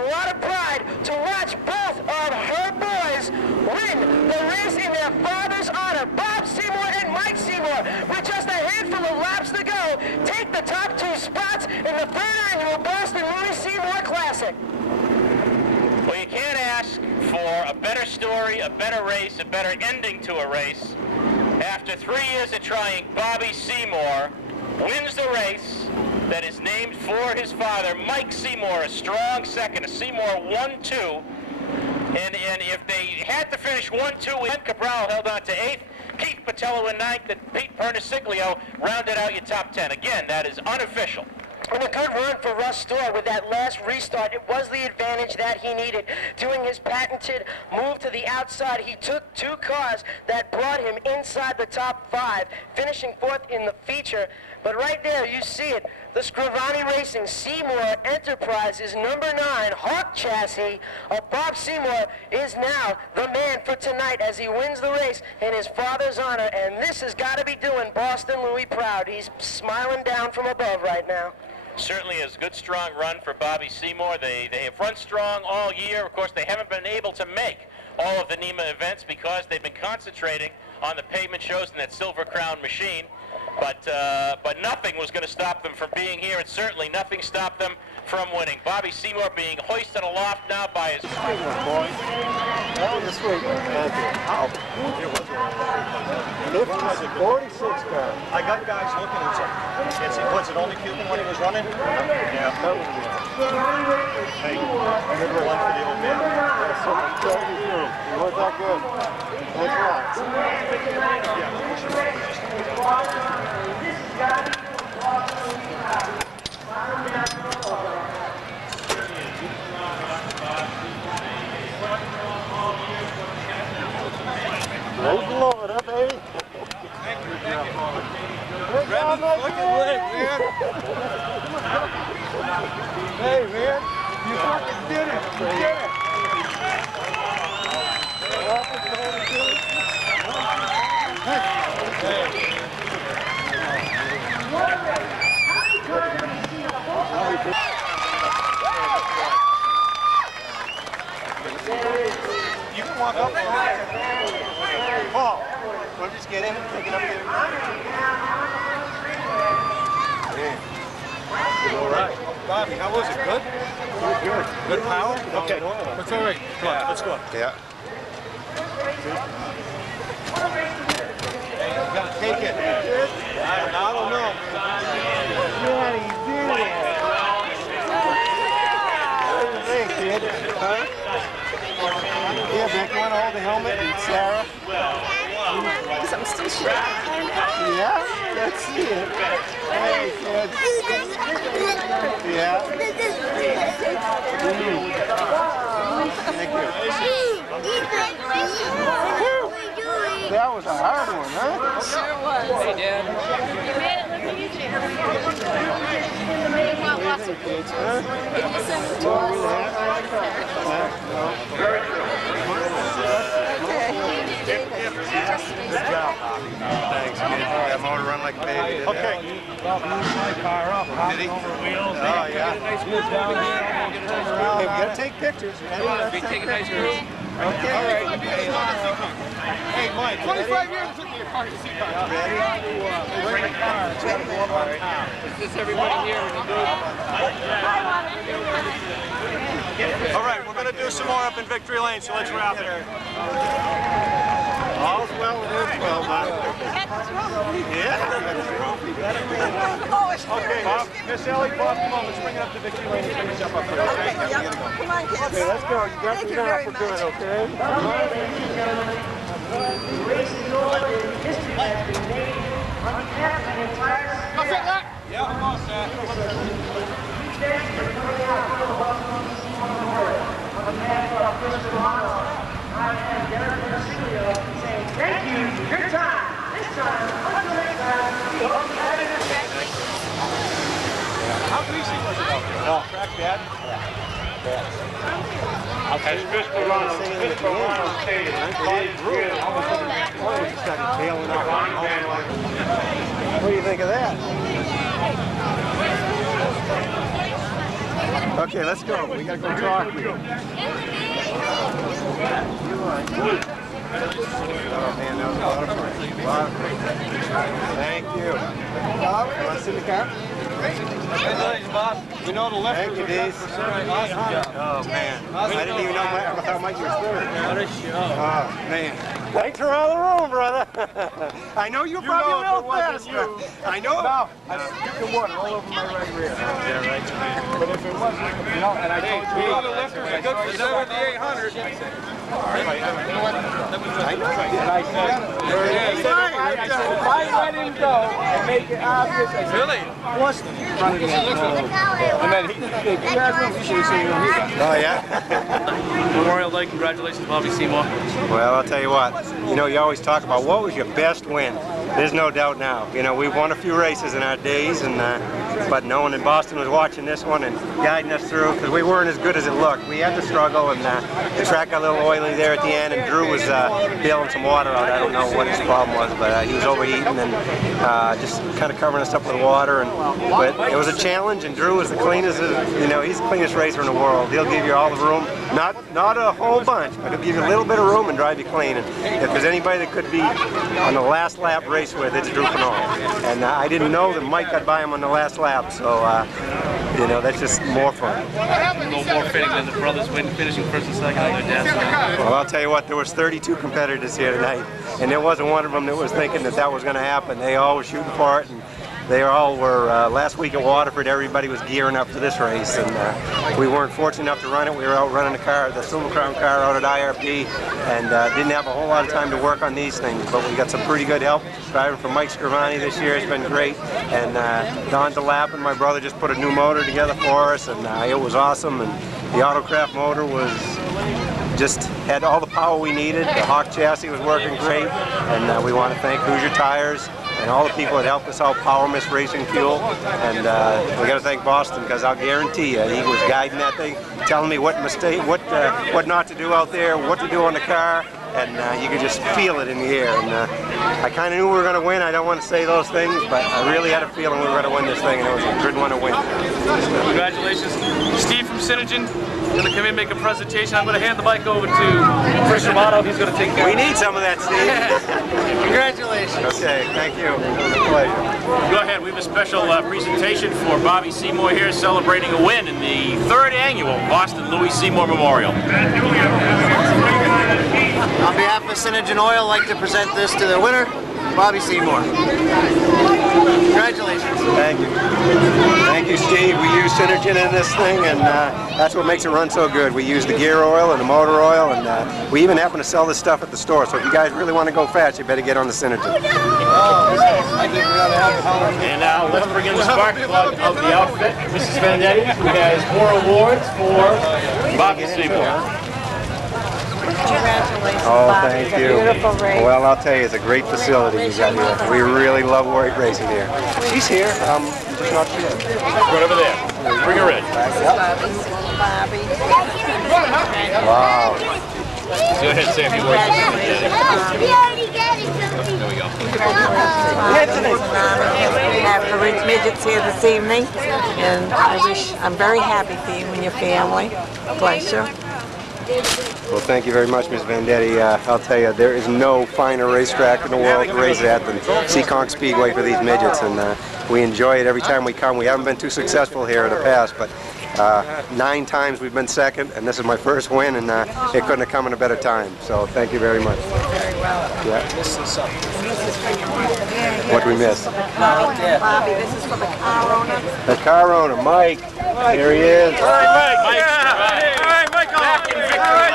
a lot of pride to watch both of her boys win the race in their father's honor. Bob Seymour and Mike Seymour, with just a handful of laps to go, take the top 2 spots in the 3rd annual Boston Louis Seymour Classic. Well, you can't ask for a better story, a better race, a better ending to a race. After 3 years of trying, Bobby Seymour wins the race that is named for his father, Mike Seymour, a strong second. Seymour 1-2. And if they had to finish 1-2, Len Cabral held on to 8th, Keith Patello in 9th, and Pete Perniciglio rounded out your top 10. Again, that is unofficial. And a good run for Russ Storr with that last restart. It was the advantage that he needed. Doing his patented move to the outside, he took 2 cars that brought him inside the top 5, finishing 4th in the feature. But right there, you see it. The Scrivani Racing Seymour Enterprises number 9 Hawk chassis of Bob Seymour is now the man for tonight as he wins the race in his father's honor. And this has got to be doing Boston Louis proud. He's smiling down from above right now. Certainly is a good, strong run for Bobby Seymour. They have run strong all year. Of course, they haven't been able to make all of the NEMA events because they've been concentrating on the pavement shows and that Silver Crown machine. But nothing was going to stop them from being here, and certainly nothing stopped them from winning. Bobby Seymour being hoisted aloft now by his... This week. It was 46 car. I got guys looking at it. Was it only Cuban when he was running? Yeah. Hey, good run for the old man. It wasn't that good. Thanks a Praise the Lord, huh, baby? Hey, man, you fucking did it. You did it. You can walk up. Paul, want to just get in and take it up here? All right. Bobby, how was it? Good? Good. Good power? Okay. That's all right. Come on, let's go. Yeah. You gotta take it. I don't know. Yeah, you did it. What do you think, kid? Huh? Yeah, Vic, you want to hold the helmet and Sarah? Because I'm still shaking. Yeah? Let's see it. Hey, kids. Yeah? Thank you. That was a hard one, huh? Sure was. Hey, Dad. You made it look easy. What do you think, kids? Huh? Can you send it to Good job, Bobby. Thanks, kid. That motor run like a baby. Okay. My car up, hopping over wheels. Oh, yeah. Get a nice move down here. Hey, we gotta take pictures. Ready? Let's take a nice move. Okay. All right. Hey, Mike. 25 years it took me a car to see car. Ready? Bring a car. It's gotta go up on town. Is this everybody here in the booth? All right, we're gonna do some more up in Victory Lane, so let's wrap it. All's well with it, well, yeah. Okay, Bob. Miss Ellie, Bob, come on, let's bring it up to Victory Lane and finish up here. Okay, come on, kids. Okay, let's go. You got me now for good, okay? All set, Matt? Yeah, I'm all set. Thank you. Good time. This time. How greasy was it out there? Oh, track bad? Yeah. As Mr. Ronald stated, what do you think of that? Okay, let's go. We gotta go talk here. Oh man, that was a lot of fun. Thank you. Bob, you want to sit in the car? Congratulations, Bob. We know the left. Thank you, Dees. Oh man, I didn't even know I thought Mike was third. What a show. Oh man. Thanks for all the room, brother. I know you're probably a little fast. I know. No, you can water all over my right rear. Yeah, right. But if it wasn't, you know, and I told you, all the lifters are good for 7,800. I know. And I said, there it is. I said, if I let him go and make it obvious, I said, really? Plus, running and then he guys know he should have seen him. Oh yeah. Memorial Day, congratulations, Bobby Seymour. Well, I'll tell you what. You know, you always talk about what was your best win. There's no doubt now. You know, we've won a few races in our days, and but no one in Boston was watching this one and guiding us through because we weren't as good as it looked. We had to struggle, and the track got a little oily there at the end, and Drew was bailing some water out. I don't know what his problem was, but he was overheating and just kind of covering us up with water. But it was a challenge, and Drew was the cleanest. You know, he's the cleanest racer in the world. He'll give you all the room, not a whole bunch, but he'll give you a little bit of room and drive you clean. And if there's anybody that could be on the last lap race with, it's Drew Canal. And I didn't know that Mike got by him on the last lap, so you know, that's just more fun. A little more fitting than the brothers finishing first and second on their dad's side. Well, I'll tell you what, there was 32 competitors here tonight, and there wasn't one of them that was thinking that that was going to happen. They all were shooting for it, and they all were, last week at Waterford, everybody was gearing up for this race, and we weren't fortunate enough to run it. We were out running the car, the Silver Crown car out at IRP, and didn't have a whole lot of time to work on these things, but we got some pretty good help. Driving from Mike Scrivani this year has been great, and Don DeLapp and my brother just put a new motor together for us, and it was awesome, and the Autocraft motor was just had all the power we needed. The Hawk chassis was working great, and we want to thank Hoosier Tires and all the people that helped us out, Power Mist Racing Fuel, and we got to thank Boston, because I'll guarantee you, he was guiding that thing, telling me what not to do out there, what to do on the car, and you could just feel it in the air. And I kind of knew we were going to win. I don't want to say those things, but I really had a feeling we were going to win this thing, and it was a good one to win. Congratulations. Steve from Synergen. Going to come in and make a presentation. I'm going to hand the mic over to Chris Romano. He's going to take care of it. We need some of that, Steve. Congratulations. Okay, thank you. It was a pleasure. Go ahead. We have a special presentation for Bobby Seymour here, celebrating a win in the 3rd annual Boston Louis Seymour Memorial. On behalf of Synergen Oil, I'd like to present this to the winner, Bobby Seymour. Congratulations. Thank you. Thank you, Steve. We use Synergen in this thing, and that's what makes it run so good. We use the gear oil and the motor oil, and we even happen to sell this stuff at the store. So if you guys really want to go fast, you better get on the Synergen. I think we ought to have Helen. And now let's bring in the spark plug of the outfit, Mrs. Vendetti, who has 4 awards for Bobby Seymour. Congratulations, Oh, Bobby. thank It's a you. beautiful race. Well, I'll tell you, it's a great facility you got here. We really love racing here. She's here. I'm just not sure. Right over there. Bring her in. Bobby. Wow. Go ahead, say a few words. There we go. We have the Rich Midgets here this evening, and I'm very happy for you and your family. Pleasure. Well, thank you very much, Ms. Vendetti. I'll tell you, there is no finer racetrack in the world to race at than Seekonk Speedway for these midgets, and we enjoy it every time we come. We haven't been too successful here in the past, but 9 times we've been second, and this is my first win, and it couldn't have come in a better time. So thank you very much. Very well. Yeah. What we miss? Bobby, this is for the car owner. The car owner, Mike. Here he is. All right, Mike. All right, Mike. Back in victory lane.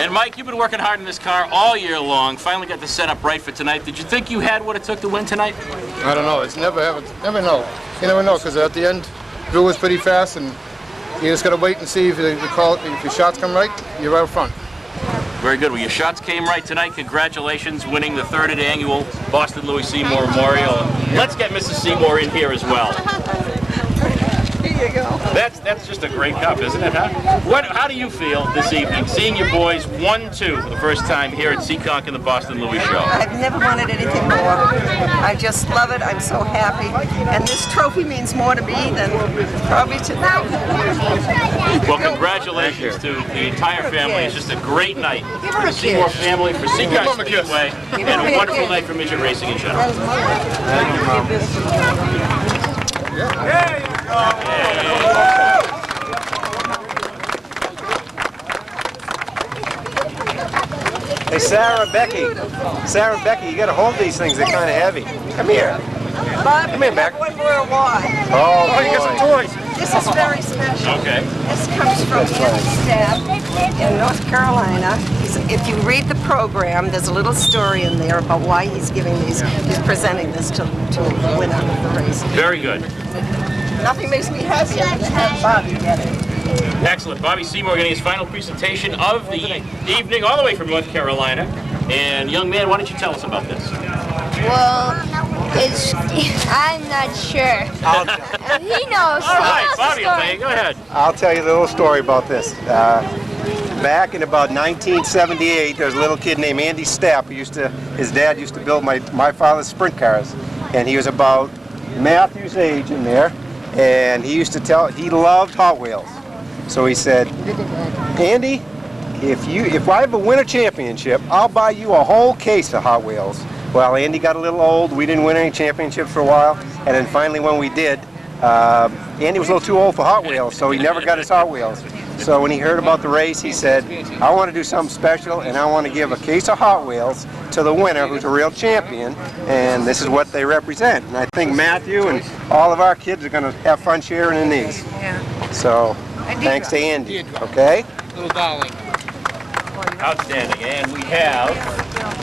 And Mike, you've been working hard in this car all year long. Finally got the setup right for tonight. Did you think you had what it took to win tonight? I don't know. It's never know. You never know, because at the end, Drew was pretty fast, and you just got to wait and see if your shots come right. You're out front. Very good. Well, your shots came right tonight. Congratulations, winning the 3rd annual Boston Louis Seymour Memorial. Let's get Mrs. Seymour in here as well. you go. That's just a great cup, isn't it, huh? How do you feel this evening, seeing your boys 1-2 for the first time here at Seekonk in the Boston Louis Show? I've never wanted anything more. I just love it. I'm so happy. And this trophy means more to me than probably to them. Well, congratulations to the entire family. It's just a great night for the Seymour family, for Seekonk Speedway, and a wonderful night for midget racing in general. Thank you, Mom. There you go. Hey, Sarah and Becky, you got to hold these things. They're kind of heavy. Come here. Bob, Come here, Beck. one more award. Oh, you got some toys. This is very special. Okay. This comes from Andy's dad in North Carolina. If you read the program, there's a little story in there about why he's giving these. He's presenting this to the winner of the race. Very good. Nothing makes me happier than to have Bobby get it. Excellent. Bobby Seymour getting his final presentation of the evening, all the way from North Carolina. And young man, why don't you tell us about this? Well, I'm not sure. He knows. All right, Bobby, will tell you. Go ahead. I'll tell you a little story about this. Back in about 1978, there was a little kid named Andy Stapp who his dad used to build my father's sprint cars, and he was about Matthew's age in there, and he used to he loved Hot Wheels. So he said, Andy, if I ever win a championship, I'll buy you a whole case of Hot Wheels. Well, Andy got a little old. We didn't win any championships for a while, and then finally when we did, Andy was a little too old for Hot Wheels, so he never got his Hot Wheels. So when he heard about the race, he said, I want to do something special, and I want to give a case of Hot Wheels to the winner who's a real champion, and this is what they represent. And I think Matthew and all of our kids are going to have fun sharing in these. Yeah. So, thanks to Andy, okay? Little darling. Outstanding. And we have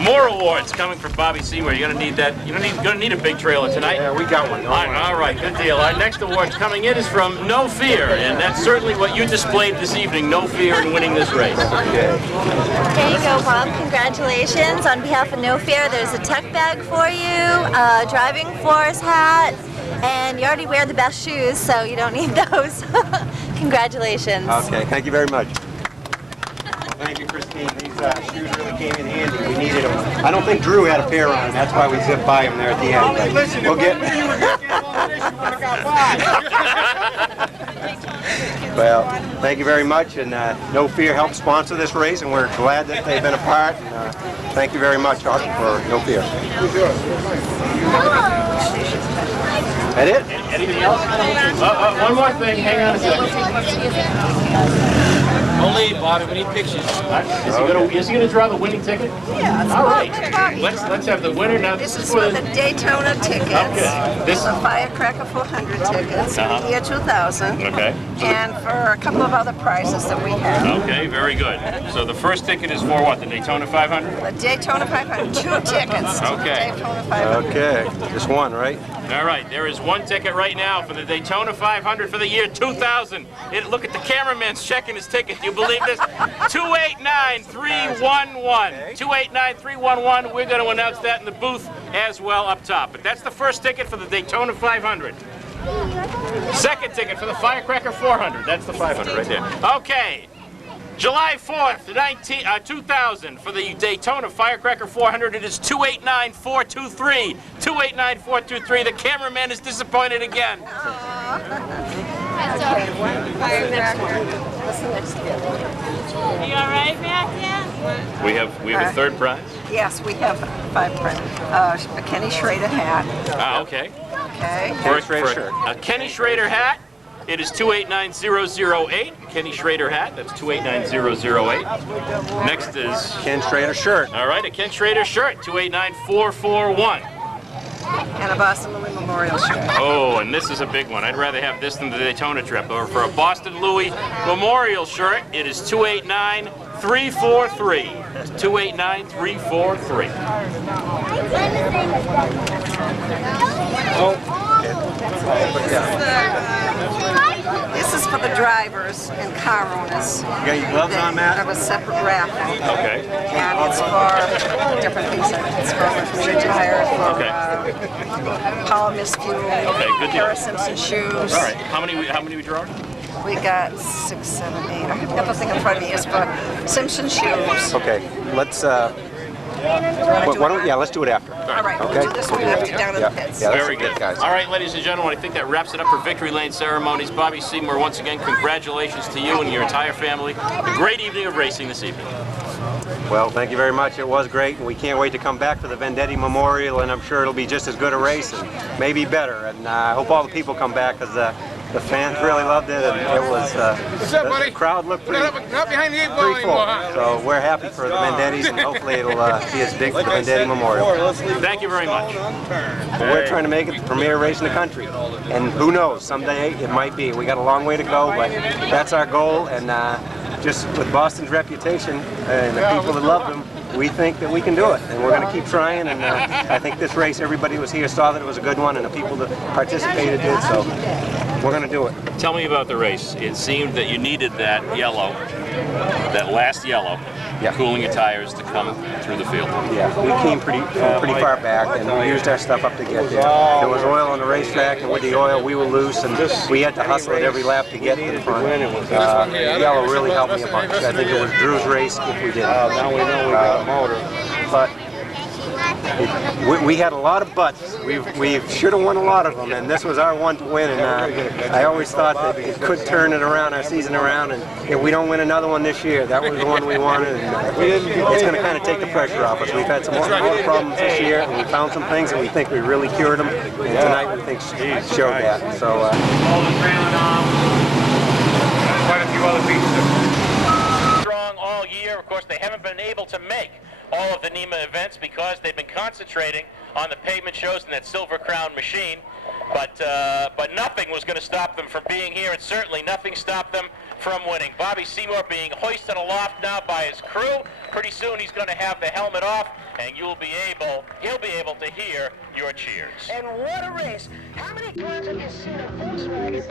more awards coming from Bobby Seymour. You're going to need that. You're going to need a big trailer tonight. Yeah, we got one. All right, good deal. Our next award coming in is from No Fear, and that's certainly what you displayed this evening, no fear in winning this race. Okay. There you go, Bob. Congratulations. On behalf of No Fear, there's a tech bag for you, a driving force hat, and you already wear the best shoes, so you don't need those. Congratulations. Okay, thank you very much. Thank you, Christine. These shoes really came in handy. We needed them. I don't think Drew had a pair on. That's why we zipped by him there at the end. But Listen, we'll get. Well, thank you very much, and No Fear helped sponsor this race, and we're glad that they've been a part. And, thank you very much for No Fear. That it? Anything else? One more thing. Hang on a second. Don't leave, Bobby. We need pictures. Is he gonna draw the winning ticket? Yeah. All right. Let's have the winner now. This is for the Daytona tickets. Okay. This is the Firecracker 400 tickets, the year 2000. Okay. And for a couple of other prizes that we have. Okay, very good. So the first ticket is for what? The Daytona 500? The Daytona 500, 2 tickets. Okay. Daytona 500. Okay, just one, right? All right, there is one ticket right now for the Daytona 500 for the year 2000. Look at the cameraman's checking his ticket. Do you believe this? 289311. 289311. We're going to announce that in the booth as well up top. But that's the first ticket for the Daytona 500. Second ticket for the Firecracker 400. That's the 500 right there. Okay. July 4th, 2000, for the Daytona Firecracker 400, it is 289423. 289423. The cameraman is disappointed again. Firecracker. What's the next ticket? You all right, Matthew? We have a third prize? Yes, we have 5 prizes. A Kenny Schrader hat. Ah, okay. Okay. For a Kenny Schrader hat, it is 289008. Kenny Schrader hat, that's 289008. Next is Ken Schrader shirt. All right, a Ken Schrader shirt, 289441. And a Boston Louis Memorial shirt. Oh, and this is a big one. I'd rather have this than the Daytona trip. Or for a Boston Louis Memorial shirt, it is 289343. 289343. This is is for the drivers and car owners. You got your gloves on, Matt? Have a separate raffle. Okay. And it's for different things. It's for new tires, for Power Mist Fuel, Kara Simpson shoes. All right. How many we draw? We got 6, 7, 8. I have got the thing in front of me. It's for Simpson shoes. Okay. Let's. Let's do it after. All right. Okay. We'll do this one after down in the pits. Yeah, Very good, guys. All right, ladies and gentlemen, I think that wraps it up for Victory Lane ceremonies. Bobby Seymour, once again, congratulations to you and your entire family. A great evening of racing this evening. Well, thank you very much. It was great, and we can't wait to come back for the Vendetti Memorial, and I'm sure it'll be just as good a race and maybe better. And I hope all the people come back because the fans really loved it, and it was the crowd looked pretty full. So we're happy for the Vendettis, and hopefully it'll be as big for the Vendetti Memorial. Thank you very much. We're trying to make it the premier race in the country, and who knows, someday it might be. We got a long way to go, but that's our goal, and just with Boston's reputation and the people that love them, we think that we can do it, and we're going to keep trying. And I think this race, everybody was here, saw that it was a good one, and the people that participated did, so we're going to do it. Tell me about the race. It seemed that you needed that yellow, that last yellow, cooling your tires to come through the field. Yeah, we came pretty far back, and we used our stuff up to get there. There was oil on the racetrack, and with the oil, we were loose, and we had to hustle at every lap to get to the front. Yellow really helped me a bunch. I think it was Drew's race if we did. Now we know we got a motor. But we had a lot of butts. We should have won a lot of them, and this was our one to win. And I always thought that it could turn it around, our season around, and if we don't win another one this year, that was the one we wanted. And it's going to kind of take the pressure off us. We've had some more problems this year, and we found some things, and we think we really cured them. And tonight we think showed that. So. Quite a few other pieces. Strong all year. Of course, they haven't been able to make all of the NEMA events because they've been concentrating on the pavement shows and that Silver Crown machine. But nothing was going to stop them from being here, and certainly nothing stopped them from winning. Bobby Seymour being hoisted aloft now by his crew. Pretty soon he's going to have the helmet off, and he'll be able to hear your cheers. And what a race! How many times have you seen a Volkswagen?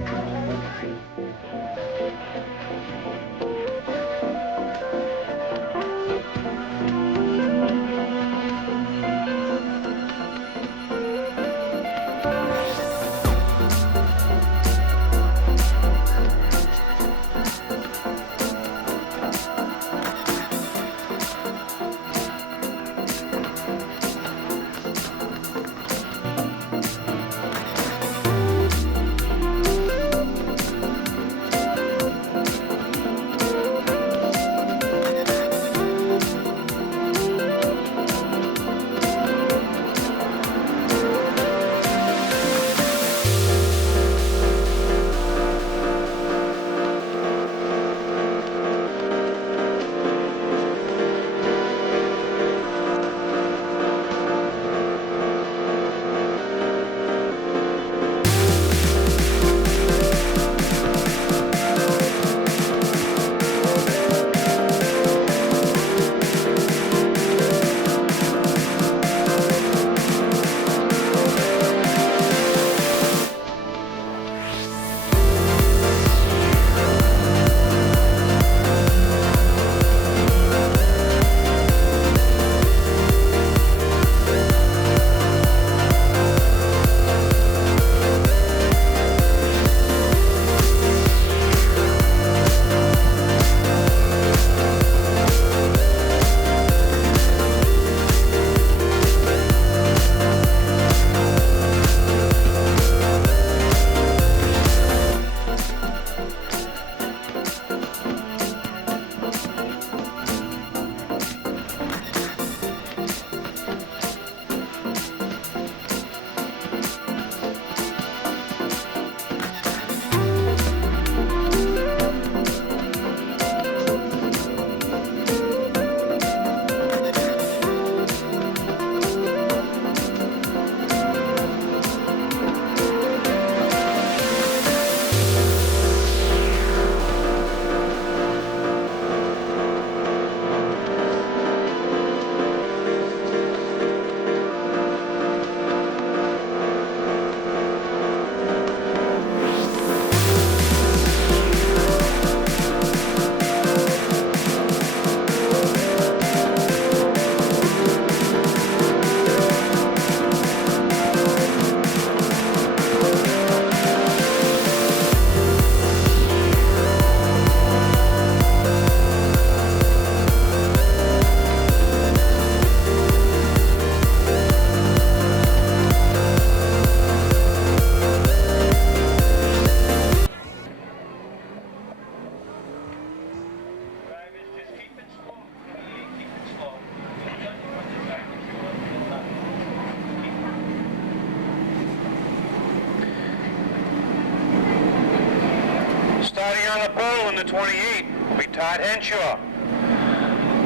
the 28 will be Todd Henshaw.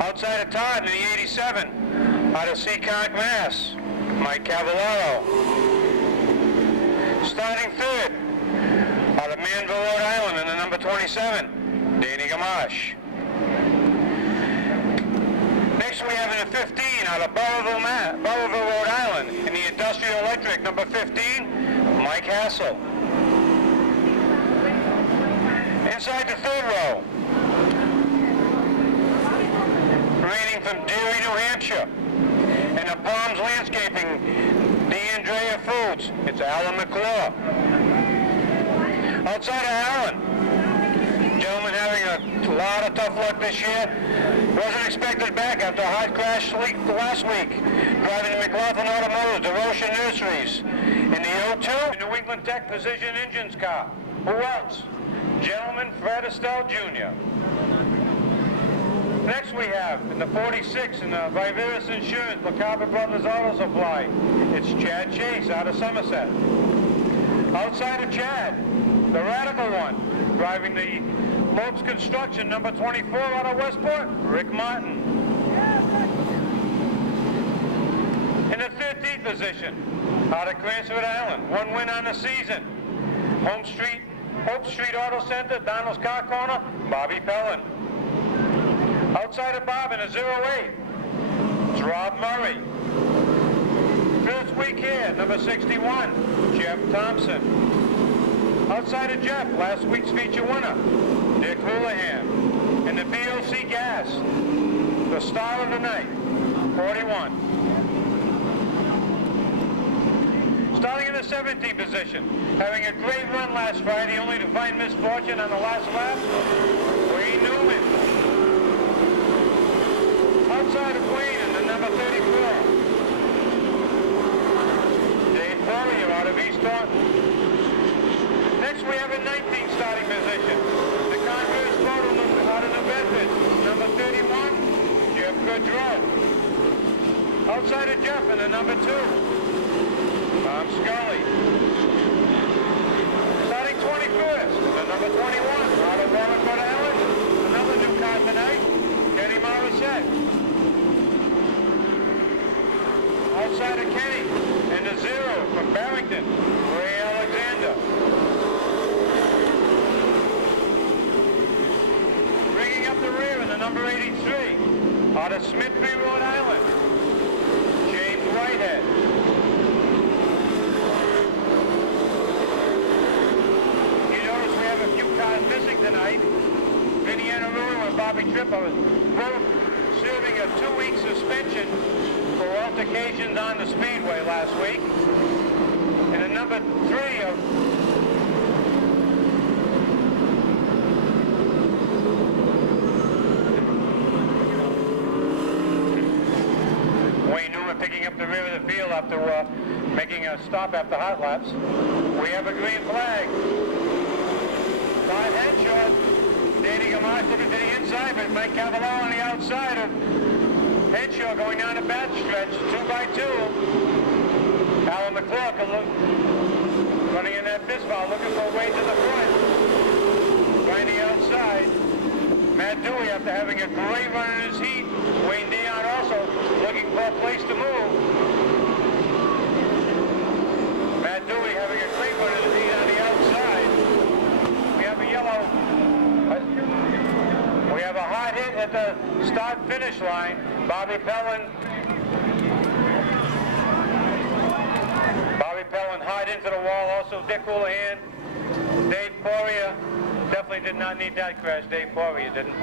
Outside of Todd in the 87, out of Seekonk, Mass, Mike Cavallaro. Starting third, out of Manville, Rhode Island in the number 27, Danny Gamache. Next we have in the 15, out of Burrillville, Rhode Island, in the Industrial Electric, number 15, Mike Hassel. Inside the third row, remaining from Deary, New Hampshire, and the Palms Landscaping, DeAndrea Foods, it's Alan McClure. Outside of Alan, gentleman having a lot of tough luck this year, wasn't expected back after a hard crash last week, driving the McLaughlin Automotive, DeRoche Nurseries, in the 02 New England Tech Precision Engines car. Who else? Gentleman Fred Estelle Jr. Next we have, in the 46, in the Viveris Insurance, LaCarver Brothers Auto Supply, it's Chad Chase out of Somerset. Outside of Chad, the radical one, driving the Lopes Construction, number 24 out of Westport, Rick Martin. In the 13th position, out of Cransford Island, one win on the season, Hope Street Auto Center, Donald's Car Corner, Bobby Pellin. Outside of Bob in a 08, it's Rob Murray. First week here, number 61, Jeff Thompson. Outside of Jeff, last week's feature winner, Dick Houlihan. In the BOC Gas, the star of the night, 41. Starting in the 17th position, having a great run last Friday, only to find misfortune on the last lap, Wayne Newman. Outside of Wayne in the number 34, Dave Poirier out of East Taunton. Next we have a 19th starting position, the Converse Photo out of New Bedford, number 31, Jeff Goodrow. Outside of Jeff in the number 2, Tom Scully. Starting 21st, the number 21, out of Warwick, Rhode Island, another new car tonight, Kenny Morissette. Outside of Kenny, and the 0 from Barrington, Ray Alexander. Bringing up the rear in the number 83, out of Smithbury, Rhode Island, James Whitehead. You notice we have a few cars missing tonight. Vinny Anaruru and Bobby Tripp are both serving a 2-week suspension for altercations on the Speedway last week. And the number 3 of Wayne Newman picking up the rear of the field after making a stop after hot laps. We have a green flag. Todd Henshaw, Danny Gamache looking to the inside, but Mike Cavallaro on the outside of Henshaw going down the back stretch, 2x2. Alan McClure running in that fist foul, looking for a way to the front. Right the outside. Matt Dewey, after having a great run in his heat. Wayne Dion also looking for a place to move. Matt Dewey having a great run in his heat on the outside. We have a yellow. We have a hot hit at the start-finish line. Bobby Pellin hard into the wall. Also Dick Houlihan. Dave Poirier definitely did not need that crash. Dave Poirier didn't.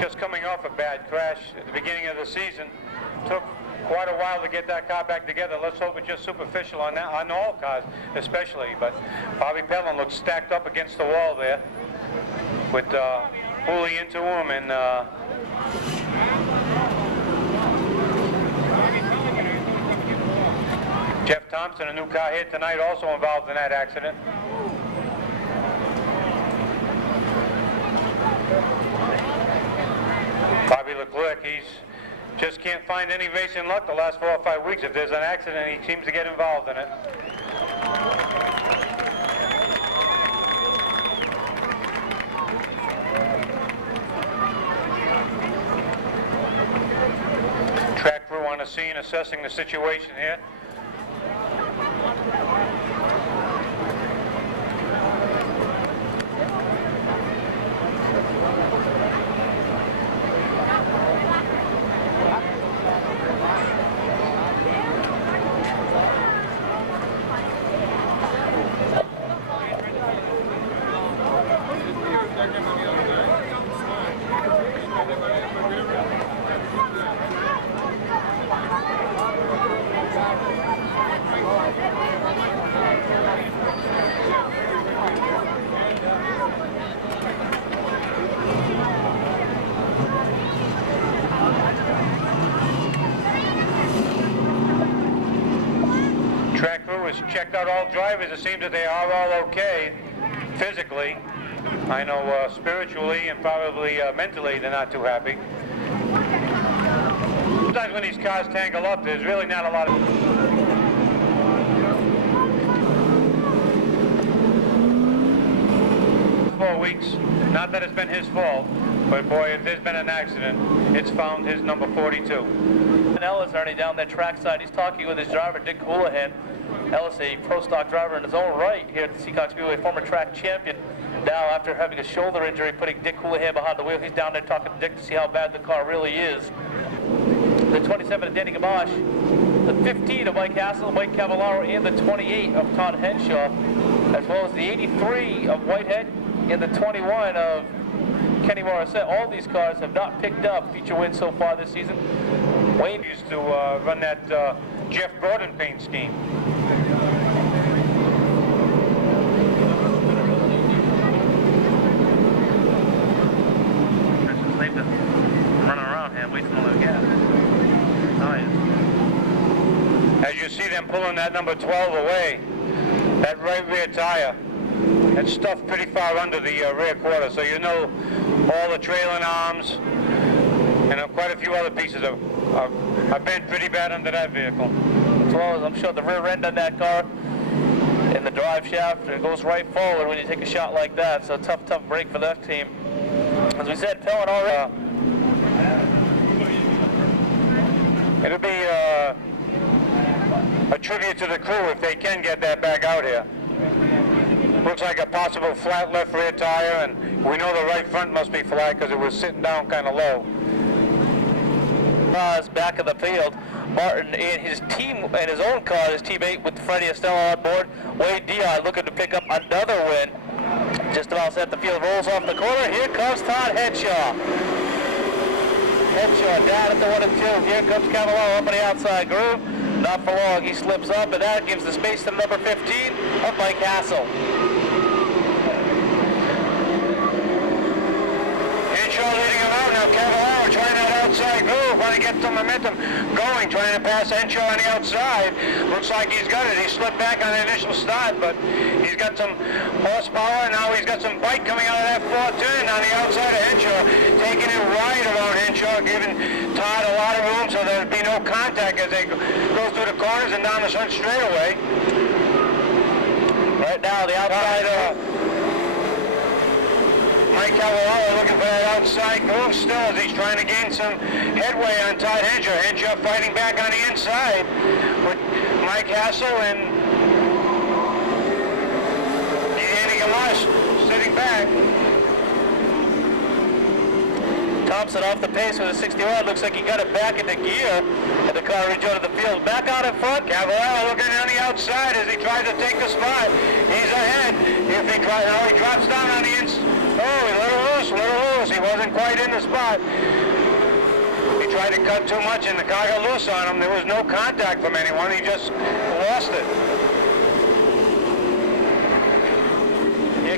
Just coming off a bad crash at the beginning of the season. Took quite a while to get that car back together. Let's hope it's just superficial on all cars especially. But Bobby Pellin looks stacked up against the wall there with Houlihan to him and Jeff Thompson, a new car here tonight, also involved in that accident. Bobby Leclerc, he's just can't find any racing luck the last 4 or 5 weeks. If there's an accident, he seems to get involved in it. assessing the situation here. Track crew has checked out all drivers. It seems that they are all okay physically. I know spiritually and probably mentally they're not too happy. Sometimes when these cars tangle up, there's really not a lot of... 4 weeks. Not that it's been his fault, but boy, if there's been an accident, it's found his number 42. And Ellis already down that trackside. He's talking with his driver, Dick Houlihan. Ellis, a pro stock driver in his own right here at the Seekonk Speedway, former track champion. Now, after having a shoulder injury, putting Dick Houlihan behind the wheel, he's down there talking to Dick to see how bad the car really is. The 27 of Danny Gamache, the 15 of Mike Hassel, Mike Cavallaro, and the 28 of Todd Henshaw, as well as the 83 of Whitehead and the 21 of Kenny Morissette. All these cars have not picked up feature wins so far this season. Wayne used to run that Jeff Gordon paint scheme. They've been running around here waiting for the gas. As you see them pulling that number 12 away, that right rear tire, it's stuffed pretty far under the rear quarter, so you know all the trailing arms and quite a few other pieces have been pretty bad under that vehicle. As well as I'm sure the rear end on that car and the drive shaft, it goes right forward when you take a shot like that, so tough break for that team. As we said, Pellin already... It'll be a tribute to the crew if they can get that back out here. Looks like a possible flat left rear tire, and we know the right front must be flat because it was sitting down kind of low. Back of the field, Martin and his team and his own car, his teammate with Freddie Estella on board, Wade Dion looking to pick up another win. Just about set the field, rolls off the corner. Here comes Todd Henshaw. Henshaw down at the 1 and 2. Here comes Cavallaro up on the outside groove. Not for long, he slips up, and that gives the space to the number 15 of Mike Hassel. Henshaw leading him out now. Cavallaro trying that outside groove, want to get some momentum going, trying to pass Henshaw on the outside. Looks like he's got it. He slipped back on the initial start, but he's got some horsepower. Now he's got some bite coming out of that 4 turn on the outside of Henshaw, taking it right around Henshaw, giving Todd a lot of room so there'd be no contact as they go through the corners and down the front straightaway. Right now, the outside Mike Cavallaro looking for that outside groove still as he's trying to gain some headway on Todd Henshaw. Henshaw fighting back on the inside with Mike Hassel and Danny Gamache sitting back. Thompson off the pace with a 61. Looks like he got it back into gear, and the car rejoined the field. Back out in front. Cavallaro looking on the outside as he tries to take the spot. He's ahead. If he tries, now he drops down on the inside. Oh, he let it loose. He wasn't quite in the spot. He tried to cut too much, and the car got loose on him. There was no contact from anyone. He just lost it.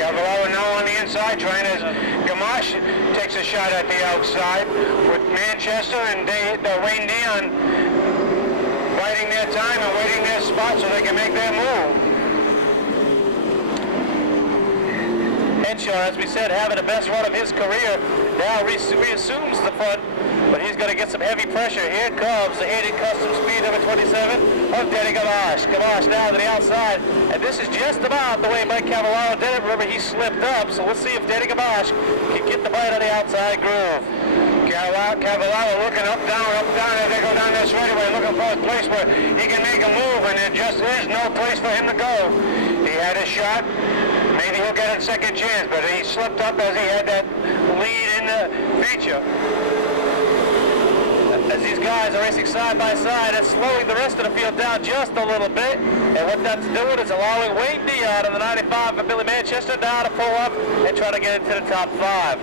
Cavallaro now on the inside, trying to... Gamache takes a shot at the outside with Manchester and Wayne Dion biding their time and waiting their spot so they can make their move. Henshaw, as we said, having the best run of his career, now reassumes the front, but he's going to get some heavy pressure. Here comes the 80 Custom Speed number 27 of Danny Gamache. Gamache now to the outside, and this is just about the way Mike Cavallaro did it. Remember, he slipped up, so we'll see if Danny Gamache can get the bite on the outside groove. Cavallaro looking up, down, as they go down that straightaway, looking for a place where he can make a move, and there just is no place for him to go. He had a shot. Maybe he'll get a second chance, but he slipped up as he had that lead in the feature. As these guys are racing side by side, it's slowing the rest of the field down just a little bit. And what that's doing is allowing Wayne Dion of the 95 of Billy Manchester now to pull up and try to get into the top 5.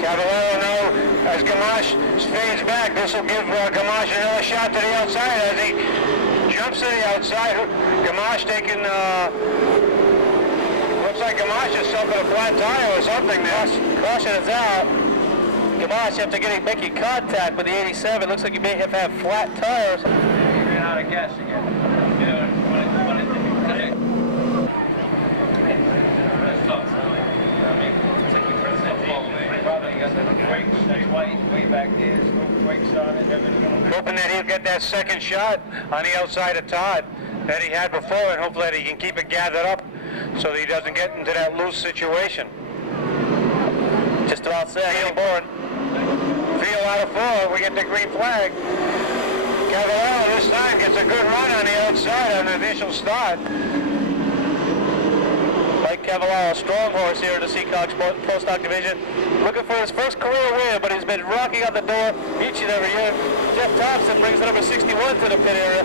Cavallaro now, as Gamache fades back, this will give Gamache another shot to the outside as he jumps to the outside. Gamache taking, looks like Gamache is suffering a flat tire or something there. Caution is out. Gamache, after making contact with the 87, looks like he may have had flat tires. He ran out of gas again. Hoping that he'll get that second shot on the outside of Todd that he had before, and hopefully that he can keep it gathered up so that he doesn't get into that loose situation. Just about second board. Field out of 4, we get the green flag. Cavallaro this time gets a good run on the outside on the initial start. Mike Cavallaro, strong horse here in the Seekonk Pro Stock Division, looking for his first career win, but he's been knocking on the door each and every year. Jeff Thompson brings the number 61 to the pit area.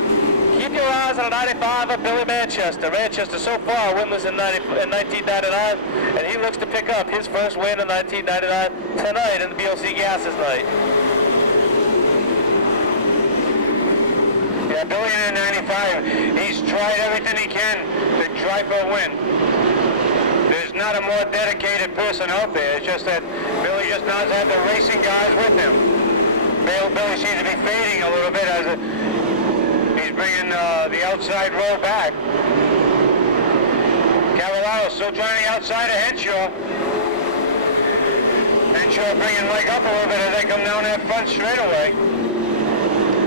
Keep your eyes on a 95 of Billy Manchester. Manchester so far winless in 1999, and he looks to pick up his first win in 1999 tonight in the BLC Gases night. Yeah, Billy in 95, he's tried everything he can to try for a win. There's not a more dedicated person out there. It's just that Billy just does have the racing guys with him. Billy seems to be fading a little bit as he's bringing the outside row back. Cavallaro still trying the outside of Henshaw. Henshaw bringing Mike up a little bit as they come down that front straightaway.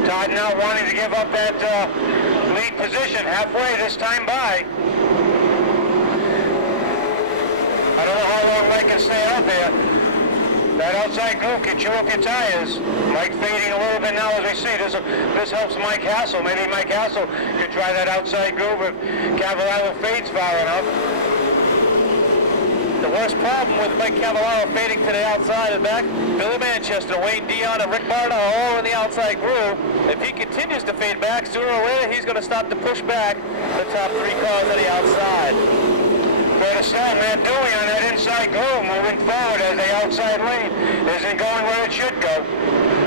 Todd now wanting to give up that lead position halfway this time by. I don't know how long Mike can stay out there. That outside groove can chew up your tires. Mike fading a little bit now as we see. This helps Mike Hassel. Maybe Mike Hassel could try that outside groove if Cavallaro fades far enough. The worst problem with Mike Cavallaro fading to the outside is back. Billy Manchester, Wayne Dion, and Rick Barta are all in the outside groove. If he continues to fade back, sooner or later he's going to stop to push back the top 3 cars on the outside. Better start Matt Dewey on that inside groove, moving forward as the outside lane isn't going where it should go.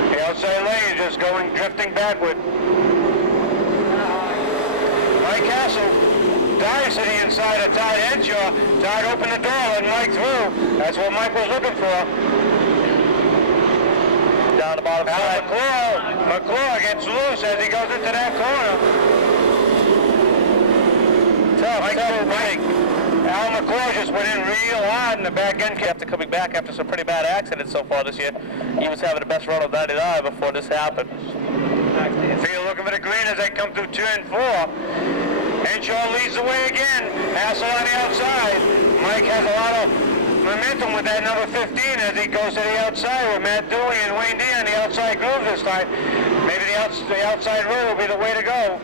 The outside lane is just drifting backward. Mike Hassel dives to the inside of Todd Henshaw. Todd opened the door and Mike through. That's what Mike was looking for. Down the bottom side. McClure gets loose as he goes into that corner. Tough. Al McClure just went in real hard in the back end. After coming back after some pretty bad accidents so far this year, he was having the best run of 99 before this happened. Field looking for the green as they come through turn 4. Henshaw leads the way again. Hassel on the outside. Mike has a lot of momentum with that number 15 as he goes to the outside with Matt Dewey and Wayne D on the outside groove this time. Maybe the outside road will be the way to go.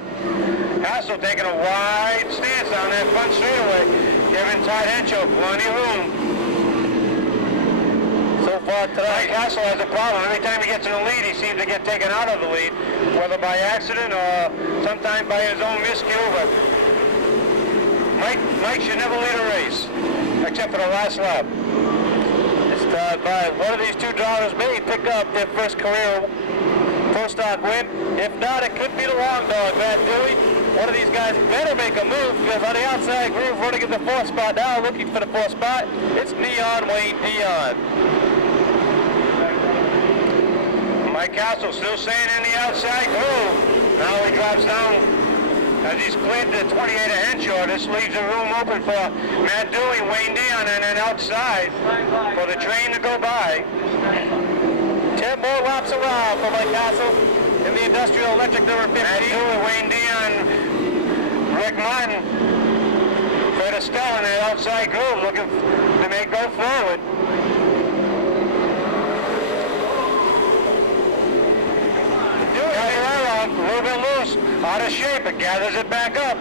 Hassel taking a wide stance on that front straightaway, giving Todd Henshaw plenty of room. So far tonight, Mike Hassel has a problem. Every time he gets in the lead, he seems to get taken out of the lead, whether by accident or sometimes by his own miscue. But Mike should never lead a race, except for the last lap. It's Todd by one of these 2 drivers may pick up their first career Pro Stock win. If not, it could be the long dog, Matt Dewey. One of these guys better make a move because on the outside groove, running in the 4th spot now, looking for the 4th spot, it's Dion, Wayne Dion. Mike Hassel still staying in the outside groove. Now he drops down as he's cleared the 28 of Henshaw. This leaves the room open for Matt Dewey, Wayne Dion, and then outside for the train to go by. 10 more laps around for Mike Hassel in the Industrial Electric number 15. Matt Dewey, Wayne Dion, Rick Martin, Fred Estelle in that outside groove looking to make go forward. out of shape, but gathers it back up.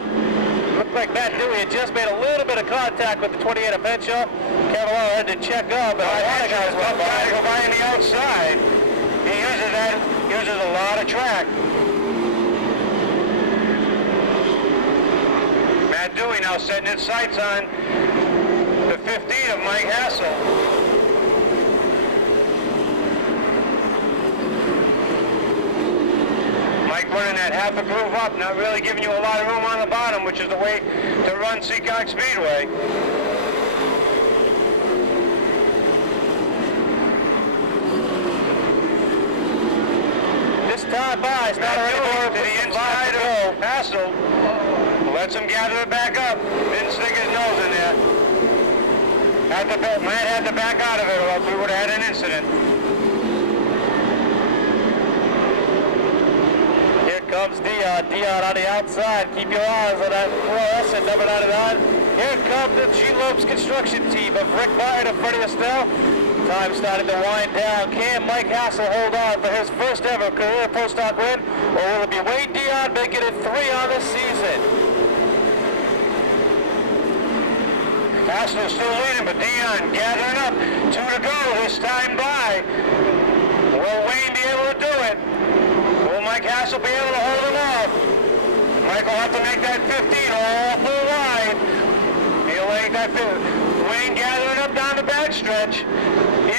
Looked like Matt Dewey had just made a little bit of contact with the 28 of Henshaw. Cavallaro had to check up, and Henshaw's tough guy to go by on the outside. He uses a lot of track. Matt Dewey now setting his sights on the 15 of Mike Hassel. Mike running that half a groove up, not really giving you a lot of room on the bottom, which is the way to run Seekonk Speedway. This time by is not to the inside of Hassel. Lets him gather it back up. Didn't stick his nose in there. Matt had to back out of it, or else we would have had an incident. Comes Dion. Dion on the outside. Keep your eyes on that fluorescent number 99. Here comes the G Lopes construction team of Rick Martin and Freddie Estelle. Time starting to wind down. Can Mike Hassel hold on for his first ever career Pro Stock win, or will it be Wayne Dion making it 3 on the season? Hassel still leading, but Dion gathering up. 2 to go this time by. Will Wayne be able to do it? Will Mike Hassel be able to hold him off? Mike will have to make that 15 awful wide. He'll make that 15. Wayne gathering up down the backstretch.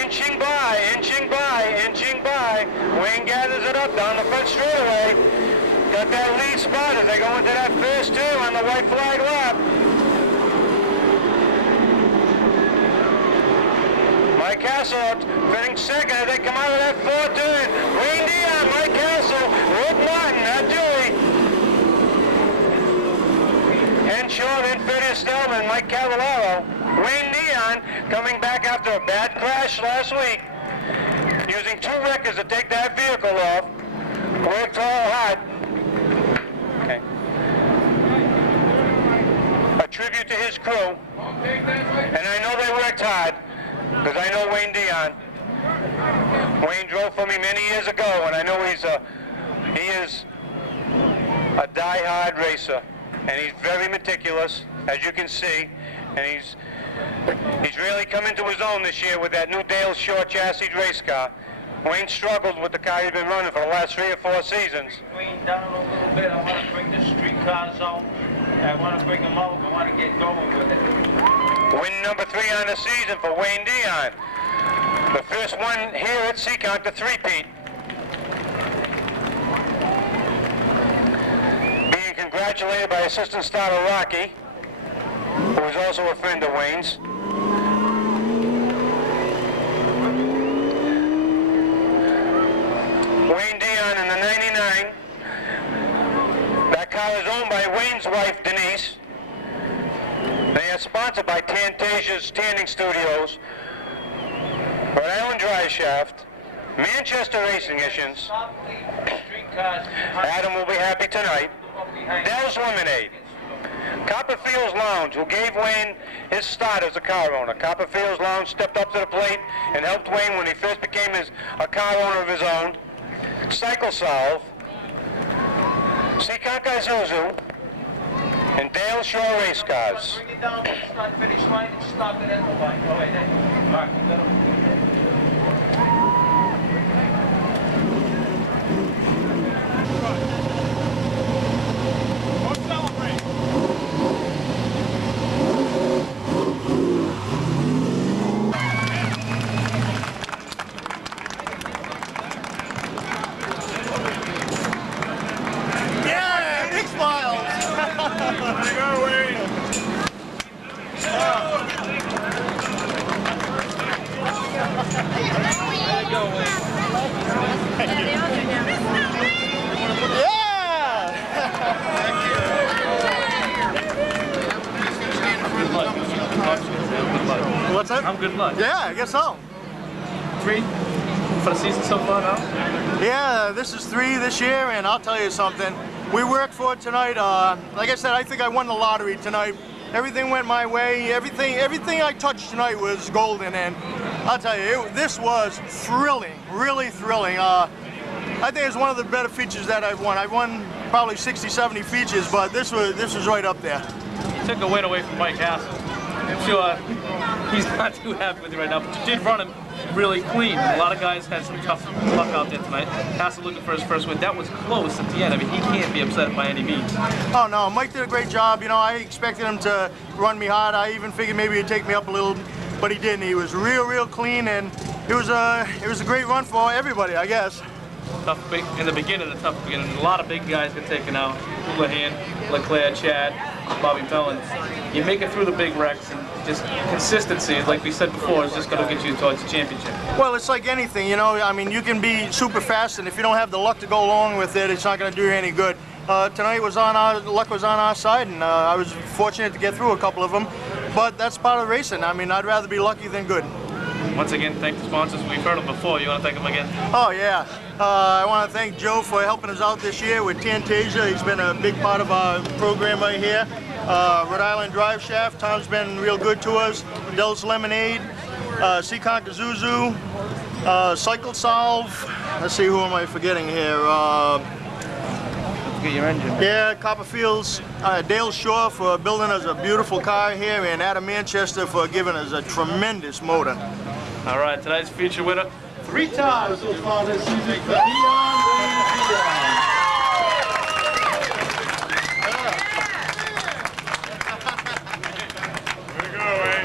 Inching by, inching by, inching by. Wayne gathers it up down the front straightaway. Got that lead spot as they go into that first turn on the white flag lap. Mike Hassel finishing second as they come out of that fourth turn. Wayne Dion, Mike Hassel, Rick Martin, not Dewey. Henshaw, then Freddie Estelle, and Mike Cavallaro. Wayne Dion coming back after a bad crash last week, using 2 wreckers to take that vehicle off. Worked all hard. Okay. A tribute to his crew, and I know they worked hard. Because I know Wayne Dion. Wayne drove for me many years ago, and I know he is a die-hard racer, and he's very meticulous, as you can see, and he's really come into his own this year with that new Dale short chassis race car. Wayne struggled with the car he's been running for the last 3 or 4 seasons. Clean down a little bit. I want to bring the street cars out. I want to bring them out. I want to get going with it. Win number 3 on the season for Wayne Dion. The first one here at Seekonk, the 3-peat. Being congratulated by assistant starter Rocky, who is also a friend of Wayne's. Wayne Dion in the 99. That car is owned by Wayne's wife, Denise. They are sponsored by Tantasia's Tanning Studios, Rhode Island Dry Shaft, Manchester Racing Missions. Adam will be happy tonight. Dell's Lemonade. Copperfield's Lounge, who gave Wayne his start as a car owner. Copperfield's Lounge stepped up to the plate and helped Wayne when he first became a car owner of his own. Cycle Solve. Seekonk Isuzu. And Dale Shaw Race Cars. Bring it down to the start finish line and stop it at the line. Oh, wait, there. Mark, you got to... What's that? Good luck. Yeah, I guess so. 3 for the season so far now? Yeah, this is 3 this year, and I'll tell you something. We worked for it tonight. Like I said, I think I won the lottery tonight. Everything went my way. Everything I touched tonight was golden, and I'll tell you, this was thrilling, really thrilling. I think it's one of the better features that I've won. I've won probably 60, 70 features, but this was right up there. He took a win away from Mike Hassel. I'm sure he's not too happy with you right now, but you did run him really clean. A lot of guys had some tough luck out there tonight. Hassel looking for his first win. That was close at the end. I mean, he can't be upset by any means. Oh no, Mike did a great job. You know, I expected him to run me hard. I even figured maybe he'd take me up a little, but he didn't. He was real clean, and it was a great run for everybody, I guess. Tough in the beginning, a tough beginning. A lot of big guys get taken out. Houlihan, Leclerc, Chad, Bobby Pellin. You make it through the big wrecks, and just consistency, like we said before, is just going to get you towards the championship. Well, it's like anything, you know. I mean, you can be super fast, and if you don't have the luck to go along with it, it's not going to do you any good. Tonight luck was on our side, and I was fortunate to get through a couple of them. But that's part of racing. I mean, I'd rather be lucky than good. Once again, thank the sponsors. We've heard them before. You want to thank them again? Oh, yeah. I want to thank Joe for helping us out this year with Tantasia. He's been a big part of our program right here. Rhode Island Drive Shaft. Tom's been real good to us. Dell's Lemonade. Seekonk Zuzu. Cycle Solve. Let's see, who am I forgetting here? Get your engine. Yeah, Copperfields. Dale Shore for building us a beautiful car here, and Adam Manchester for giving us a tremendous motor. All right, tonight's feature winner, 3 times so far this season for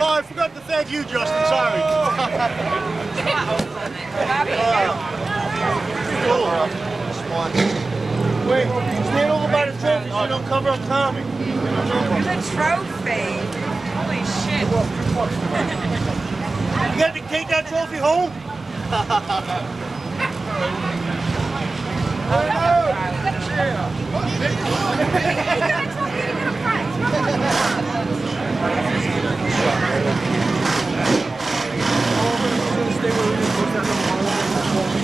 Oh, I forgot to thank you, Justin. Sorry. Wait, stand over by the trophy so you don't cover up Tommy. The trophy. Holy shit. You got to take that trophy home?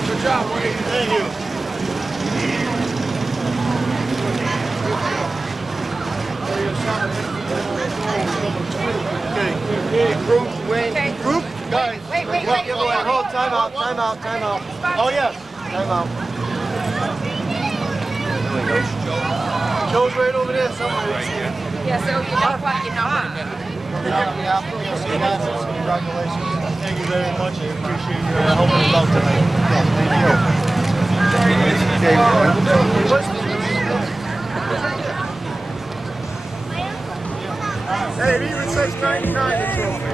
Good job, Wade. Thank you. Okay. Group, wait. Group, guys. Wait. Hold, time out. Oh, yes. Time out. Joe's right over there somewhere. Right here. Yeah, so you know what, you know. Congratulations. Thank you very much. I appreciate you helping us out tonight. Hey, it even says 99 in trophy.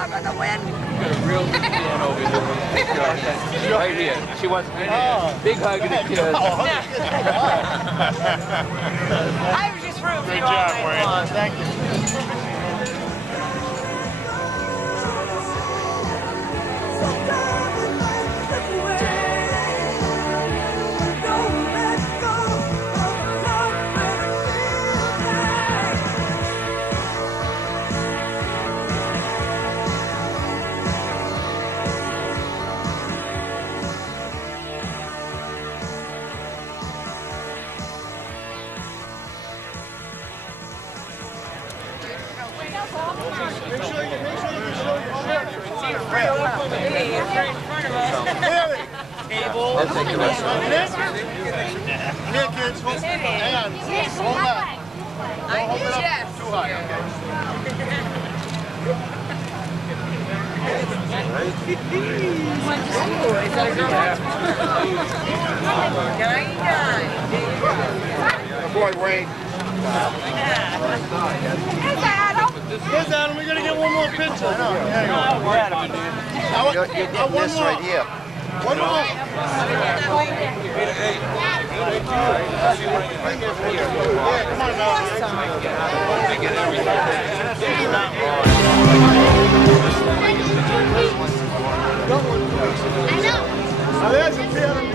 job on the win. Got a real big fan over here. Right here. She wants to give me a big hug and a kiss. I was just rooting for you all Good job, night Wayne. long. Thank you. I'll take the rest of it. Here, kids. Hold on. Hang on. Hold that. Hold it up too high, Boy, Wayne. Here's Adam. We're gonna get one more picture. I know. You're getting this right here. One more. There's a piano.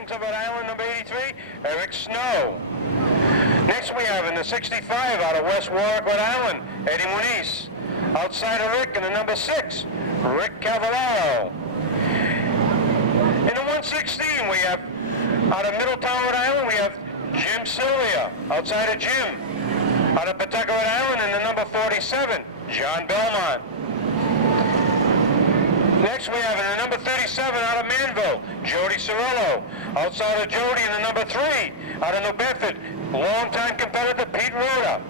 Springs of Rhode Island, number 83, Eric Snow. Next we have in the 65 out of West Warwick, Rhode Island, Eddie Moniz. Outside of Rick in the number 6, Rick Cavallaro. In the 116 we have, out of Middletown, Rhode Island, we have Jim Sylvia. Outside of Jim, out of Pawtucket, Rhode Island, in the number 47, John Belmont. Next we have in the number 37 out of Manville, Jody Cirillo. Outside of Jody in the number 3 out of New Bedford, longtime competitor Pete Rhoda.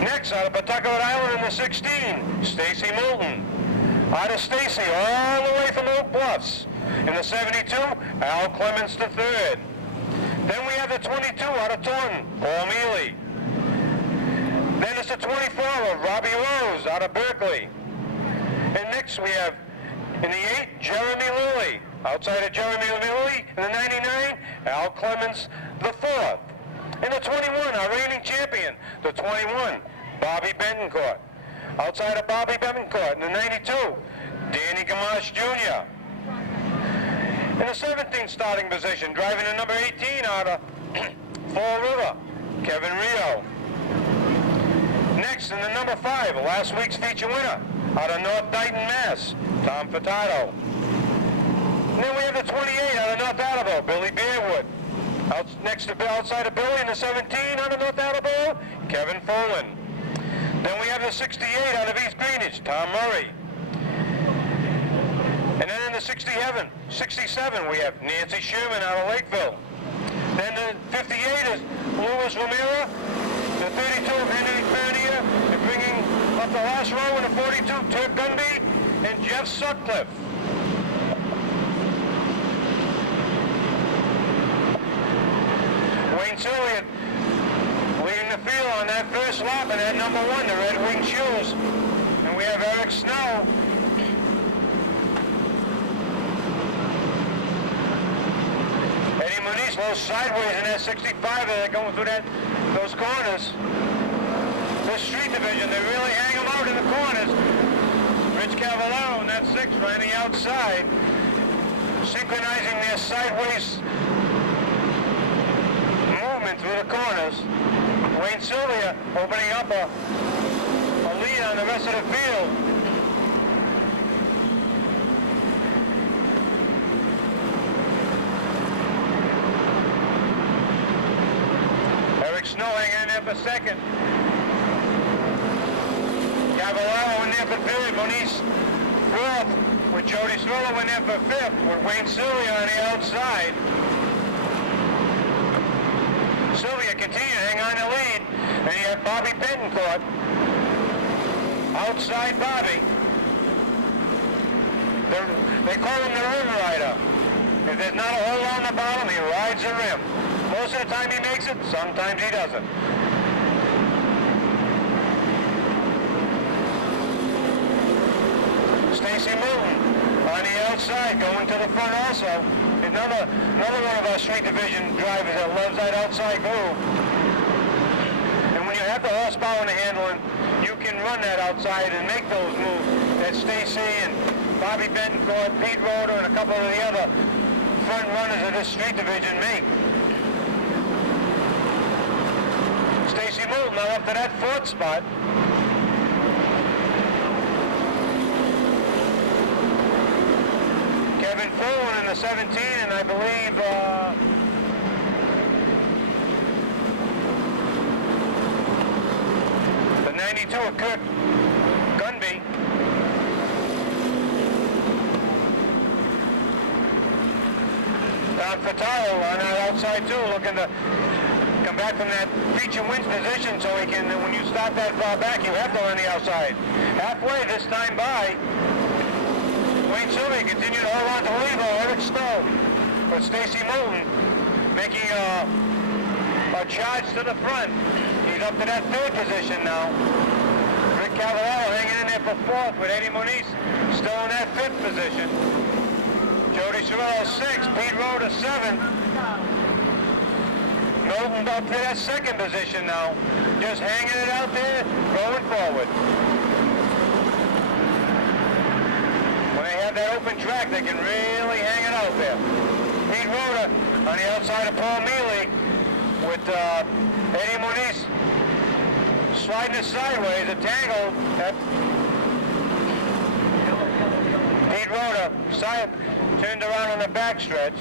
Next out of Pawtucket, Rhode Island in the 16, Stacy Moulton. Out of Stacy all the way from Oak Bluffs. In the 72, Al Clements III. Then we have the 22 out of Taunton, Paul Mealy. Then it's the 24 of Robbie Rose out of Berkeley. And next we have in the 8, Jeremy Lilly. Outside of Jeremy Lilly, in the 99, Al Clements IV. In the 21, our reigning champion, the 21, Bobby Betancourt. Outside of Bobby Betancourt, in the 92, Danny Gamache Jr. In the 17th starting position, driving the number 18 out of Fall River, Kevin Rio. Next, in the number 5, last week's feature winner, out of North Dayton, Mass, Tom Furtado. And then we have the 28 out of North Attleboro, Billy Bearwood. Outside of Billy in the 17 out of North Attleboro, Kevin Folan. Then we have the 68 out of East Greenwich, Tom Murray. And then in the 67, we have Nancy Sherman out of Lakeville. Then the 58 is Louis Ramira. The 32 of Henry Bernier. And bringing up the last row in the 42, Turk Gunby and Jeff Sutcliffe. Wayne Silliott leading the field on that first lap in that number 1, the Red Wing shoes. And we have Eric Snow. Eddie Moniz low sideways in that 65 as they're going through those corners. This street division, they really hang them out in the corners. Rich Cavallaro in that 6 running outside, synchronizing their sideways movement through the corners. Wayne Sylvia opening up a lead on the rest of the field. Eric Snow hanging in there for second. Cavallaro in there for third. Moniz fourth, with Jody Cirillo in there for fifth, with Wayne Sylvia on the outside. Sylvia continued to hang on the lead. And you have Bobby Betancourt. Outside Bobby. They call him the rim rider. If there's not a hole on the bottom, he rides the rim. Most of the time he makes it, sometimes he doesn't. Stacy Moulton on the outside, going to the front also. Another one of our street division drivers that loves that outside groove. And when you have the horsepower and the handling, you can run that outside and make those moves that Stacy and Bobby Betancourt, Pete Rhoda, and a couple of the other front runners of this street division make. Stacy Moulton now up to that 4th spot. Kevin Folan in the 17, and I believe the 92 of Kirk Gunby. Don Furtado on that outside too, looking to come back from that feature wins position so he can, when you start that far back, you have to run the outside. Halfway this time by, Wayne Sylvia continued to hold on to lead over Eric Snow, but Stacy Moulton making a charge to the front. He's up to that 3rd position now. Rick Cavallaro hanging in there for 4th with Eddie Moniz still in that 5th position. Jody Cirillo 6th, Pete Rhoda 7th. Moulton up to that 2nd position now, just hanging it out there, going forward. When they have that open track, they can really hang it out there. Pete Pete Rhoda on the outside of Paul Mealy with Eddie Moniz sliding it sideways, a tangle. Pete Rhoda turned around on the backstretch.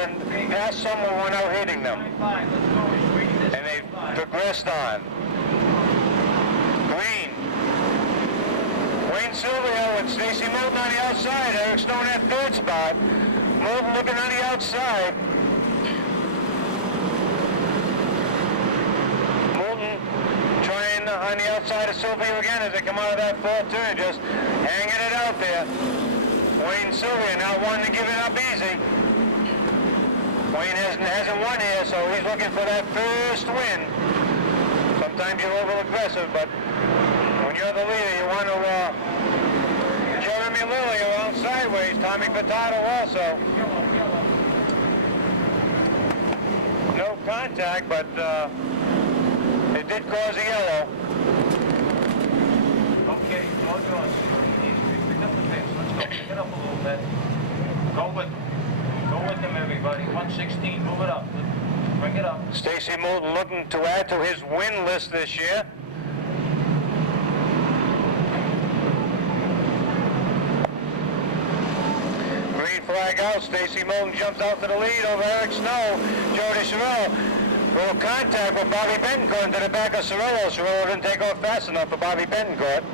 And past someone went out hitting them. And they progressed on. Green. Wayne Silvio with Stacy Moulton on the outside. Eric Stone at third spot. Moulton looking on the outside. Moulton trying on the outside of Silvio again as they come out of that fourth turn, just hanging it out there. Wayne Silvio not wanting to give it up easy. Wayne hasn't won here, so he's looking for that first win. Sometimes you're over-aggressive, but when you're the leader, you want to... Jeremy Lilly around sideways, Tommy Furtado also. No contact, but it did cause a yellow. Okay, all yours. Pick up the pace. Let's go. Pick it up a little bit. Go with them, everybody. 116. Move it up. Bring it up. Stacy Moulton looking to add to his win list this year. Green flag out. Stacy Moulton jumps out to the lead over Eric Snow. Jody Cirillo. Little contact with Bobby Betancourt into the back of Cirillo. Cirillo didn't take off fast enough for Bobby Betancourt.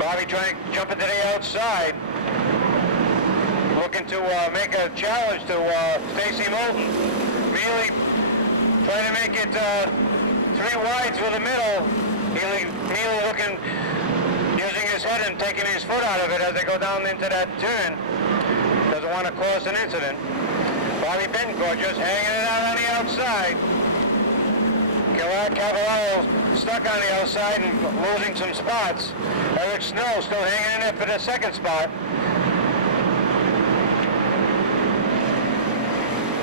Bobby trying to jump into the outside. Looking to make a challenge to Stacy Moulton. Mealy trying to make it 3 wides for the middle. Mealy looking, using his head and taking his foot out of it as they go down into that turn. Doesn't want to cause an incident. Bobby Betancourt just hanging it out on the outside. Cavallaro stuck on the outside and losing some spots. Eric Snow still hanging in there for the second spot.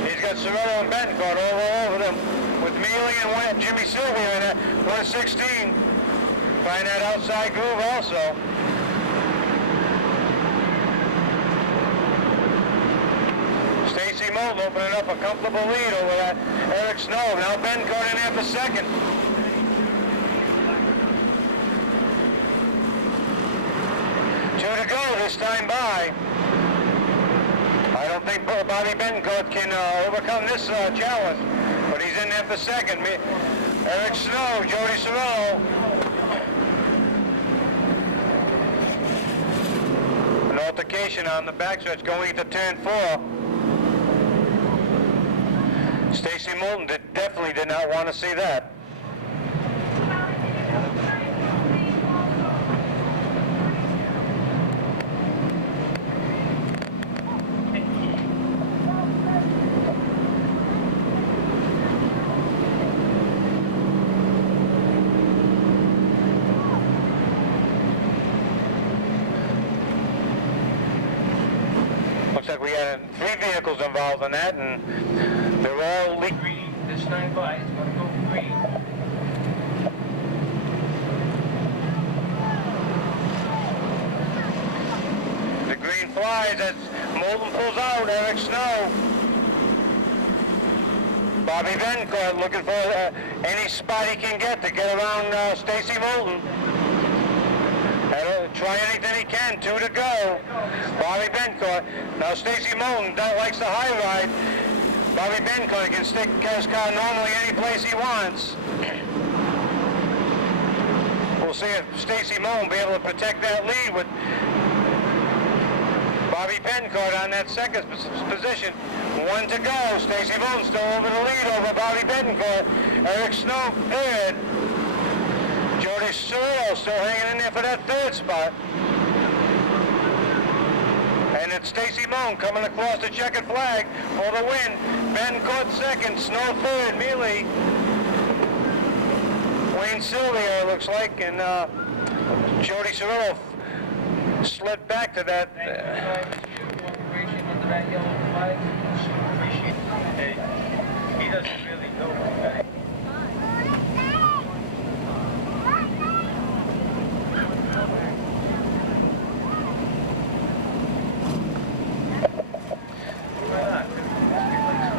He's got Cirillo and Betancourt all over them with Mealy and Jimmy Silvio in at 116. Find that outside groove also. Stacy Moulton opening up a comfortable lead over that Eric Snow. Now Betancourt in there for second. Two to go this time by. I don't think Bobby Betancourt can overcome this challenge, but he's in there for second. Eric Snow, Jody Cirillo. An altercation on the backstretch going into turn 4. Stacy Moulton definitely did not want to see that. Looks like we had 3 vehicles involved in that, and they're all green. This time by, it's going to go green. The green flies as Moulton pulls out Eric Snow. Bobby Betancourt looking for any spot he can get to get around Stacy Moulton. Try anything he can, 2 to go. Bobby Betancourt. Now Stacy Moulton likes the high ride. Bobby Betancourt can stick his car normally any place he wants. We'll see if Stacy Moulton will be able to protect that lead with Bobby Betancourt on that second position. 1 to go. Stacy Moulton still over the lead over Bobby Betancourt. Eric Snow third. Jody Cirillo still hanging in there for that third spot. And it's Stacy Moulton coming across the checkered flag for the win. Betancourt second, Snow third, Mealy. Wayne Silvio looks like, and Jody Cirillo slid back to that. He doesn't really know.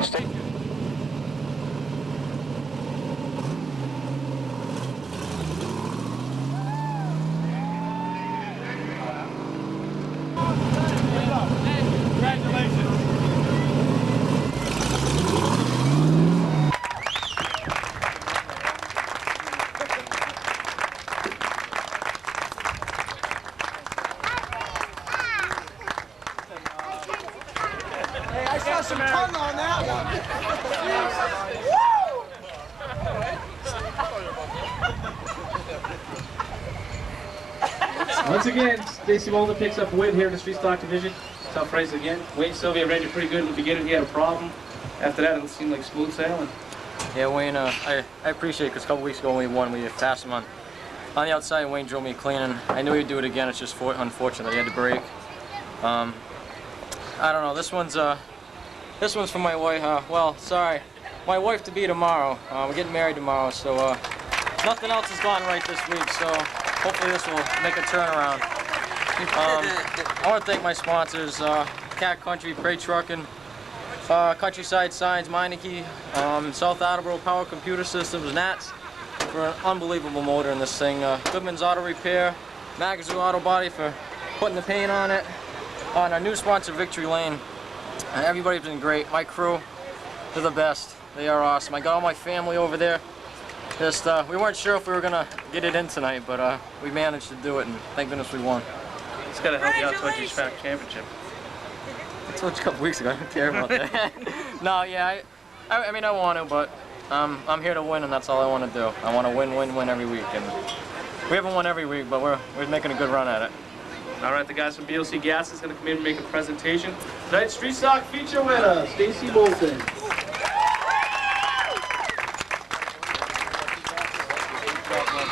Stay. Some fun on that one. Once again, Stacy Mulder picks up win here in the Street Stock Division. Tough race again. Wayne Sylvia ran it pretty good in the beginning. He had a problem. After that, it seemed like smooth sailing. Yeah, Wayne, I appreciate it because a couple weeks ago when we won, we passed him on the outside, and Wayne drove me clean, and I knew he'd do it again. It's just unfortunate that he had to break. I don't know. This one's for my wife. Well, sorry, my wife to be tomorrow. We're getting married tomorrow, so nothing else has gone right this week. So hopefully this will make a turnaround. I want to thank my sponsors: Cat Country, Prey Trucking, Countryside Signs, Meineke, South Attleboro Power Computer Systems, Nats, for an unbelievable motor in this thing. Goodman's Auto Repair, Magazoo Auto Body for putting the paint on it. And our new sponsor, Victory Lane. Everybody's been great. My crew, they're the best. They are awesome. I got all my family over there. Just we weren't sure if we were gonna get it in tonight, but we managed to do it, and thank goodness we won. It's gotta help you out towards your track championship. I told you a couple weeks ago. I don't care about that. No, yeah, I mean I want to, but I'm here to win, and that's all I want to do. I want to win every week, and we haven't won every week, but we're making a good run at it. All right, the guys from BOC Gas is going to come in and make a presentation. Tonight's Street Stock feature winner, Stacy Bolton.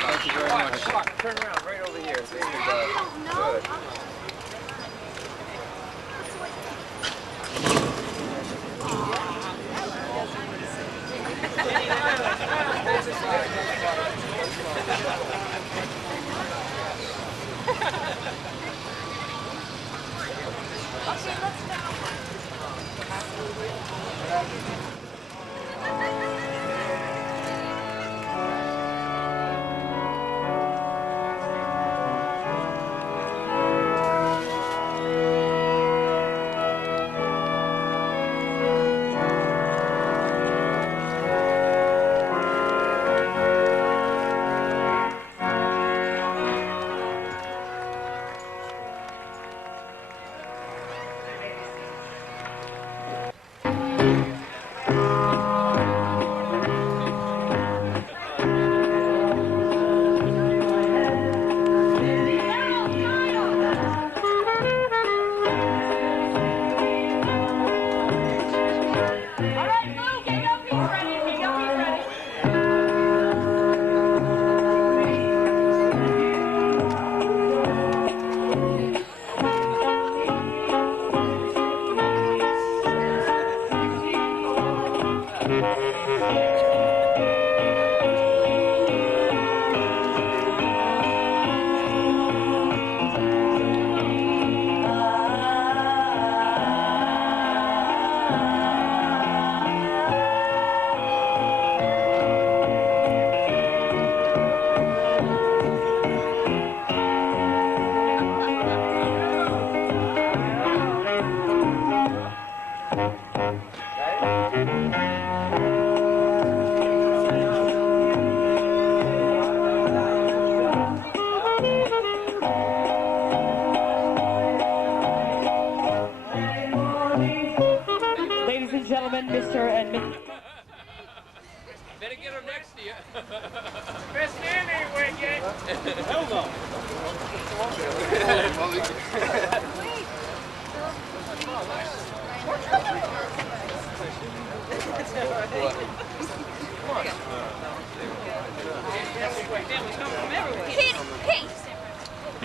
Thank you very much. Come on, turn around right over here. There you go. Good. Mr. and Miss. Better get him next to you. Best man ain't wet yet. Hell no.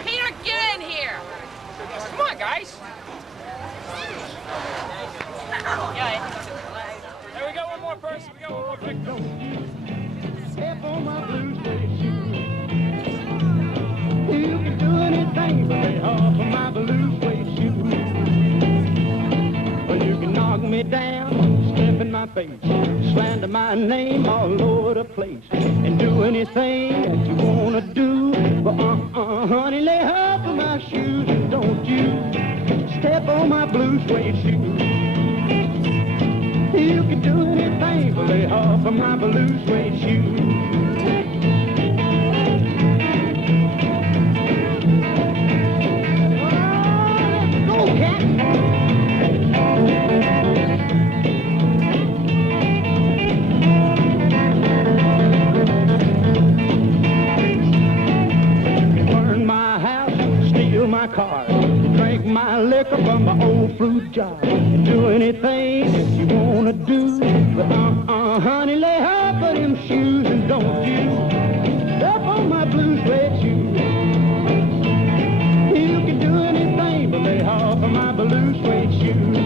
Peter, get in here. Come on, guys. Yeah. Hey, we got one more person. We got one more victim. Step on my blue suede shoe. You can do anything but lay off of my blue suede shoe. Well, you can knock me down, step in my my face, slander my name all over the place, and do anything that you wanna do. But honey, lay off of my shoes and don't you step on my blue suede shoes. You can do anything but lay off of my blue suede shoes. Oh, let's go, cat. My car, drink my liquor from my old fruit jar, and do anything that you wanna do. But honey, lay off of them shoes and don't you step on my blue suede shoes. You can do anything but lay off of my blue suede shoes.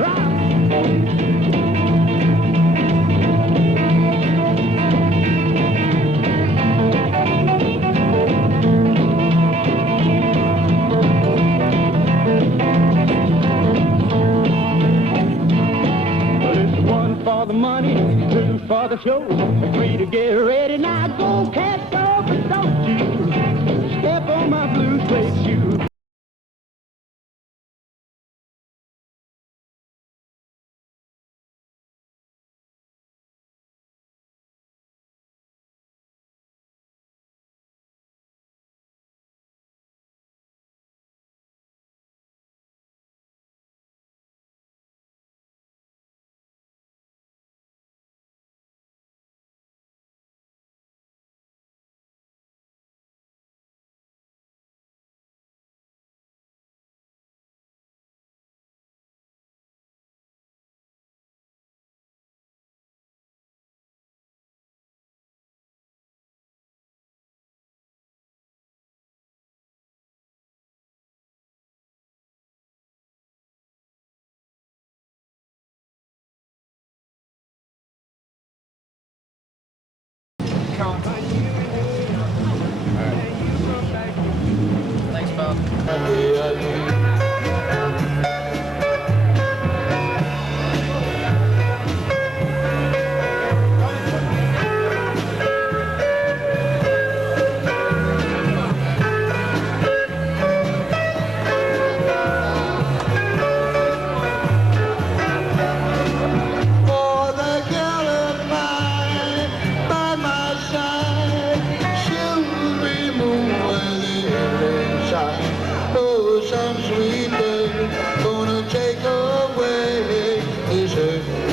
Right. For the money, two for the show. Agree to get ready, now go cast off, but don't you step on my blue suede shoe. Thanks, Bob. Some sweet baby gonna take away his hurt.